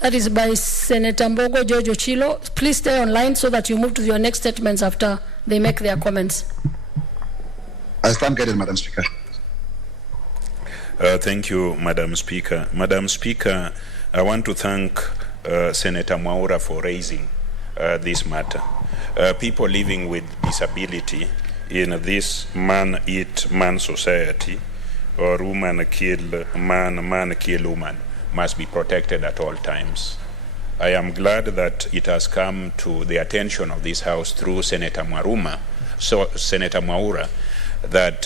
That is by Senator Mbogo George Ochilo. Please stay online so that you move to your next statements after they make their comments. I stand guided, Madam Speaker. Thank you, Madam Speaker. Madam Speaker, I want to thank Senator Mwaura for raising this matter. People living with disability in this man-eat-man society, or woman kill man, man kill woman, must be protected at all times. I am glad that it has come to the attention of this House through Senator Mwaura, that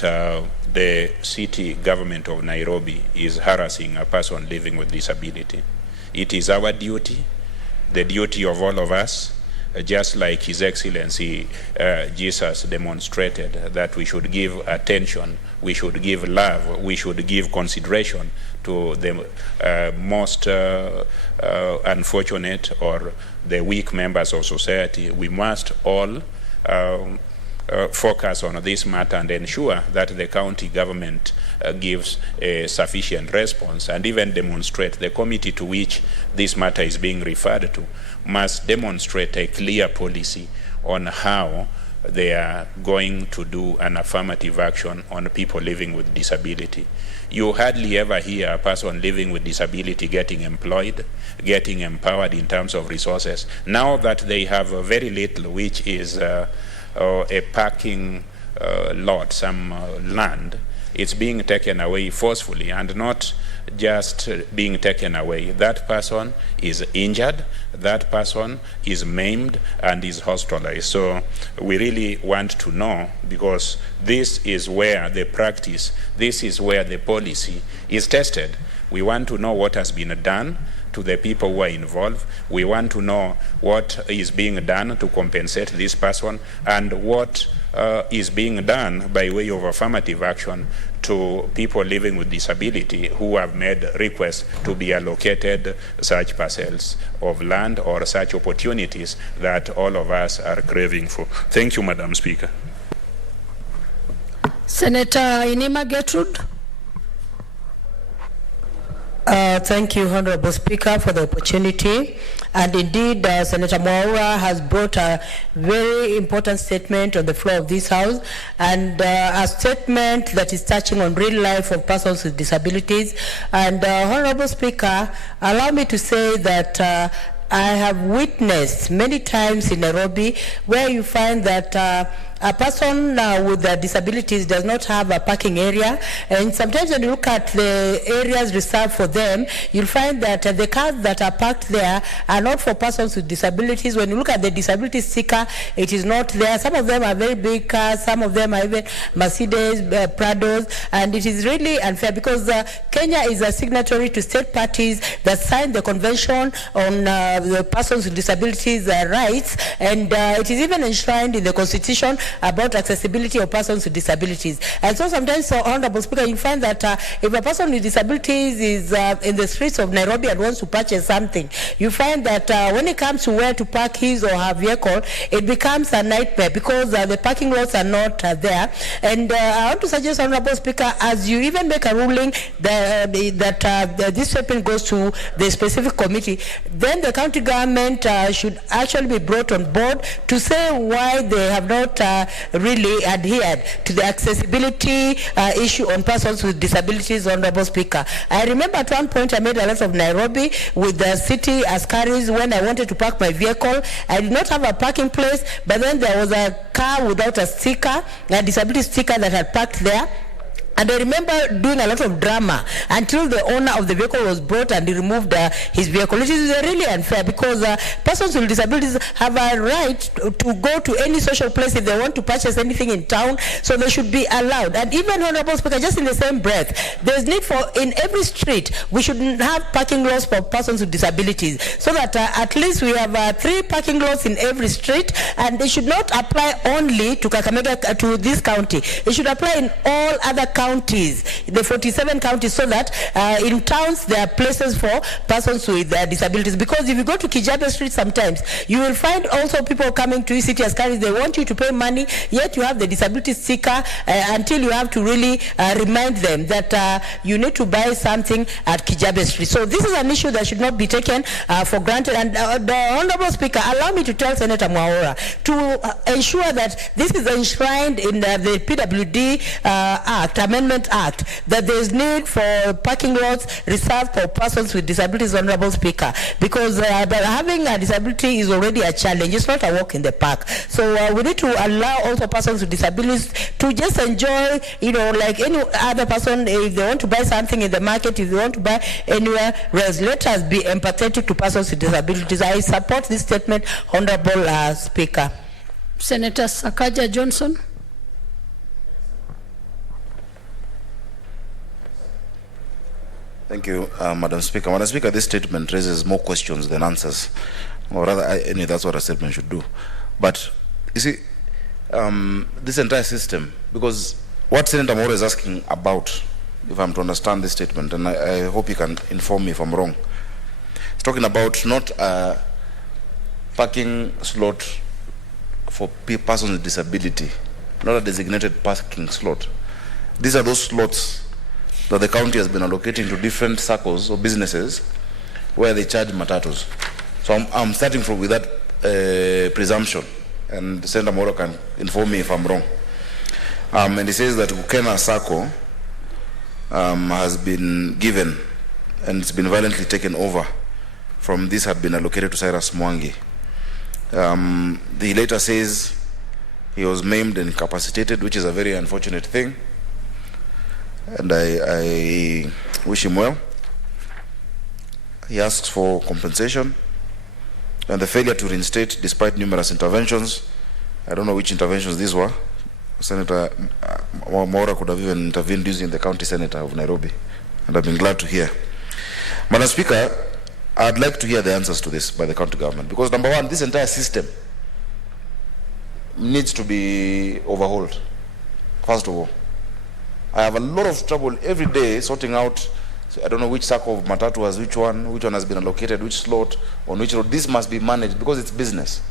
the city government of Nairobi is harassing a person living with disability. It is our duty, the duty of all of us, just like His Excellency Jesus demonstrated, that we should give attention, we should give love, we should give consideration to the most unfortunate or the weak members of society. We must all focus on this matter and ensure that the county government gives a sufficient response, and even demonstrate the committee to which this matter is being referred to must demonstrate a clear policy on how they are going to do an affirmative action on people living with disability. You hardly ever hear a person living with disability getting employed, getting empowered in terms of resources. Now that they have very little, which is a parking lot, some land, it's being taken away forcefully, and not just being taken away. That person is injured, that person is maimed and is hospitalized. So we really want to know, because this is where the practice, this is where the policy is tested. We want to know what has been done to the people who are involved. We want to know what is being done to compensate this person, and what is being done by way of affirmative action to people living with disability who have made requests to be allocated such parcels of land or such opportunities that all of us are craving for. Thank you, Madam Speaker. Senator Inima Gertrude. Thank you, Honorable Speaker, for the opportunity. And indeed, Senator Mwaura has brought a very important statement on the floor of this House, and a statement that is touching on real life of persons with disabilities. And Honorable Speaker, allow me to say that I have witnessed many times in Nairobi where you find that a person with disabilities does not have a parking area, and sometimes when you look at the areas reserved for them, you'll find that the cars that are parked there are not for persons with disabilities. When you look at the disability sticker, it is not there. Some of them are very big cars, some of them are even Mercedes, Prados, and it is really unfair, because Kenya is a signatory to state parties that signed the Convention on the Persons with Disabilities Rights, and it is even enshrined in the Constitution about accessibility of persons with disabilities. And so sometimes, so Honorable Speaker, you find that if a person with disabilities is in the streets of Nairobi and wants to purchase something, you find that when it comes to where to park his or her vehicle, it becomes a nightmare, because the parking lots are not there. And I want to suggest, Honorable Speaker, as you even make a ruling that this statement goes to the specific committee, then the county government should actually be brought on board to say why they have not really adhered to the accessibility issue on persons with disabilities, Honorable Speaker. I remember at one point I made a lot of Nairobi with the city askaris when I wanted to park my vehicle. I did not have a parking place, but then there was a car without a sticker, a disability sticker that had parked there. And I remember doing a lot of drama until the owner of the vehicle was brought and he removed his vehicle. It is really unfair, because persons with disabilities have a right to go to any social place if they want to purchase anything in town, so they should be allowed. And even, Honorable Speaker, just in the same breath, there's need for, in every street, we should have parking lots for persons with disabilities, so that at least we have 3 parking lots in every street, and they should not apply only to Kakamega, to this county. It should apply in all other counties counties, the 47 counties, so that in towns there are places for persons with disabilities. Because if you go to Kijabe Street sometimes, you will find also people coming to ECT as carriers. They want you to pay money, yet you have the disability sticker until you have to really remind them that you need to buy something at Kijabe Street. So this is an issue that should not be taken for granted. And the Honorable Speaker, allow me to tell Senator Mwaura to ensure that this is enshrined in the PWD Act, Amendment Act, that there is need for parking lots reserved for persons with disabilities, Honorable Speaker, because having a disability is already a challenge. It's not a walk in the park. So we need to allow also persons with disabilities to just enjoy, you know, like any other person. If they want to buy something in the market, if they want to buy anywhere else, let us be empathetic to persons with disabilities. I support this statement, Honorable Speaker. Senator Sakaja Johnson. Thank you, Madam Speaker. Madam Speaker, this statement raises more questions than answers. Or rather, anyway, that's what a statement should do. But, you see, this entire system, because what Senator Mwaura is asking about, if I'm to understand this statement, and I hope you can inform me if I'm wrong, it's talking about not a parking slot for persons with disability, not a designated parking slot. These are those slots that the county has been allocating to different circles or businesses where they charge matatus. So I'm starting with that presumption, and Senator Mwaura can inform me if I'm wrong. And he says that Kukena Sacco has been given, and it's been violently taken over from this had been allocated to Cyrus Mwangi. He later says he was maimed and incapacitated, which is a very unfortunate thing, and I wish him well. He asks for compensation, and the failure to reinstate despite numerous interventions. I don't know which interventions these were. Senator Mwaura could have even intervened using the county senator of Nairobi, and I've been glad to hear. Madam Speaker, I'd like to hear the answers to this by the county government, because number one, this entire system needs to be overhauled. First of all, I have a lot of trouble every day sorting out, I don't know which circle of matatu has which one has been allocated, which slot, on which road. This must be managed because it's business.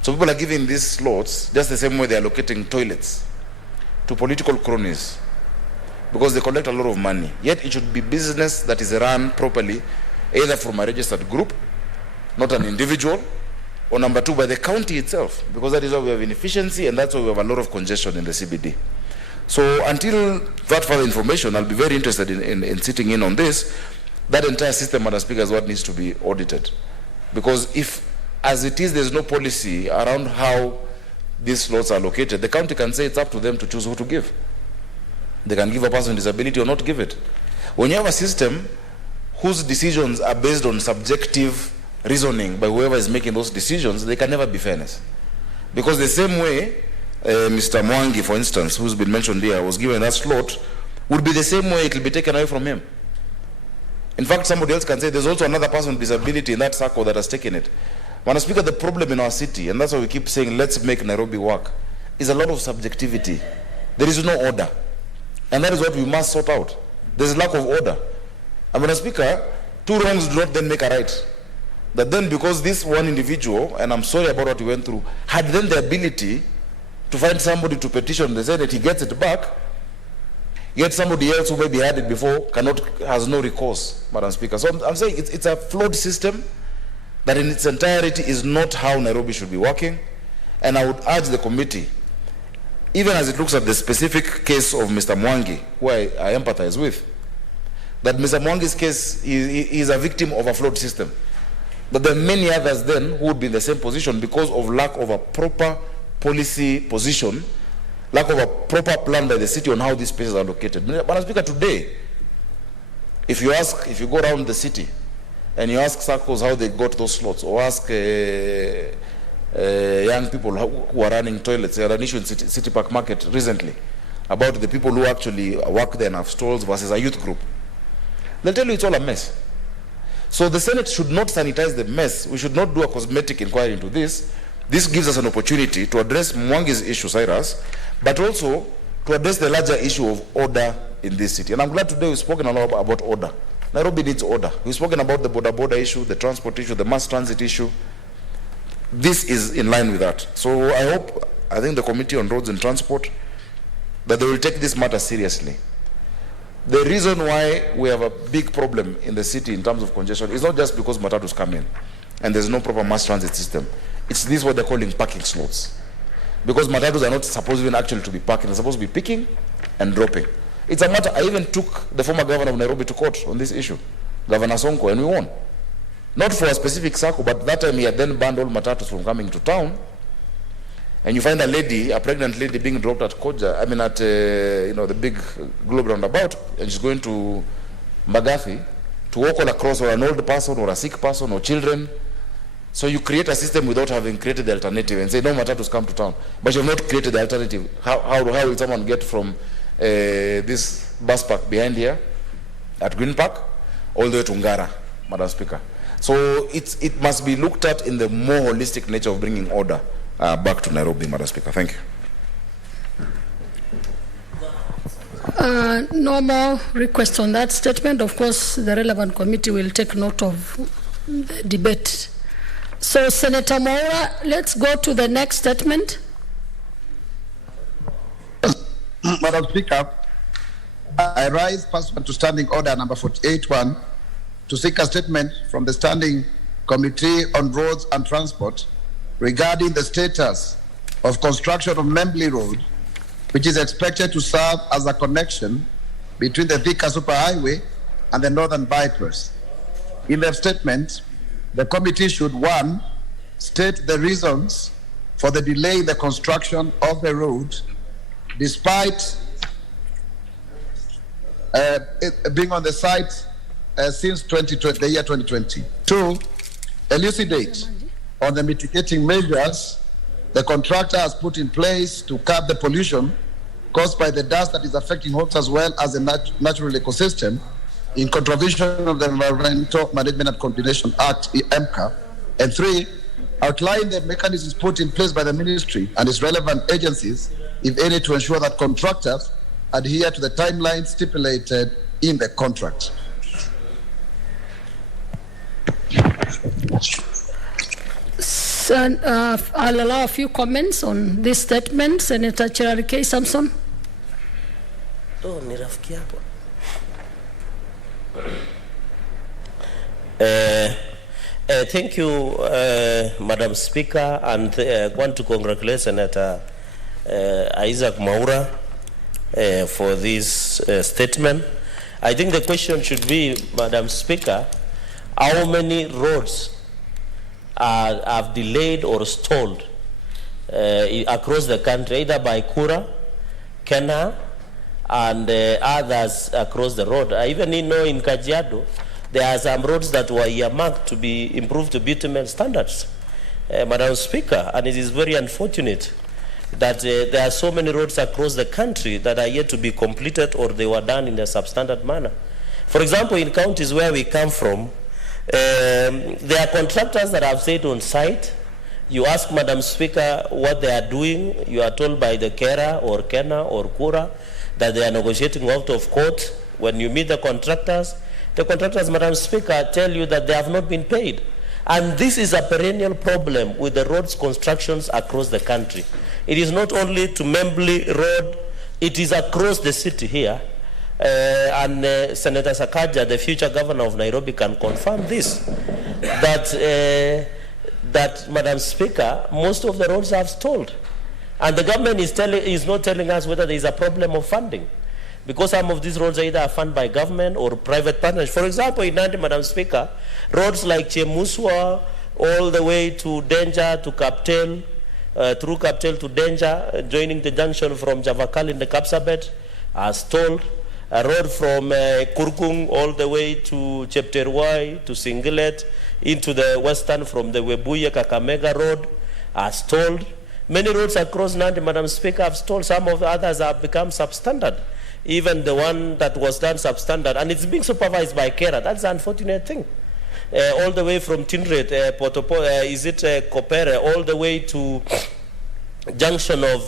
So people are giving these slots just the same way they're allocating toilets to political cronies, because they collect a lot of money. Yet it should be business that is run properly, either from a registered group, not an individual, or number two, by the county itself, because that is why we have inefficiency, and that's why we have a lot of congestion in the CBD. So until that further information, I'll be very interested in sitting in on this. That entire system, Madam Speaker, is what needs to be audited. Because if, as it is, there's no policy around how these slots are located, the county can say it's up to them to choose who to give. They can give a person with disability or not give it. When you have a system whose decisions are based on subjective reasoning by whoever is making those decisions, there can never be fairness. Because the same way Mr. Mwangi, for instance, who's been mentioned here, was given that slot, would be the same way it will be taken away from him. In fact, somebody else can say there's also another person with disability in that circle that has taken it. Madam Speaker, the problem in our city, and that's why we keep saying let's make Nairobi work, is a lot of subjectivity. There is no order. And that is what we must sort out. There's lack of order. And Madam Speaker, two wrongs do not then make a right. That then because this one individual, and I'm sorry about what he went through, had then the ability to find somebody to petition the Senate, he gets it back, yet somebody else who maybe had it before has no recourse, Madam Speaker. So I'm saying it's a flawed system that in its entirety is not how Nairobi should be working. And I would urge the committee, even as it looks at the specific case of Mr. Mwangi, who I empathize with, that Mr. Mwangi's case is a victim of a flawed system. But there are many others then who would be in the same position because of lack of a proper policy position, lack of a proper plan by the city on how these spaces are located. Madam Speaker, today, if you go around the city and you ask circles how they got those slots, or ask young people who are running toilets, they had an issue in City Park Market recently about the people who actually work there and have stalls versus a youth group, they'll tell you it's all a mess. So the Senate should not sanitize the mess. We should not do a cosmetic inquiry into this. This gives us an opportunity to address Mwangi's issue, Cyrus, but also to address the larger issue of order in this city. And I'm glad today we've spoken a lot about order. Nairobi needs order. We've spoken about the border issue, the transport issue, the mass transit issue. This is in line with that. So I think the Committee on Roads and Transport, that they will take this matter seriously. The reason why we have a big problem in the city in terms of congestion is not just because matatus come in and there's no proper mass transit system. It's this what they're calling parking slots. Because matatus are not supposed even actually to be parking, they're supposed to be picking and dropping. It's a matter, I even took the former governor of Nairobi to court on this issue, Governor Sonko, and we won. Not for a specific circle, but that time he had then banned all matatus from coming to town. And you find a lady, a pregnant lady, being dropped at Koja, at the big globe roundabout, and she's going to Mbagathi to walk all across, or an old person, or a sick person, or children. So you create a system without having created the alternative and say, no matatus come to town. But you have not created the alternative. How will someone get from this bus park behind here at Green Park all the way to Ngara, Madam Speaker? So it must be looked at in the more holistic nature of bringing order back to Nairobi, Madam Speaker. Thank you. No more requests on that statement. Of course, the relevant committee will take note of the debate. So, Senator Maura, let's go to the next statement. Madam Speaker, I rise pursuant to Standing Order number 48-1 to seek a statement from the Standing Committee on Roads and Transport regarding the status of construction of Membley Road, which is expected to serve as a connection between the Thika Superhighway and the Northern Bypass. In their statement, the committee should, 1, state the reasons for the delay in the construction of the road, despite it being on the site since the year 2020. 2, elucidate on the mitigating measures the contractor has put in place to curb the pollution caused by the dust that is affecting homes as well as the natural ecosystem, in contravention of the Environmental Management and Coordination Act, EMCA. And 3, outline the mechanisms put in place by the ministry and its relevant agencies, if any, to ensure that contractors adhere to the timeline stipulated in the contract. So, I'll allow a few comments on this statement. Senator Cherari K. Samson. Thank you, Madam Speaker, and I want to congratulate Senator Isaac Maura for this statement. I think the question should be, Madam Speaker, how many roads have delayed or stalled across the country, either by Kura, Kenya, and others across the road. Even in Kajiado, there are some roads that were earmarked to be improved to bitumen standards, Madam Speaker, and it is very unfortunate that there are so many roads across the country that are yet to be completed, or they were done in a substandard manner. For example, in counties where we come from, there are contractors that have said on site, you ask Madam Speaker what they are doing, you are told by the Kera or Kenya or Kura that they are negotiating out of court. When you meet the contractors, Madam Speaker, tell you that they have not been paid. And this is a perennial problem with the roads constructions across the country. It is not only to Membley Road, it is across the city here. And Senator Sakaja, the future governor of Nairobi, can confirm this, that Madam Speaker, most of the roads have stalled. And the government is not telling us whether there is a problem of funding, because some of these roads are either funded by government or private partners. For example, in Nandi, Madam Speaker, roads like Chemuswa, all the way to Danger, to Kaptel, through Kaptel to Danger, joining the junction from Javakal in the Kapsabet, are stalled. A road from Kurkung all the way to Chepterwai, to Singlet, into the western from the Webuye Kakamega Road are stalled. Many roads across Nandi, Madam Speaker, have stalled. Some of the others have become substandard. Even the one that was done substandard, and it's being supervised by Kera. That's an unfortunate thing. All the way from Tindret, Kopere, all the way to junction of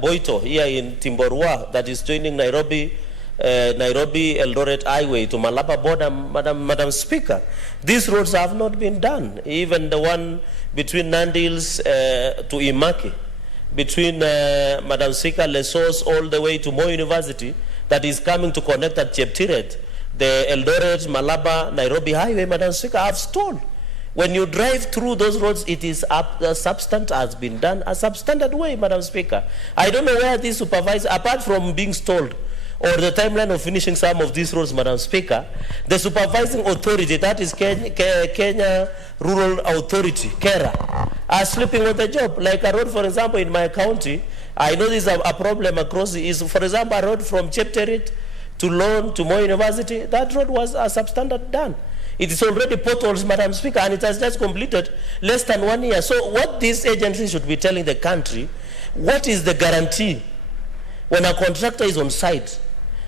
Boito here in Timborwa that is joining Nairobi Eldoret Highway to Malaba border, Madam Speaker. These roads have not been done. Even the one between Nandils to Imaki, between Madam Speaker, Lesos all the way to Moi University, that is coming to connect at Cheptiret, the Eldoret, Malaba, Nairobi Highway, Madam Speaker, have stalled. When you drive through those roads, it is substandard, has been done a substandard way, Madam Speaker. I don't know where these supervisors, apart from being stalled, or the timeline of finishing some of these roads, Madam Speaker, the supervising authority, that is Kenya Rural Authority, KERA, are sleeping on the job. Like a road, for example, in my county, I know this is a problem across the east. For example, a road from Chepterit to Lone to Moi University, that road was a substandard done. It is already potholes, Madam Speaker, and it has just completed less than 1 year. So what this agency should be telling the country, what is the guarantee when a contractor is on site,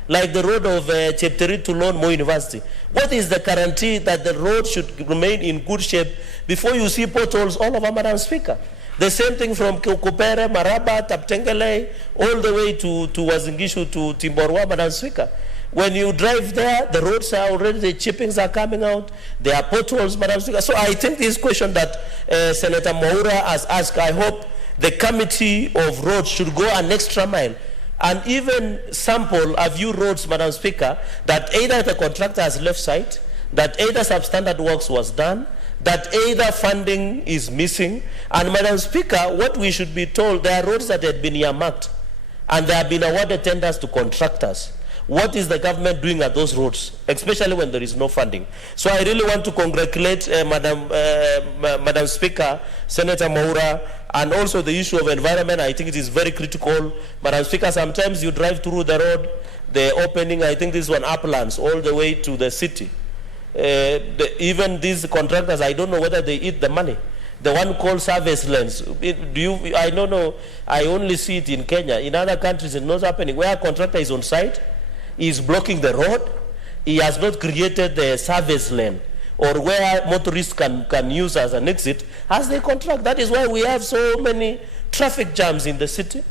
like the road of Chepterit to Lone Moi University? What is the guarantee that the road should remain in good shape before you see potholes all over, Madam Speaker? The same thing from Kupere, Maraba, Taptengele, all the way to Wazingishu to Timborwa, Madam Speaker. When you drive there, the roads are already, the chippings are coming out, there are potholes, Madam Speaker. So I think this question that Senator Mwaura has asked, I hope the committee of roads should go an extra mile and even sample a few roads, Madam Speaker, that either the contractor has left site, that either substandard works was done, that either funding is missing. And Madam Speaker, what we should be told, there are roads that had been earmarked and they have been awarded tenders to contractors. What is the government doing at those roads, especially when there is no funding? So I really want to congratulate Madam Speaker, Senator Mwaura, and also the issue of environment. I think it is very critical. Madam Speaker, sometimes you drive through the road, the opening, I think this one uplands all the way to the city. Even these contractors, I don't know whether they eat the money. The one called service lands. I don't know. I only see it in Kenya. In other countries, it's not happening. Where a contractor is on site, he is blocking the road. He has not created the service lane, or where motorists can use as an exit as they contract. That is why we have so many traffic jams in the city,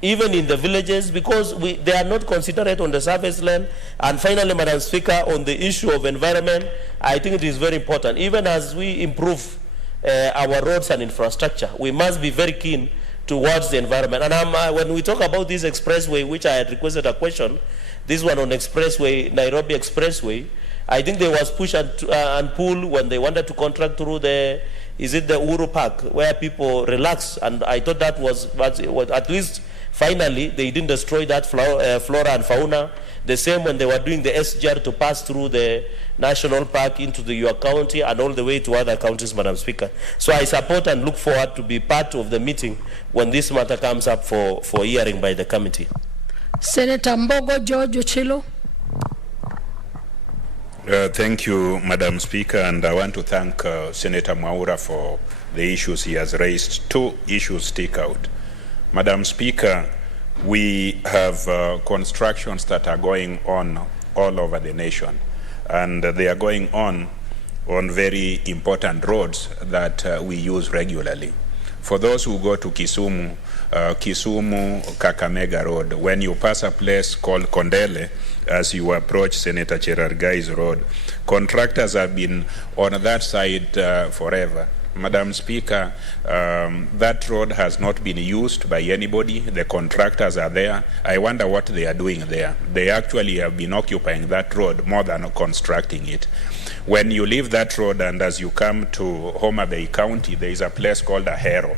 even in the villages, because they are not considerate on the service lane. And finally, Madam Speaker, on the issue of environment, I think it is very important. Even as we improve our roads and infrastructure, we must be very keen towards the environment. And when we talk about this expressway, which I had requested a question, this one on expressway, Nairobi Expressway, I think there was push and pull when they wanted to contract through the Uhuru Park, where people relax. And I thought that was at least finally they didn't destroy that flora and fauna. The same when they were doing the SGR to pass through the national park into your county and all the way to other counties, Madam Speaker. So I support and look forward to be part of the meeting when this matter comes up for hearing by the committee. Senator Mbogo George Ochilo. Thank you, Madam Speaker, and I want to thank Senator Mwaura for the issues he has raised. Two issues stick out. Madam Speaker, we have constructions that are going on all over the nation, and they are going on very important roads that we use regularly. For those who go to Kisumu, Kakamega Road, when you pass a place called Kondele, as you approach Senator Cherargai's road, contractors have been on that side forever. Madam Speaker, that road has not been used by anybody. The contractors are there. I wonder what they are doing there. They actually have been occupying that road more than constructing it. When you leave that road and as you come to Homa Bay County, there is a place called Ahero.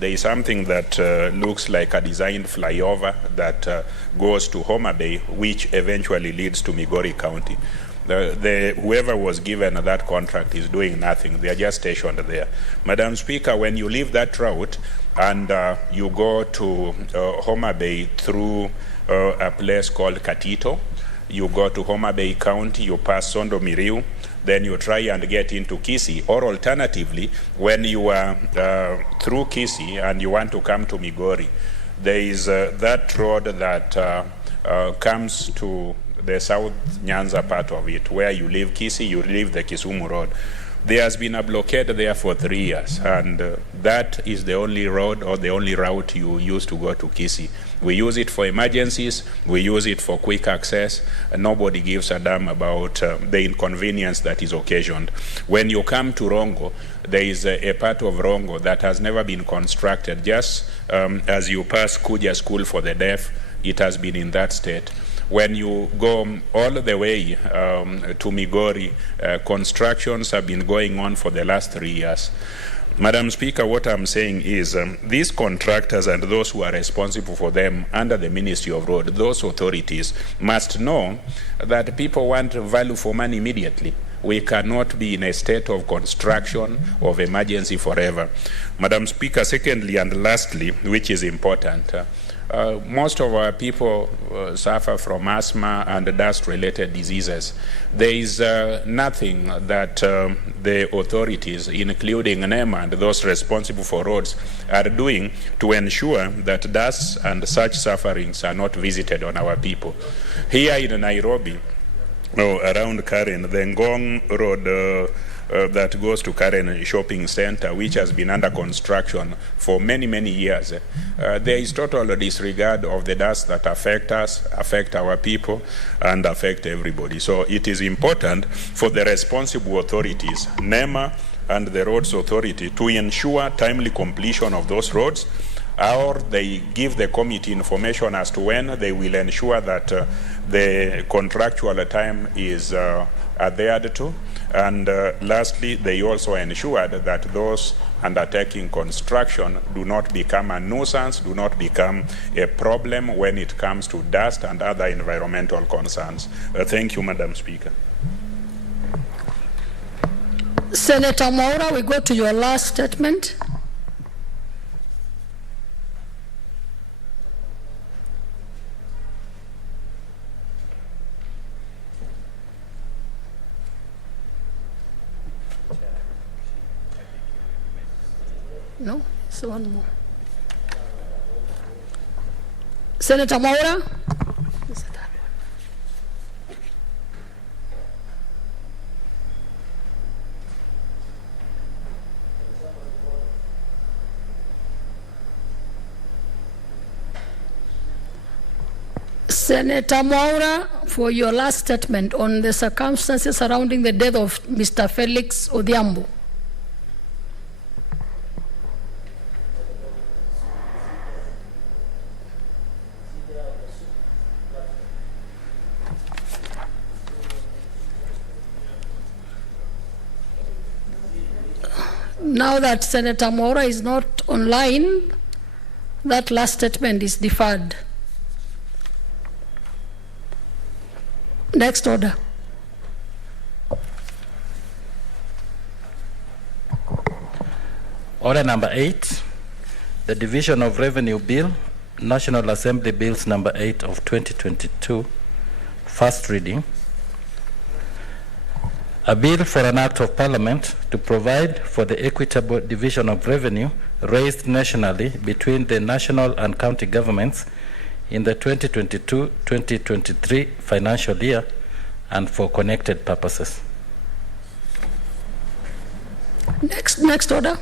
There is something that looks like a designed flyover that goes to Homa Bay, which eventually leads to Migori County. Whoever was given that contract is doing nothing. They are just stationed there. Madam Speaker, when you leave that route and you go to Homa Bay through a place called Katito, you go to Homa Bay County, you pass Sondo Miriu, then you try and get into Kisii, or alternatively, when you are through Kisii and you want to come to Migori, there is that road that comes to the South Nyanza part of it, where you leave Kisii, you leave the Kisumu Road. There has been a blockade there for 3 years, and that is the only road or the only route you use to go to Kisii. We use it for emergencies, we use it for quick access, and nobody gives a damn about the inconvenience that is occasioned. When you come to Rongo, there is a part of Rongo that has never been constructed. Just as you pass Kuja School for the Deaf, it has been in that state. When you go all the way to Migori, constructions have been going on for the last 3 years. Madam Speaker, what I'm saying is these contractors and those who are responsible for them under the Ministry of Road, those authorities must know that people want value for money immediately. We cannot be in a state of construction, of emergency forever. Madam Speaker, secondly and lastly, which is important, most of our people suffer from asthma and dust-related diseases. There is nothing that the authorities, including NEMA and those responsible for roads, are doing to ensure that dust and such sufferings are not visited on our people. Here in Nairobi, around Karen, the Ngong Road that goes to Karen Shopping Center, which has been under construction for many, many years. There is total disregard of the dust that affect us, affect our people, and affect everybody. So it is important for the responsible authorities, NEMA and the Roads Authority, to ensure timely completion of those roads, or they give the committee information as to when they will ensure that the contractual time is adhered to. And lastly, they also ensured that those undertaking construction do not become a nuisance, do not become a problem when it comes to dust and other environmental concerns. Thank you, Madam Speaker. Senator Maura, we go to your last statement. No, so one more. Senator Maura? Senator Maura, for your last statement on the circumstances surrounding the death of Mr. Felix Odhiambo. Now that Senator Maura is not online, that last statement is deferred. Next order. Order number 8, the Division of Revenue Bill, National Assembly Bills number 8 of 2022, first reading. A bill for an act of parliament to provide for the equitable division of revenue raised nationally between the national and county governments in the 2022-2023 financial year and for connected purposes. Next order.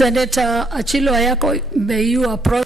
Senator Achilo Ayako, may you approach.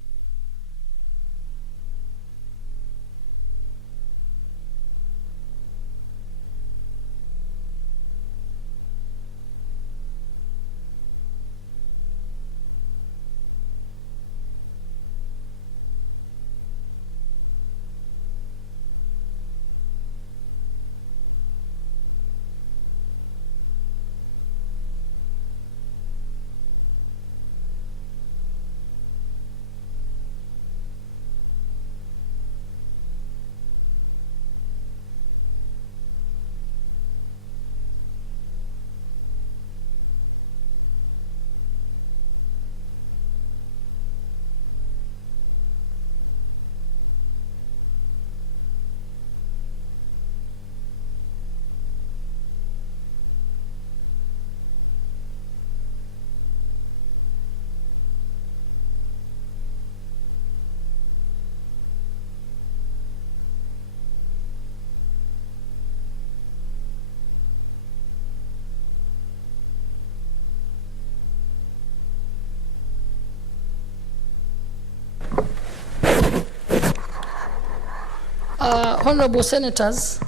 Honorable Senators,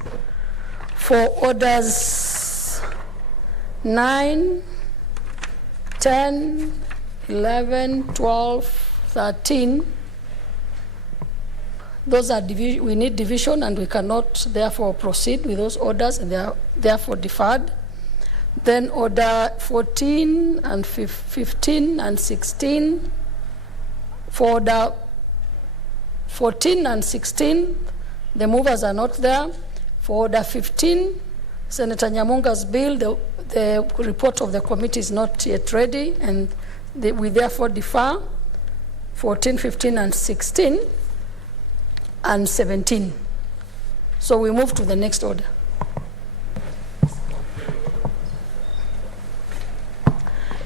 for orders 9, 10, 11, 12, 13, those are we need division and we cannot therefore proceed with those orders and they are therefore deferred. Then order 14 and 15 and 16, for order 14 and 16, the movers are not there. For order 15, Senator Nyamunga's bill, the report of the committee is not yet ready, and we therefore defer 14, 15, and 16, and 17. So we move to the next order.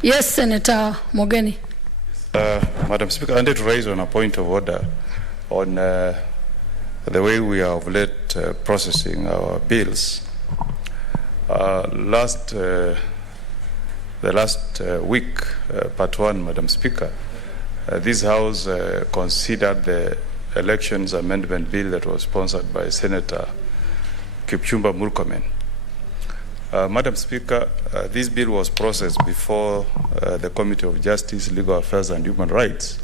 Yes, Senator Mogeni. Madam Speaker, I wanted to raise on a point of order on the way we have led processing our bills. The last week, part one, Madam Speaker, this House considered the elections amendment bill that was sponsored by Senator Kipchumba Murkomen. Madam Speaker, this bill was processed before the Committee of Justice, Legal Affairs and Human Rights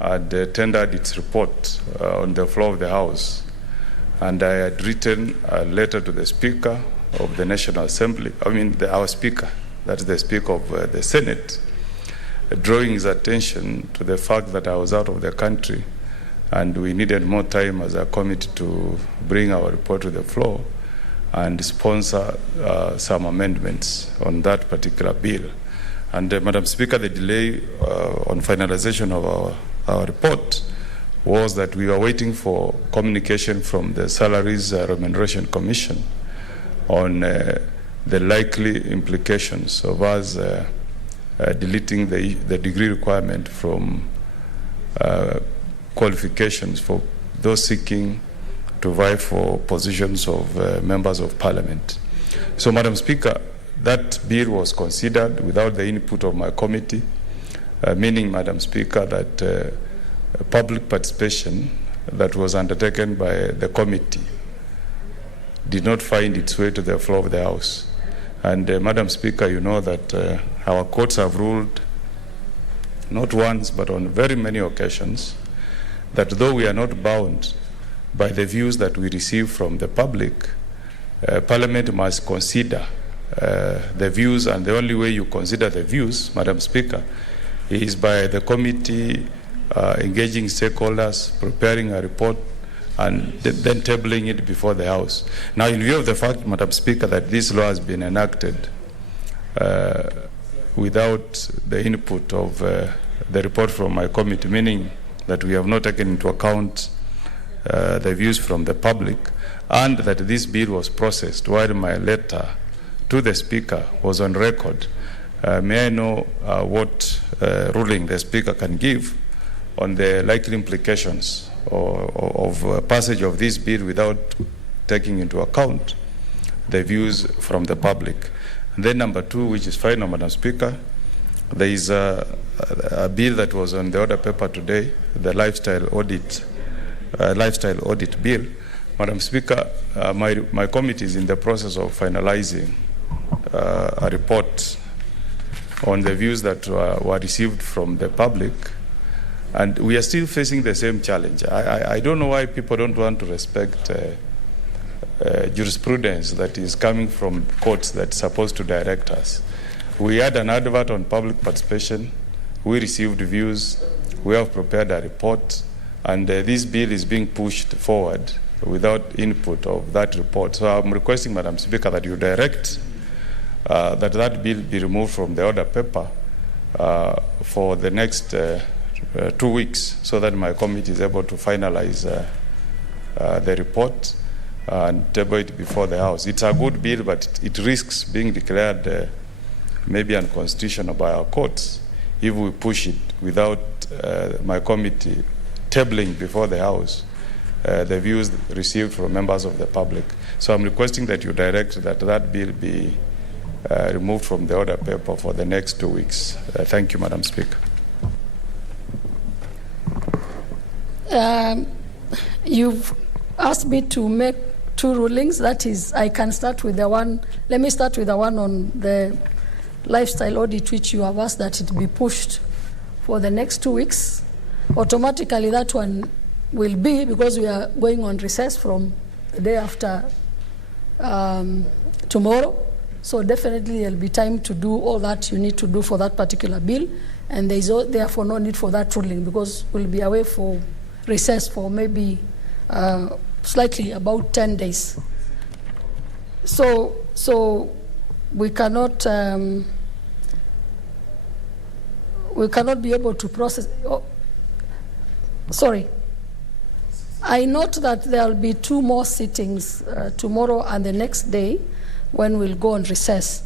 had tendered its report on the floor of the House. And I had written a letter to the Speaker of the National Assembly, our Speaker, that's the Speaker of the Senate, drawing his attention to the fact that I was out of the country and we needed more time as a committee to bring our report to the floor and sponsor some amendments on that particular bill. And Madam Speaker, the delay on finalization of our report was that we were waiting for communication from the Salaries Remuneration Commission on the likely implications of us deleting the degree requirement from qualifications for those seeking to vie for positions of members of parliament. So, Madam Speaker, that bill was considered without the input of my committee, meaning, Madam Speaker, that public participation that was undertaken by the committee did not find its way to the floor of the House. And Madam Speaker, you know that our courts have ruled not once but on very many occasions that though we are not bound by the views that we receive from the public, Parliament must consider the views, and the only way you consider the views, Madam Speaker, is by the committee engaging stakeholders, preparing a report, and then tabling it before the House. Now, in view of the fact, Madam Speaker, that this law has been enacted without the input of the report from my committee, meaning that we have not taken into account the views from the public, and that this bill was processed while my letter to the Speaker was on record, may I know what ruling the Speaker can give on the likely implications of passage of this bill without taking into account the views from the public. And then number two, which is final, Madam Speaker, There is a bill that was on the order paper today, the lifestyle audit bill. Madam Speaker, my committee is in the process of finalizing a report on the views that were received from the public, and we are still facing the same challenge. I don't know why people don't want to respect jurisprudence that is coming from courts that's supposed to direct us. We had an advert on public participation. We received views. We have prepared a report, and this bill is being pushed forward without input of that report. So I'm requesting, Madam Speaker, that you direct that bill be removed from the order paper for the next 2 weeks, so that my committee is able to finalize the report and table it before the House. It's a good bill, but it risks being declared maybe unconstitutional by our courts if we push it without my committee tabling before the House the views received from members of the public. So I'm requesting that you direct that bill be removed from the order paper for the next 2 weeks. Thank you, Madam Speaker. You've asked me to make 2 rulings. That is, I can start with the one. Let me start with the one on the lifestyle audit, which you have asked that it be pushed for the next 2 weeks. Automatically, that one will be, because we are going on recess from the day after tomorrow. So definitely there'll be time to do all that you need to do for that particular bill, and there is therefore no need for that ruling, because we'll be away for recess for maybe slightly about 10 days. So we cannot be able to process. Sorry. I note that there will be 2 more sittings tomorrow and the next day when we'll go on recess.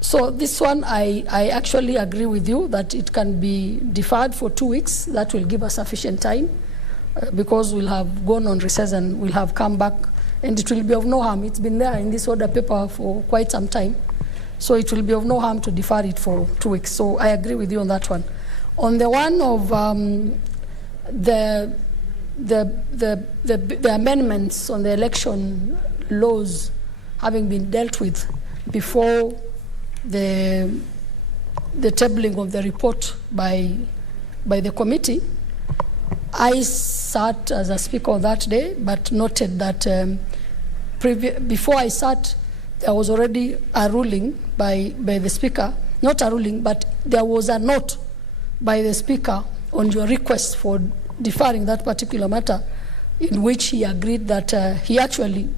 So this one, I actually agree with you that it can be deferred for 2 weeks. That will give us sufficient time because we'll have gone on recess and we'll have come back, and it will be of no harm. It's been there in this order paper for quite some time. So it will be of no harm to defer it for 2 weeks. So I agree with you on that one. On the one of the amendments on the election laws having been dealt with before the tabling of the report by the committee, I sat as a speaker on that day, but noted that before I sat, there was already a ruling by the speaker, not a ruling, but there was a note by the speaker on your request for deferring that particular matter, in which he agreed that he actually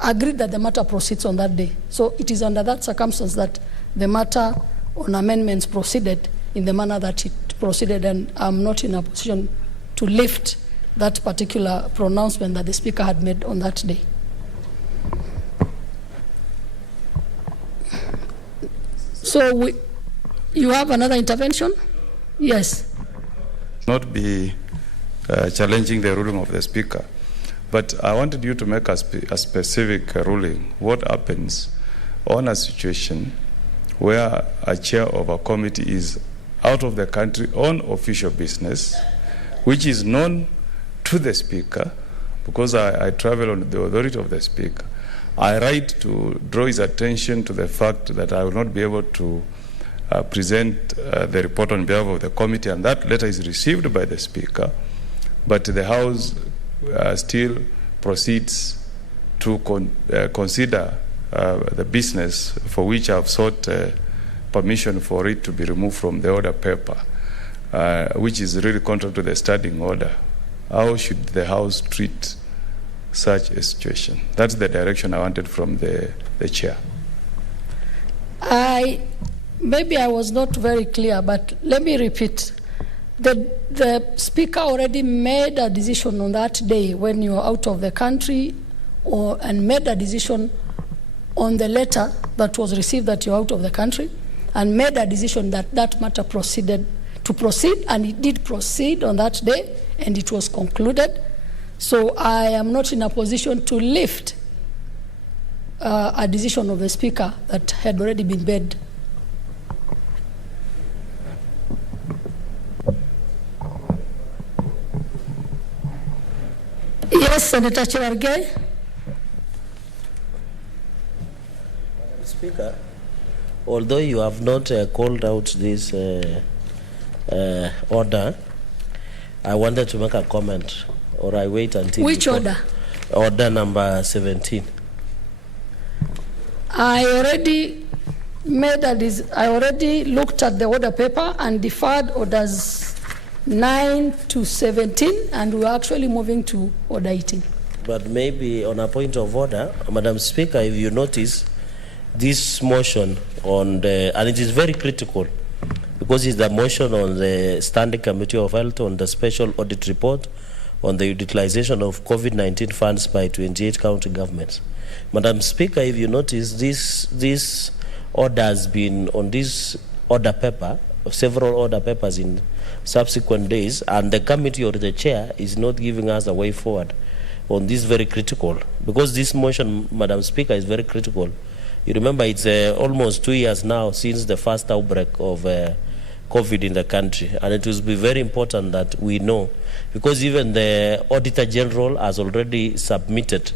agreed that the matter proceeds on that day. So it is under that circumstance that the matter on amendments proceeded in the manner that it proceeded, and I'm not in a position to lift that particular pronouncement that the speaker had made on that day. So you have another intervention? Yes. Not be challenging the ruling of the speaker, but I wanted you to make a specific ruling. What happens on a situation where a chair of a committee is out of the country on official business, which is known to the speaker, because I travel on the authority of the speaker. I write to draw his attention to the fact that I will not be able to present the report on behalf of the committee, and that letter is received by the speaker, but the House still proceeds to consider the business for which I've sought permission for it to be removed from the order paper, which is really contrary to the standing order. How should the House treat such a situation? That's the direction I wanted from the chair. Maybe I was not very clear, but let me repeat. The speaker already made a decision on that day when you are out of the country, and made a decision on the letter that was received that you're out of the country, and made a decision that that matter proceed, and it did proceed on that day, and it was concluded. So I am not in a position to lift a decision of the speaker that had already been made Senator Cherargei. Speaker, although you have not called out this order, I wanted to make a comment, or I wait until... Which order? Order number 17. I already looked at the order paper and deferred orders 9 to 17, and we're actually moving to order 18. But maybe on a point of order, Madam Speaker, if you notice, this motion on the, and it is very critical because it's the motion on the Standing Committee of Health on the special audit report on the utilization of COVID-19 funds by 28 county governments. Madam Speaker, if you notice, this order has been on this order paper, several order papers in subsequent days, and the committee or the chair is not giving us a way forward on this very critical, because this motion, Madam Speaker, is very critical. You remember it's almost 2 years now since the first outbreak of COVID in the country, and it will be very important that we know, because even the Auditor General has already submitted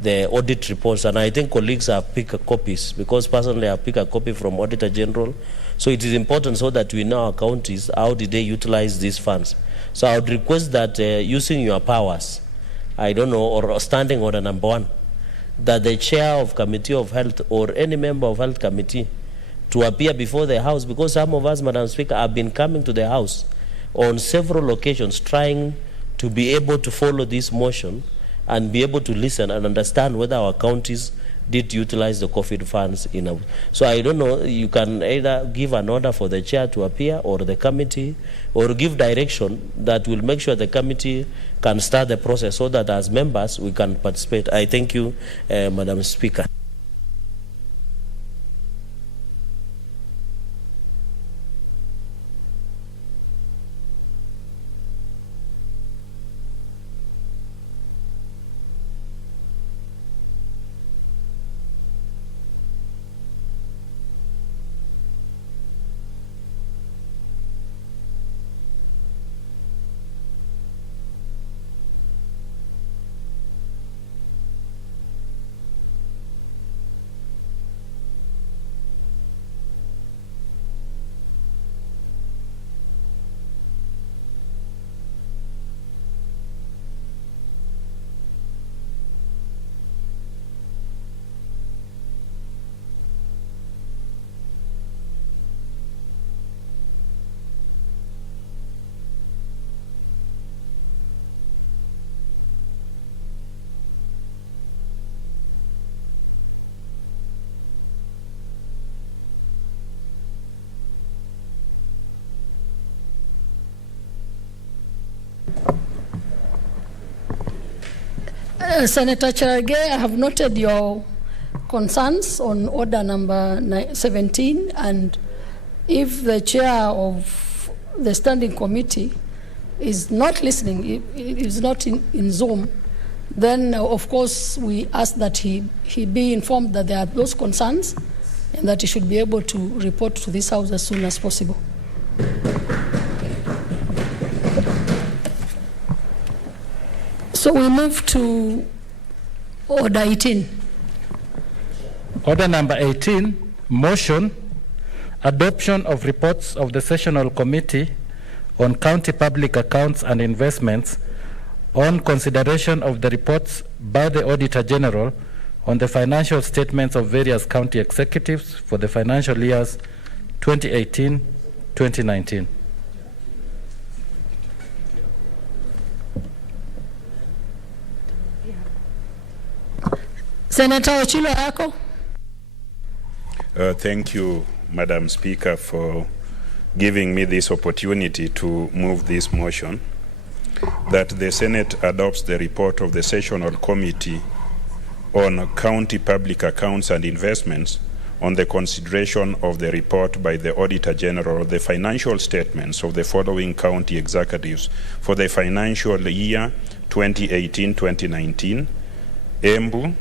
the audit reports, and I think colleagues have picked copies, because personally I picked a copy from Auditor General. So it is important so that we know our counties, how did they utilize these funds. So I would request that using your powers, I don't know, or standing order number 1, that the chair of Committee of Health or any member of Health Committee to appear before the House, because some of us, Madam Speaker, have been coming to the House on several occasions trying to be able to follow this motion and be able to listen and understand whether our counties did utilize the COVID funds in a... So I don't know, you can either give an order for the chair to appear or the committee, or give direction that will make sure the committee can start the process so that as members we can participate. I thank you, Madam Speaker. Senator Cherargei, I have noted your concerns on order number 17, and if the chair of the standing committee is not listening, is not in Zoom, then of course we ask that he be informed that there are those concerns and that he should be able to report to this House as soon as possible. So we move to order 18. Order number 18, motion, adoption of reports of the Sessional Committee on County Public Accounts and Investments on consideration of the reports by the Auditor General on the financial statements of various county executives for the financial years 2018-2019. Senator Ochilo Yako. Thank you, Madam Speaker, for giving me this opportunity to move this motion, that the Senate adopts the report of the Sessional Committee on County Public Accounts and Investments on the consideration of the report by the Auditor General of the financial statements of the following county executives for the financial year 2018-2019, Embu,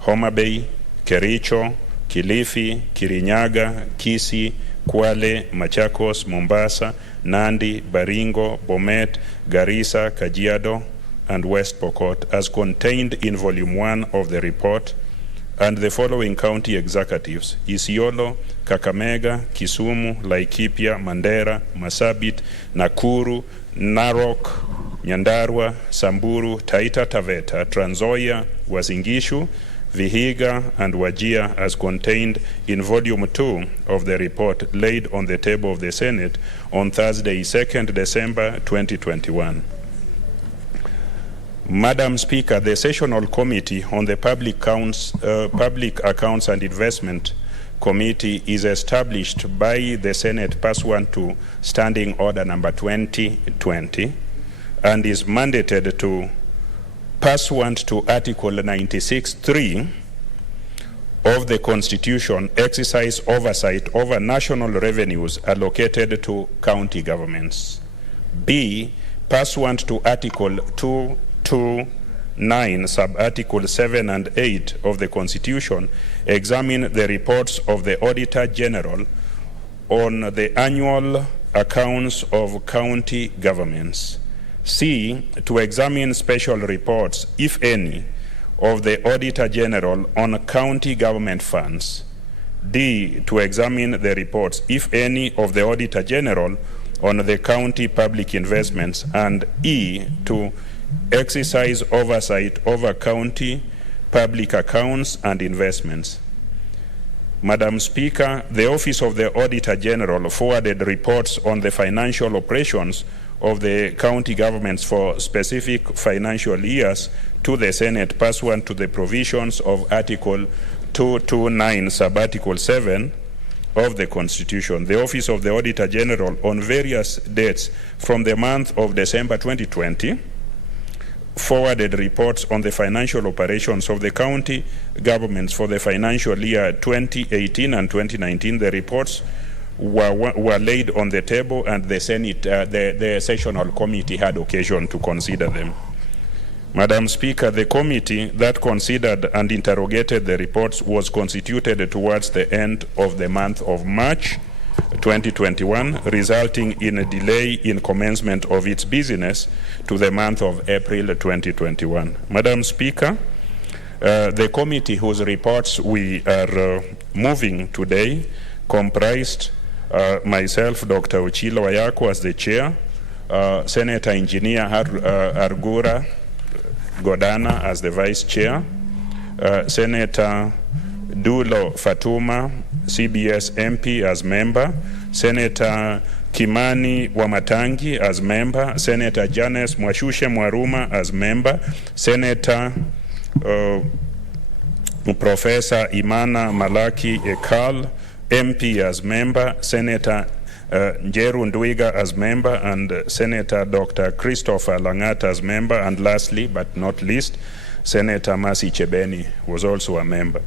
Homa Bay, Kericho, Kilifi, Kirinyaga, Kisii, Kwale, Machakos, Mombasa, Nandi, Baringo, Bomet, Garissa, Kajiado, and West Pokot as contained in Volume 1 of the report, and the following county executives: Isiolo, Kakamega, Kisumu, Laikipia, Mandera, Masabit, Nakuru, Narok, Nyandarua, Samburu, Taita Taveta, Trans Nzoia, Uasin Gishu, Vihiga, and Wajir as contained in Volume 2 of the report laid on the table of the Senate on Thursday, 2nd December 2021. Madam Speaker, the Sessional Committee on the Public Accounts and Investment Committee is established by the Senate pursuant to Standing Order number 2020 and is mandated to, pursuant to Article 96(3) of the Constitution, exercise oversight over national revenues allocated to county governments. B, pursuant to Article 229, sub-Article 7 and 8 of the Constitution, examine the reports of the Auditor General on the annual accounts of county governments. C, to examine special reports, if any, of the Auditor General on county government funds. D, to examine the reports, if any, of the Auditor General on the county public investments. And E, to exercise oversight over county public accounts and investments. Madam Speaker, the Office of the Auditor General forwarded reports on the financial operations of the county governments for specific financial years to the Senate pursuant to the provisions of Article 229, sub-Article 7 of the Constitution. The Office of the Auditor General on various dates from the month of December 2020 forwarded reports on the financial operations of the county governments for the financial year 2018 and 2019. The reports were laid on the table, and the Senate, the Sessional Committee had occasion to consider them. Madam Speaker, the committee that considered and interrogated the reports was constituted towards the end of the month of March 2021, resulting in a delay in commencement of its business to the month of April 2021. Madam Speaker, the committee whose reports we are moving today comprised myself, Dr. Ochilo Ayako, as the chair, Senator Engineer Argura Godana as the vice chair, Senator Dulo Fatuma, CBS MP, as member, Senator Kimani Wamatangi as member, Senator Janice Mwashushe Mwaruma as member, Senator Professor Imana Malaki Ekal, MP, as member, Senator Njeru Ndwiga as member, and Senator Dr. Christopher Langat as member, and lastly but not least, Senator Masi Chebeni was also a member.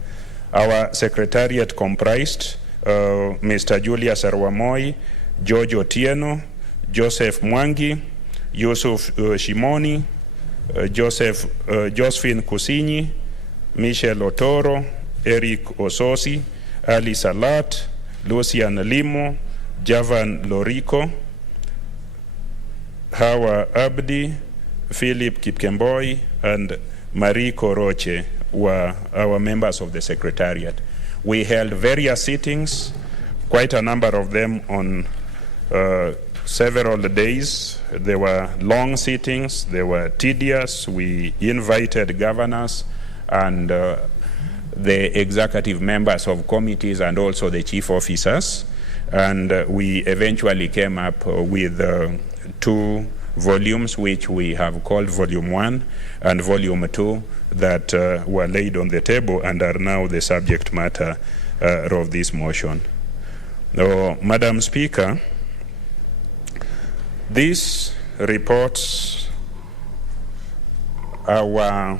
Our secretariat comprised Mr. Julius Arwamoi, George Otieno, Joseph Mwangi, Yusuf Shimoni, Josephine Kusinyi, Michelle Otoro, Eric Ososi, Ali Salat, Lucian Limo, Javan Lorico, Hawa Abdi, Philip Kipkemboi, and Marie Koroche were our members of the Secretariat. We held various sittings, quite a number of them on several days. There were long sittings, they were tedious. We invited governors and the executive members of committees and also the chief officers. And we eventually came up with 2 volumes, which we have called Volume 1 and Volume 2, that were laid on the table and are now the subject matter of this motion. Madam Speaker, these reports are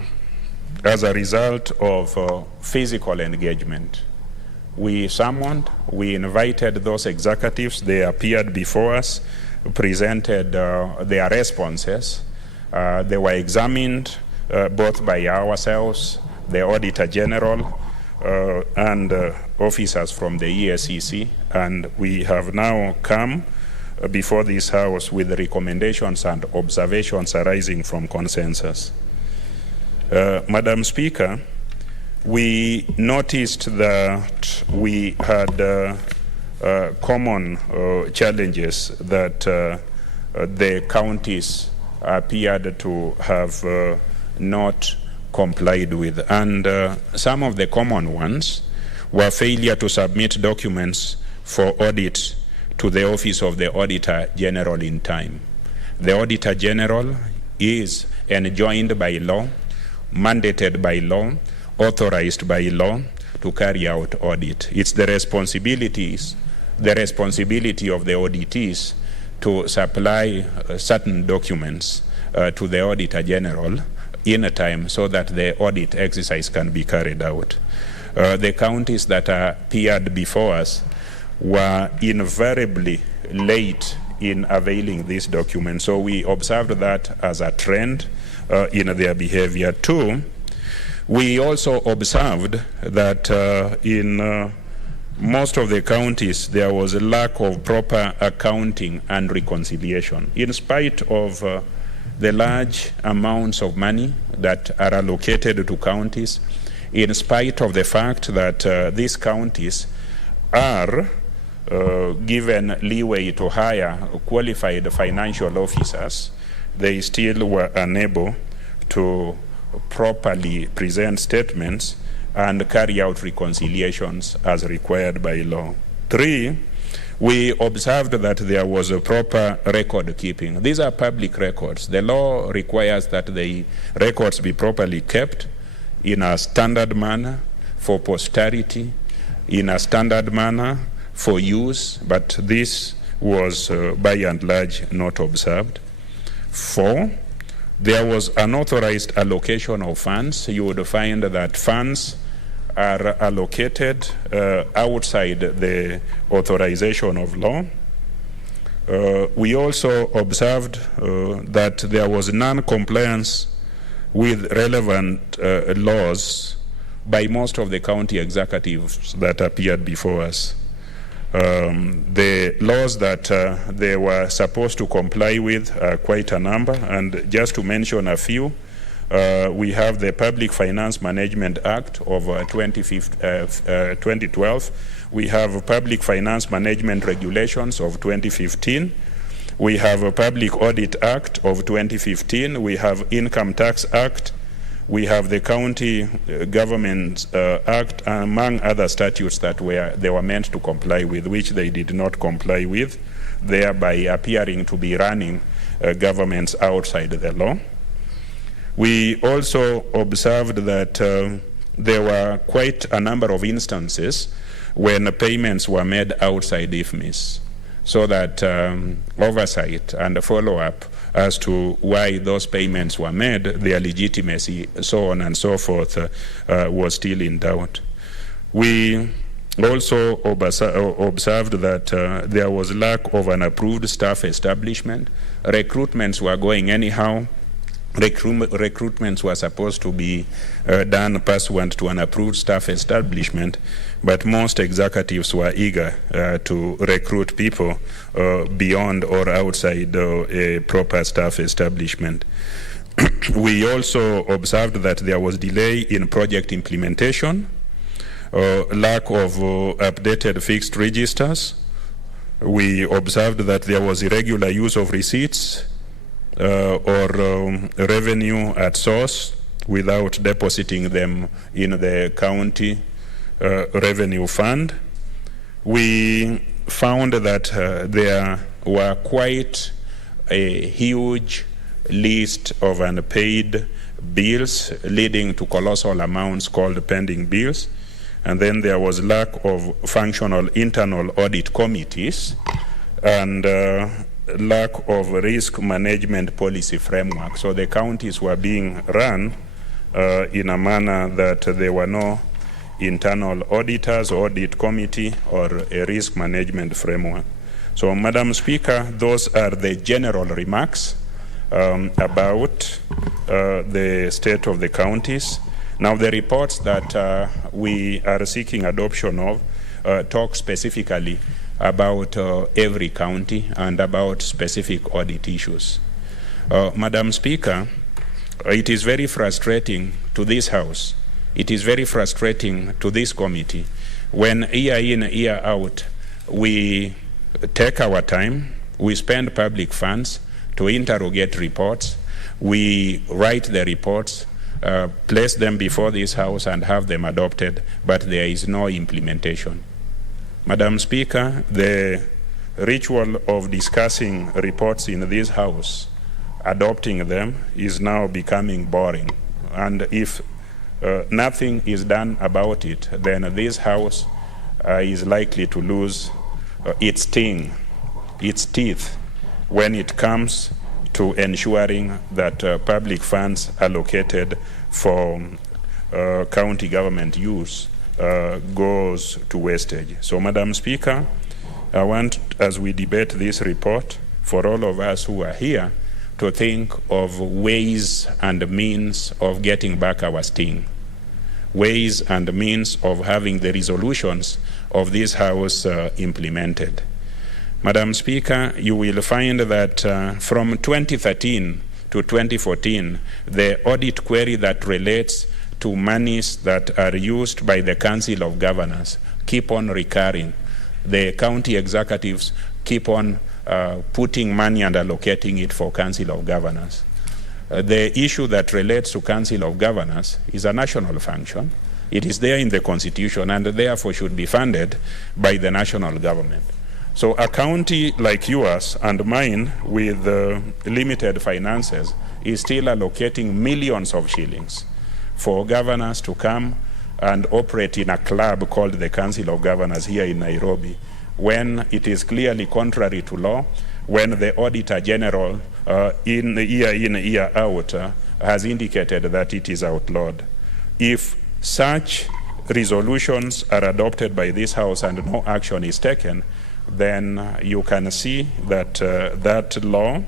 as a result of physical engagement. We summoned, we invited those executives, they appeared before us, presented their responses. They were examined both by ourselves, the Auditor General, and officers from the ESEC, and we have now come before this House with recommendations and observations arising from consensus. Madam Speaker, we noticed that we had common challenges that the counties appeared to have not complied with, and some of the common ones were failure to submit documents for audit to the Office of the Auditor General in time. The Auditor General is enjoined by law, mandated by law, authorized by law to carry out audit. It's the responsibility of the auditees to supply certain documents to the Auditor General in a time so that the audit exercise can be carried out. The counties that appeared before us were invariably late in availing these documents. So we observed that as a trend in their behavior. Two, we also observed that in most of the counties there was a lack of proper accounting and reconciliation. In spite of the large amounts of money that are allocated to counties, in spite of the fact that these counties are given leeway to hire qualified financial officers, they still were unable to properly present statements and carry out reconciliations as required by law. Three, we observed that there was a proper record keeping. These are public records. The law requires that the records be properly kept in a standard manner for posterity, in a standard manner for use, but this was by and large not observed. Four, there was unauthorized allocation of funds. You would find that funds are allocated outside the authorization of law. We also observed that there was non-compliance with relevant laws by most of the county executives that appeared before us. The laws that they were supposed to comply with are quite a number, and just to mention a few, we have the Public Finance Management Act of 2012. We have Public Finance Management Regulations of 2015. We have a Public Audit Act of 2015. We have Income Tax Act. We have the County Government Act, among other statutes that they were meant to comply with, which they did not comply with, thereby appearing to be running governments outside the law. We also observed that there were quite a number of instances when payments were made outside IFMIS, so that oversight and follow-up as to why those payments were made, their legitimacy, so on and so forth, was still in doubt. We also observed that there was lack of an approved staff establishment. Recruitments were going anyhow. Recruitments were supposed to be done pursuant to an approved staff establishment, but most executives were eager to recruit people beyond or outside a proper staff establishment. We also observed that there was delay in project implementation, lack of updated fixed registers. We observed that there was irregular use of receipts or revenue at source without depositing them in the county revenue fund. We found that there were quite a huge list of unpaid bills, leading to colossal amounts called pending bills. And then there was lack of functional internal audit committees and lack of risk management policy framework. So the counties were being run in a manner that there were no internal auditors, audit committee, or a risk management framework. So, Madam Speaker, those are the general remarks about the state of the counties. Now, the reports that we are seeking adoption of talk specifically about every county and about specific audit issues. Madam Speaker, it is very frustrating to this House, it is very frustrating to this committee when year in, year out, we take our time, we spend public funds to interrogate reports, we write the reports, place them before this House and have them adopted, but there is no implementation. Madam Speaker, the ritual of discussing reports in this House, adopting them, is now becoming boring. And if nothing is done about it, then this House is likely to lose its sting, its teeth, when it comes to ensuring that public funds allocated for county government use goes to wastage. So, Madam Speaker, I want, as we debate this report, for all of us who are here, to think of ways and means of getting back our sting, ways and means of having the resolutions of this House implemented. Madam Speaker, you will find that from 2013 to 2014, the audit query that relates to monies that are used by the Council of Governors keep on recurring. The county executives keep on putting money and allocating it for Council of Governors. The issue that relates to Council of Governors is a national function. It is there in the Constitution and therefore should be funded by the national government. So a county like yours and mine with limited finances is still allocating millions of shillings for governors to come and operate in a club called the Council of Governors here in Nairobi, when it is clearly contrary to law, when the Auditor General in, year out, has indicated that it is outlawed. If such resolutions are adopted by this House and no action is taken, then you can see that that law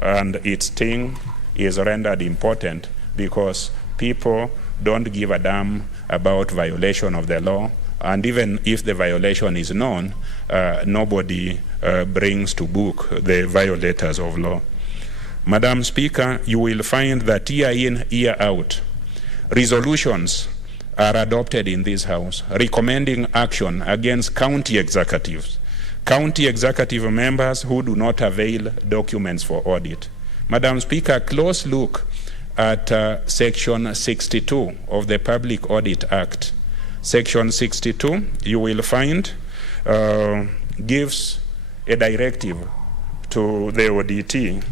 and its sting is rendered important, because people don't give a damn about violation of the law, and even if the violation is known, nobody brings to book the violators of law. Madam Speaker, you will find that year in, year out, resolutions are adopted in this House recommending action against county executives, county executive members who do not avail documents for audit. Madam Speaker, close look at Section 62 of the Public Audit Act. Section 62, you will find, gives a directive to the ODT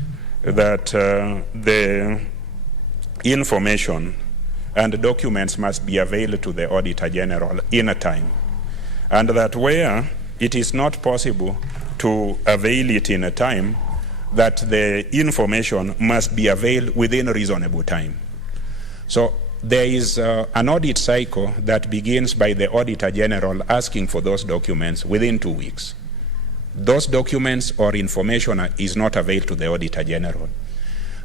that the information and documents must be available to the Auditor General in a time, and that where it is not possible to avail it in a time, that the information must be availed within a reasonable time. So there is an audit cycle that begins by the Auditor General asking for those documents within 2 weeks. Those documents or information is not available to the Auditor General.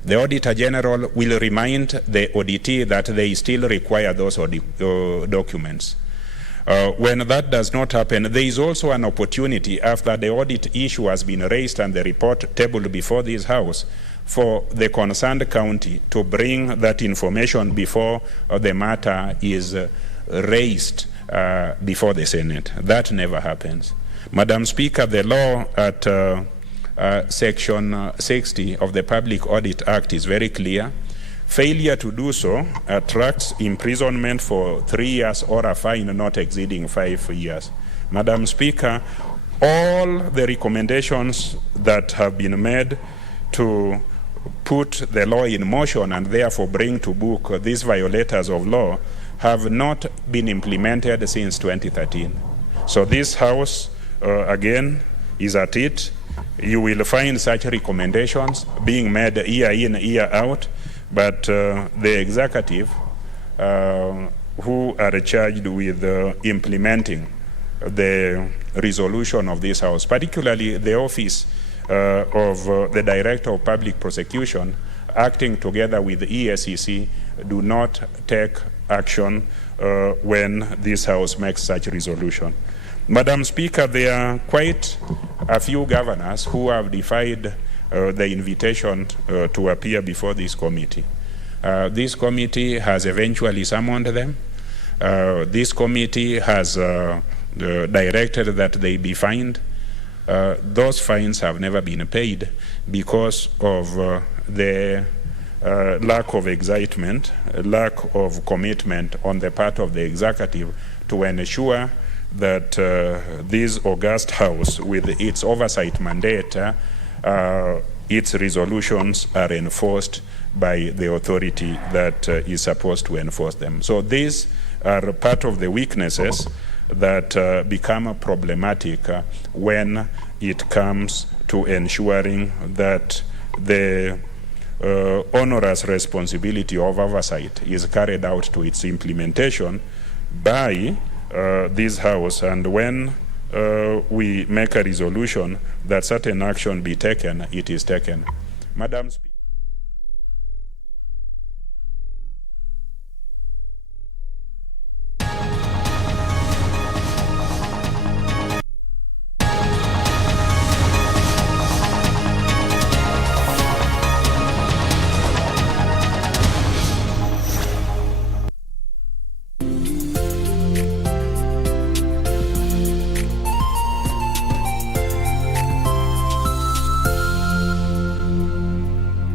The Auditor General will remind the auditee that they still require those documents. When that does not happen, there is also an opportunity after the audit issue has been raised and the report tabled before this House for the concerned county to bring that information before the matter is raised before the Senate. That never happens. Madam Speaker, the law at Section 60 of the Public Audit Act is very clear. Failure to do so attracts imprisonment for 3 years or a fine not exceeding 5 years. Madam Speaker, all the recommendations that have been made to put the law in motion and therefore bring to book these violators of law have not been implemented since 2013. So this House, again, is at it. You will find such recommendations being made year in, year out, but the executive who are charged with implementing the resolution of this House, particularly the office of the Director of Public Prosecution, acting together with the ESCC, do not take action when this House makes such resolution. Madam Speaker, there are quite a few governors who have defied the invitation to appear before this committee. This committee has eventually summoned them. This committee has directed that they be fined. Those fines have never been paid because of the lack of excitement, lack of commitment on the part of the executive to ensure that this august house, with its oversight mandate, its resolutions are enforced by the authority that is supposed to enforce them. So these are part of the weaknesses that become problematic when it comes to ensuring that the onerous responsibility of oversight is carried out to its implementation by this House. And when we make a resolution that certain action be taken, it is taken. Madam Speaker.